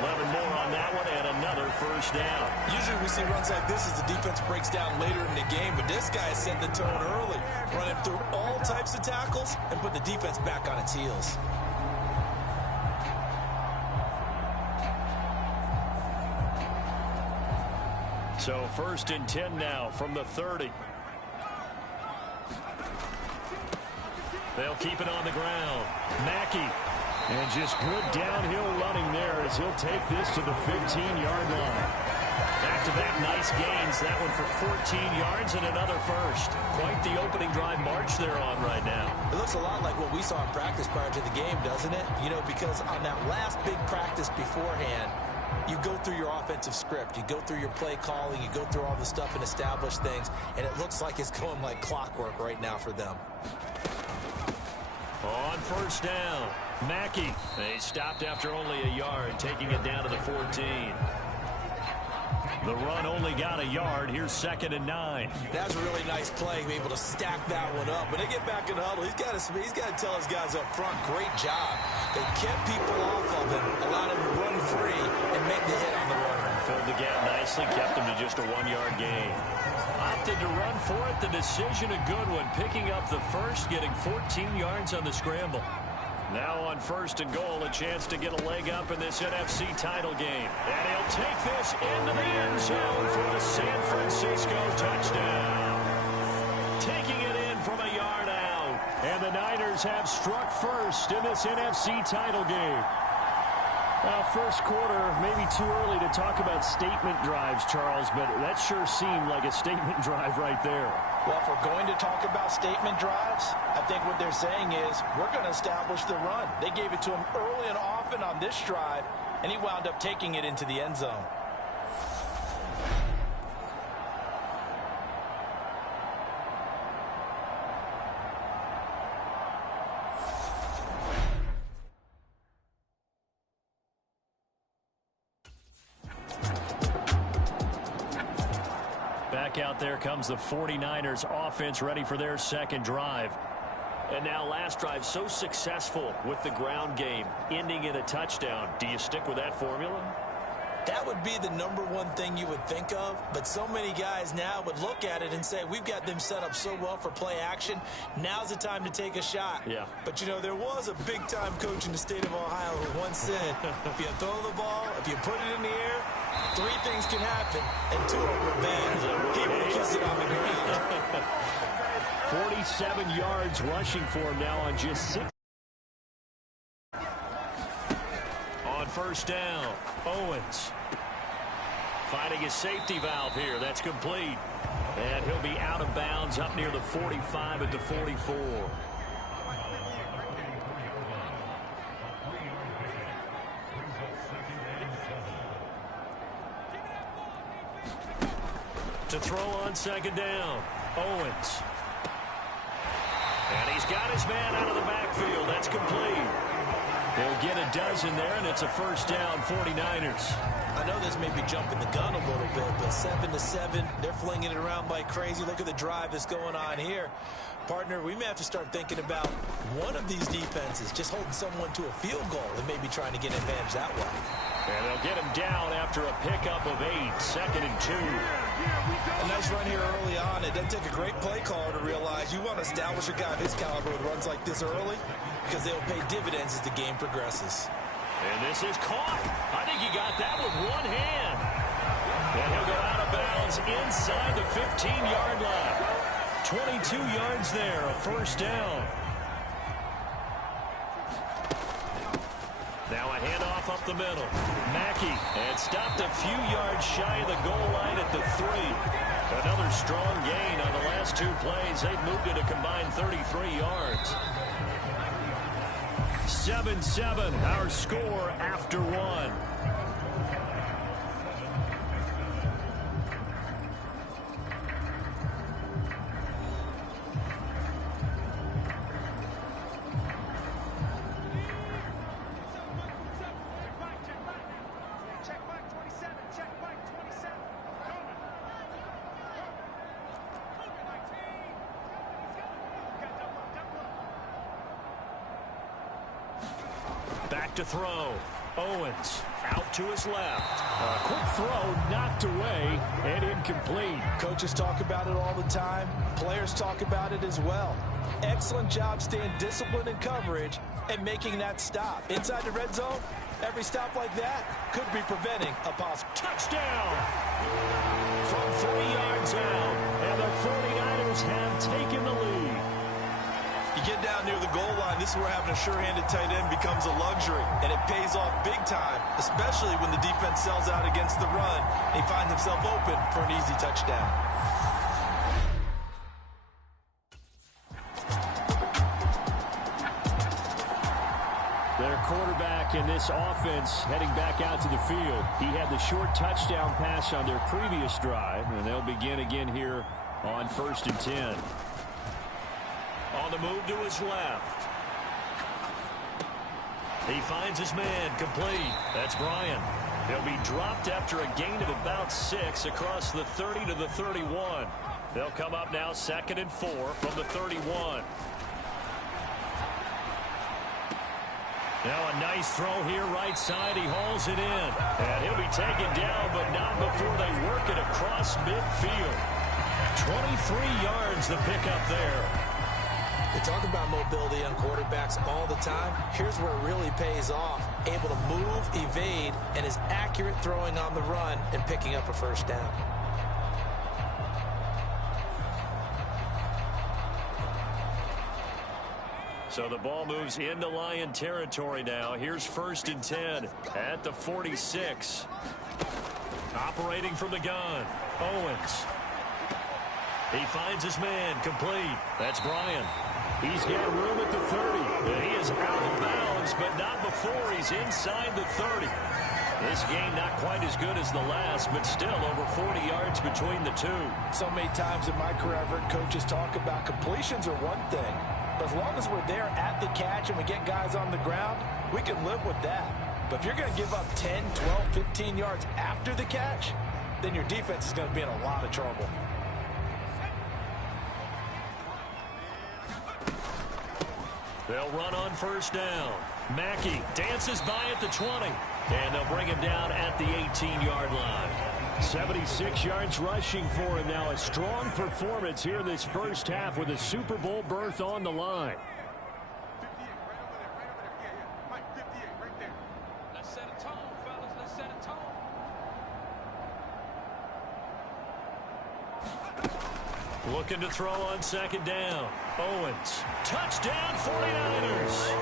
11 more on that one and another first down. Usually we see runs like this as the defense breaks down later in the game, but this guy set the tone early, running through all types of tackles and put the defense back on its heels. So 1st and 10 now from the 30. They'll keep it on the ground. Mackey. And just good downhill running there as he'll take this to the 15-yard line. Back-to-back nice gains. That one for 14 yards and another first. Quite the opening drive march they're on right now. It looks a lot like what we saw in practice prior to the game, doesn't it? You know, because on that last big practice beforehand, you go through your offensive script. You go through your play calling. You go through all the stuff and establish things. And it looks like it's going like clockwork right now for them. On first down, Mackey. They stopped after only a yard, taking it down to the 14. The run only got a yard. Here's 2nd and 9. That's a really nice play, being able to stack that one up. When they get back in the huddle, he's got to tell his guys up front, great job. They kept people off of him, allowed him to run free and make the hit on the runner. Filled the gap nicely, kept him to just a 1-yard gain. Opted to run for it. The decision a good one. Picking up the first, getting 14 yards on the scramble. Now on 1st and goal, a chance to get a leg up in this NFC title game. And he'll take this into the end zone for the San Francisco touchdown. Taking it in from a yard out. 49ers have struck first in this NFC title game. First quarter, maybe too early to talk about statement drives, Charles, but that sure seemed like a statement drive right there. Well, if we're going to talk about statement drives, I think what they're saying is we're going to establish the run. They gave it to him early and often on this drive, and he wound up taking it into the end zone. Back out there comes the 49ers offense ready for their second drive. And now last drive so successful with the ground game, ending in a touchdown. Do you stick with that formula? That would be the number one thing you would think of, but so many guys now would look at it and say, we've got them set up so well for play action. Now's the time to take a shot. Yeah. But, you know, there was a big-time coach in the state of Ohio who once said, if you throw the ball, if you put it in the air, 3 things can happen, and 2 of them are bad. He would kiss it on the ground. 47 yards rushing for him now on just 6. On first down, Owens finding his safety valve here. That's complete. And he'll be out of bounds up near the 45 at the 44. To throw on second down, Owens. And he's got his man out of the backfield. That's complete. They'll get a dozen there, and it's a first down, 49ers. I know this may be jumping the gun a little bit, but 7-7, they're flinging it around like crazy. Look at the drive that's going on here. Partner, we may have to start thinking about one of these defenses just holding someone to a field goal and maybe trying to get an advantage that way. And they'll get him down after a pickup of 8, second and 2. A nice run here early on. It doesn't take a great play caller to realize you want to establish a guy of his caliber with runs like this early because they'll pay dividends as the game progresses. And this is caught. I think he got that with one hand. And he'll go out of bounds inside the 15-yard line. 22 yards there, a first down. Now a handoff up the middle. Mackey, and stopped a few yards shy of the goal line at the 3. Another strong gain on the last 2 plays. They've moved it a combined 33 yards. 7-7, our score after 1. Back to throw. Owens out to his left. A quick throw knocked away and incomplete. Coaches talk about it all the time. Players talk about it as well. Excellent job staying disciplined in coverage and making that stop. Inside the red zone, every stop like that could be preventing a possible touchdown from 3 yards out. And the 49ers have taken the lead. You get down near the goal line, this is where having a sure-handed tight end becomes a luxury, and it pays off big time, especially when the defense sells out against the run, and he finds himself open for an easy touchdown. Their quarterback in this offense heading back out to the field. He had the short touchdown pass on their previous drive, and they'll begin again here on 1st and 10. On the move to his left. He finds his man complete. That's Bryant. He'll be dropped after a gain of about 6 across the 30 to the 31. They'll come up now 2nd and 4 from the 31. Now a nice throw here right side. He hauls it in. And he'll be taken down, but not before they work it across midfield. 23 yards the pickup there. We talk about mobility on quarterbacks all the time. Here's where it really pays off. Able to move, evade, and is accurate throwing on the run and picking up a first down. So the ball moves into Lion territory now. Here's 1st and 10 at the 46. Operating from the gun, Owens. He finds his man, complete. That's Bryant. He's got room at the 30. And he is out of bounds, but not before he's inside the 30. This game not quite as good as the last, but still over 40 yards between the two. So many times in my career, I've heard coaches talk about completions are one thing. But as long as we're there at the catch and we get guys on the ground, we can live with that. But if you're going to give up 10, 12, 15 yards after the catch, then your defense is going to be in a lot of trouble. They'll run on 1st down. Mackey dances by at the 20. And they'll bring him down at the 18-yard line. 76 yards rushing for him now. A strong performance here in this first half with a Super Bowl berth on the line. 58, right over there, right over there. Yeah, yeah. Mike, 58, right there. Let's set a tone, fellas. Let's set a tone. Looking to throw on 2nd down. Owens. Touchdown 49ers.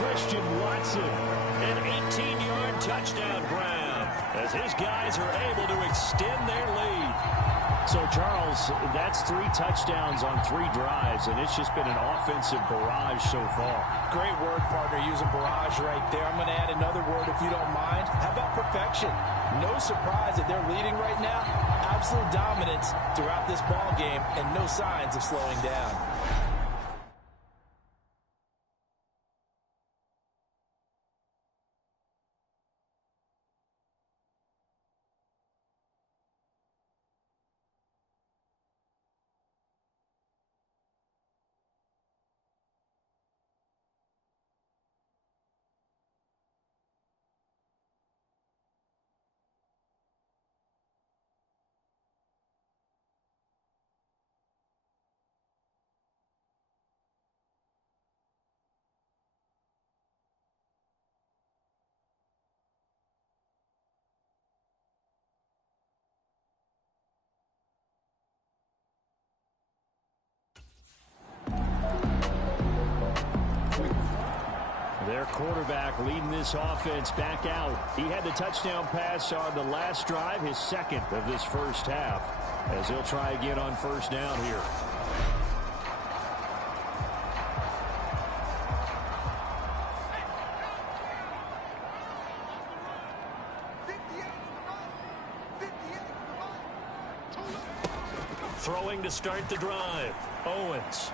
Christian Watson. An 18-yard touchdown grab as his guys are able to extend their lead. So, Charles, that's 3 touchdowns on 3 drives, and it's just been an offensive barrage so far. Great word, partner, using barrage right there. I'm going to add another word if you don't mind. How about perfection? No surprise that they're leading right now. Absolute dominance throughout this ball game and no signs of slowing down. Their quarterback leading this offense back out. He had the touchdown pass on the last drive, his 2nd of this first half, as he'll try again on 1st down here. Throwing to start the drive. Owens.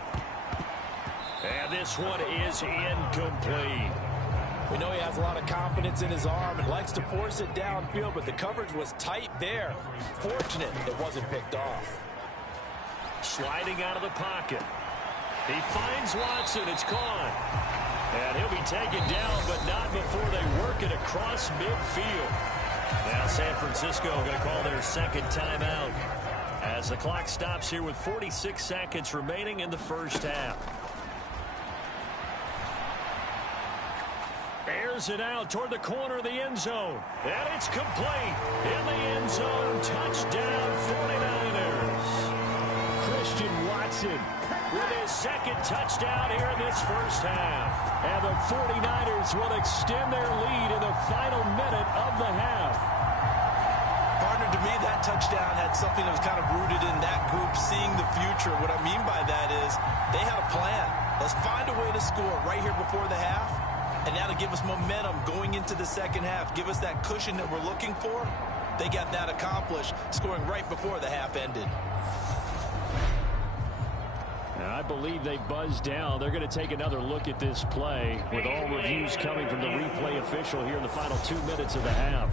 And this one is incomplete. We know he has a lot of confidence in his arm and likes to force it downfield, but the coverage was tight there. Fortunate it wasn't picked off. Sliding out of the pocket. He finds Watson. It's caught. And he'll be taken down, but not before they work it across midfield. Now San Francisco going to call their 2nd timeout as the clock stops here with 46 seconds remaining in the first half. Airs it out toward the corner of the end zone. And it's complete. In the end zone, touchdown 49ers. Christian Watson with his 2nd touchdown here in this first half. And the 49ers will extend their lead in the final minute of the half. Partner, to me, that touchdown had something that was kind of rooted in that group seeing the future. What I mean by that is they had a plan. Let's find a way to score right here before the half. And now to give us momentum going into the 2nd half, give us that cushion that we're looking for. They got that accomplished, scoring right before the half ended. And I believe they buzzed down. They're going to take another look at this play with all reviews coming from the replay official here in the final 2 minutes of the half.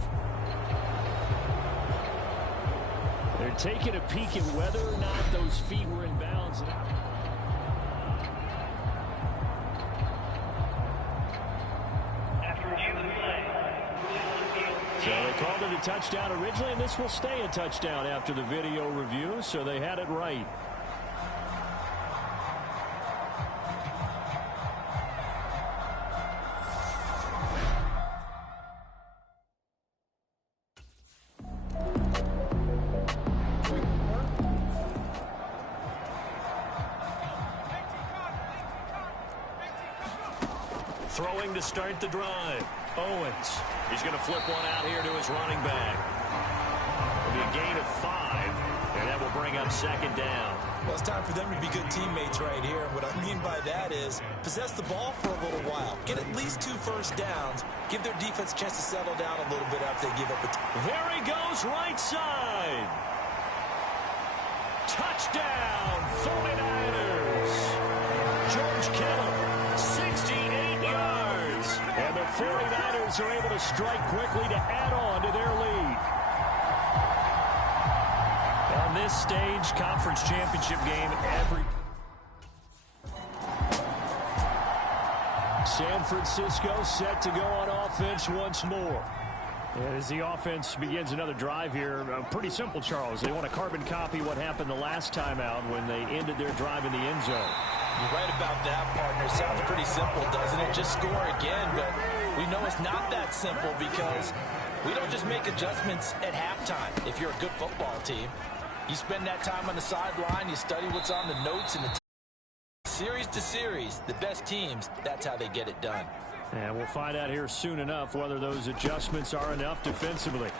They're taking a peek at whether or not those feet were in bounds. So they called it a touchdown originally, and this will stay a touchdown after the video review, so they had it right. Throwing to start the drive. Owens. He's going to flip one out here to his running back. It'll be a gain of 5, and that will bring up second down. Well, it's time for them to be good teammates right here. And what I mean by that is possess the ball for a little while. Get at least 2 first downs. Give their defense a chance to settle down a little bit after they give up a There he goes, right side. Touchdown, 49ers. George Kittle, 68 yards. And the 49ers are able to strike quickly to add on to their lead. On this stage, conference championship game, San Francisco set to go on offense once more. And as the offense begins another drive here, pretty simple, Charles. They want to carbon copy what happened the last time out when they ended their drive in the end zone. You're right about that, partner. Sounds pretty simple, doesn't it? Just score again, but we know it's not that simple because we don't just make adjustments at halftime. If you're a good football team, you spend that time on the sideline, you study what's on the notes, and series to series, the best teams, that's how they get it done. And we'll find out here soon enough whether those adjustments are enough defensively.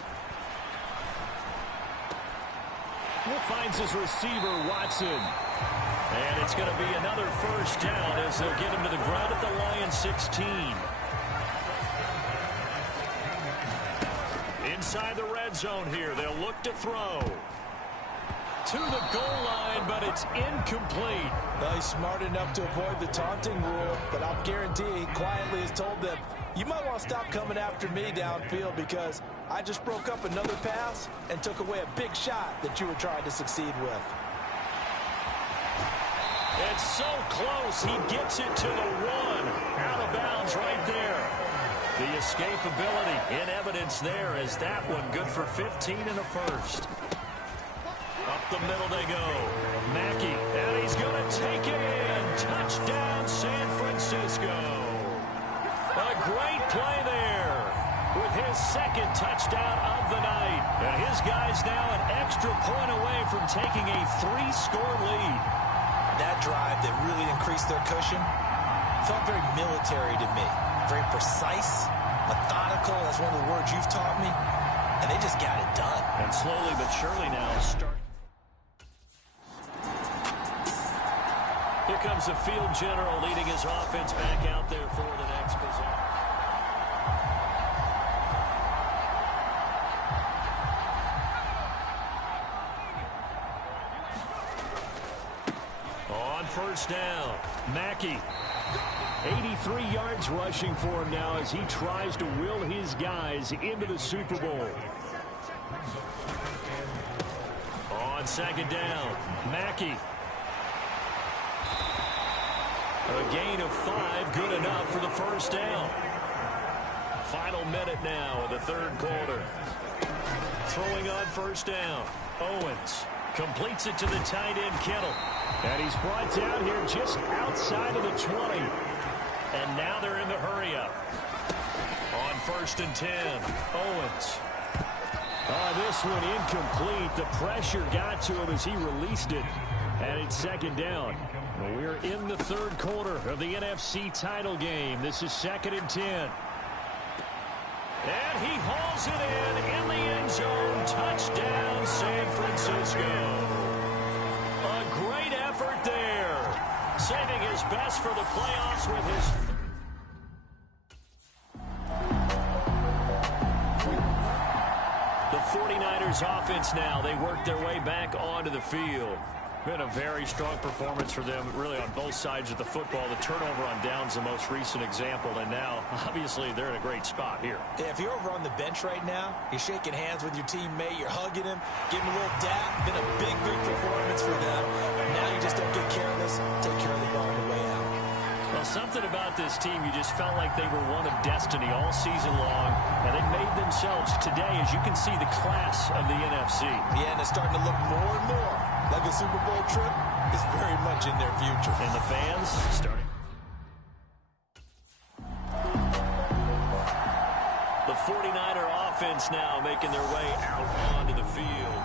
Will finds his receiver, Watson. And it's going to be another first down as they'll get him to the ground at the Lions 16. Inside the red zone here, they'll look to throw. To the goal line, but it's incomplete. Well, he's smart enough to avoid the taunting rule, but I'll guarantee he quietly has told them, you might want to stop coming after me downfield because I just broke up another pass and took away a big shot that you were trying to succeed with. It's so close, he gets it to the 1. Out of bounds right there. The escapability in evidence there as that one good for 15 in the first. Up the middle they go. Mackey, and he's going to take it in. Touchdown, San Francisco. A great play there with his second touchdown of the night. And his guy's now an extra point away from taking a 3-score lead. That drive that really increased their cushion felt very military to me. Very precise, methodical. That's one of the words you've taught me. And they just got it done. And slowly but surely now start. Here comes the field general leading his offense back out there for the next possession. On first down, Mackey. 83 yards rushing for him now as he tries to will his guys into the Super Bowl. On second down, Mackey. A gain of 5, good enough for the first down. Final minute now of the third quarter. Throwing on first down, Owens completes it to the tight end, Kittle. And he's brought down here just outside of the 20. And now they're in the hurry-up. On first and 10, Owens. This one incomplete. The pressure got to him as he released it. And it's second down. We're in the third quarter of the NFC title game. This is second and 10. And he hauls it in the end zone. Touchdown, San Francisco. A great effort there. Saving his best for the playoffs with his... The 49ers offense now. They work their way back onto the field. Been a very strong performance for them, really, on both sides of the football. The turnover on downs, the most recent example, and now, obviously, they're in a great spot here. Yeah, if you're over on the bench right now, you're shaking hands with your teammate, you're hugging him, giving him a little dap. Been a big, big performance for them. Now you just don't get careless, take care of the ball on the way out. Well, something about this team, you just felt like they were one of destiny all season long, and they made themselves today, as you can see, the class of the NFC. Yeah, and it's starting to look more and more like a Super Bowl trip is very much in their future. And the fans starting. The 49er offense now making their way out onto the field.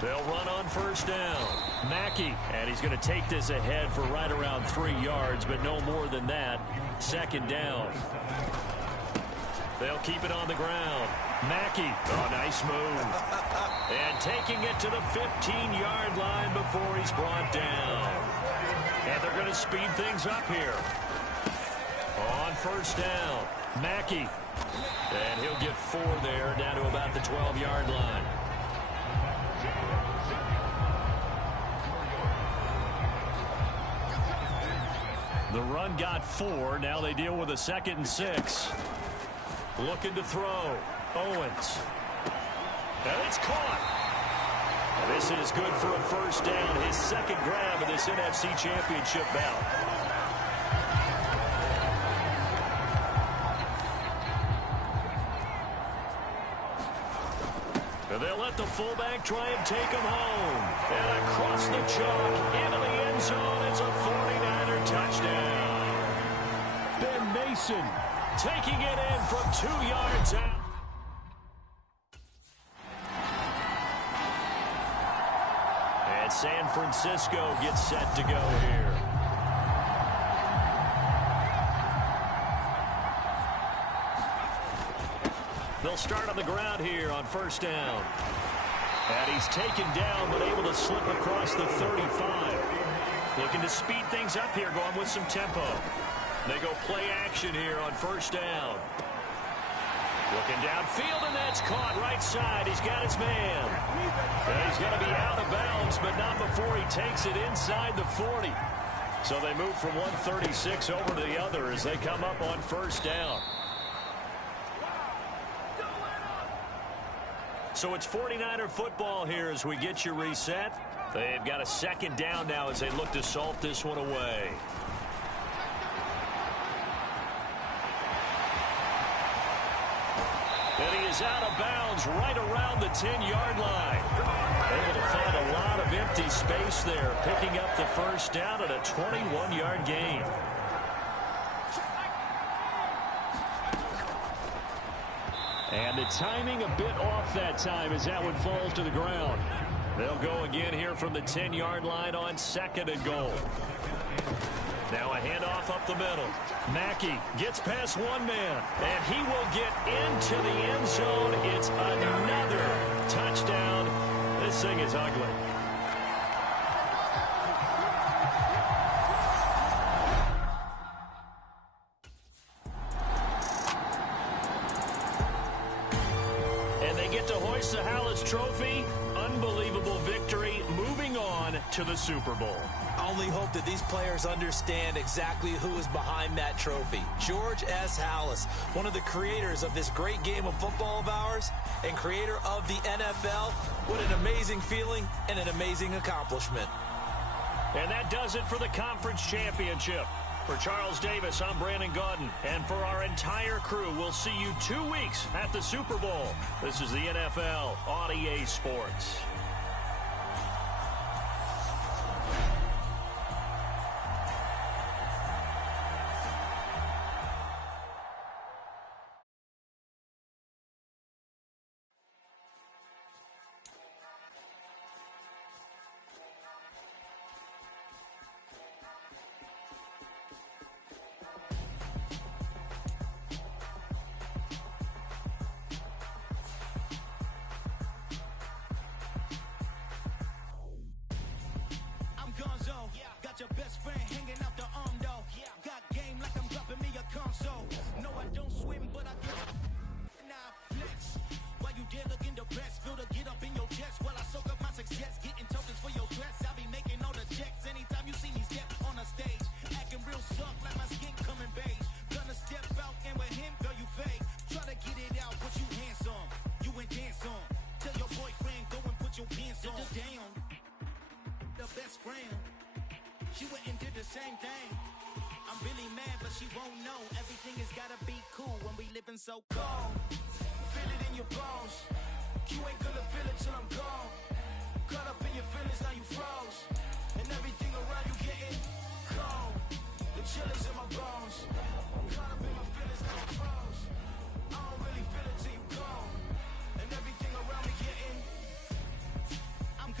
They'll run on first down. Mackey, and he's going to take this ahead for right around 3 yards, but no more than that. Second down. They'll keep it on the ground. Mackey, oh, nice move. And taking it to the 15-yard line before he's brought down. And they're going to speed things up here. On first down, Mackey. And he'll get 4 there, down to about the 12-yard line. The run got 4. Now they deal with a 2nd and 6. Looking to throw. Owens. And it's caught. This is good for a first down. His second grab of this NFC Championship bout. And they'll let the fullback try and take him home. And across the chalk into the end zone. It's a 49er touchdown. Ben Mason taking it in from 2 yards out. And San Francisco gets set to go here. They'll start on the ground here on first down. And he's taken down, but able to slip across the 35. Looking to speed things up here, going with some tempo. They go play action here on first down. Looking downfield, and that's caught right side. He's got his man. And he's going to be out of bounds, but not before he takes it inside the 40. So they move from 136 over to the other as they come up on first down. So it's 49er football here as we get you reset. They've got a second down now as they look to salt this one away. And he is out of bounds right around the 10-yard line. Able to find a lot of empty space there, picking up the first down at a 21-yard gain. And the timing a bit off that time as that one falls to the ground. They'll go again here from the 10-yard line on 2nd and goal. Now a handoff up the middle. Mackey gets past one man, and he will get into the end zone. It's another touchdown. This thing is ugly. And they get to hoist the Hallis Trophy. Unbelievable victory, moving on to the Super Bowl. I only hope that these players understand exactly who is behind that trophy. George S. Hallis, one of the creators of this great game of football of ours and creator of the NFL. What an amazing feeling and an amazing accomplishment. And that does it for the conference championship. For Charles Davis, I'm Brandon Gaudin. And for our entire crew, we'll see you 2 weeks at the Super Bowl. This is the NFL on EA Sports. Got your best friend hanging out the arm though. Got game like I'm dropping me a console. No, I don't swim, but I get now flex. While you there looking the best, feel the get up in your chest while I soak up my success. Getting tokens for your stress. I'll be making all the checks anytime you see me step on a stage. Acting real soft like my skin coming beige. Gonna step out and with him, girl, you fake. Try to get it out, but you handsome. You ain't dance on. Tell your boyfriend, go and put your pants on. Down. The best friend. She went and did the same thing. I'm really mad, but she won't know. Everything has gotta be cool when we living so cold. Feel it in your bones. You ain't gonna feel it till I'm gone. Caught up in your feelings, now you froze. And everything around you getting cold. The chill is in my bones. Caught up in my feelings, now I'm froze. I don't really feel it till you gone. And everything around me getting. I'm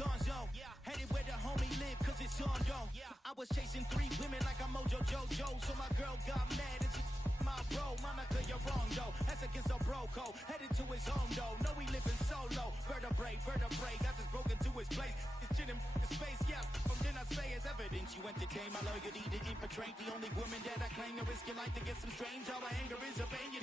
got mad and she my bro. Monica, you're wrong though. That's against a bro code. Headed to his home though. No, he living solo. Vertebrae. Got this broken to his place. It's shit in space, yeah. Then I say it's evidence you entertain my loyalty to infiltrate. The only woman that I claim to risk your life to get some strange. All my anger is a pain.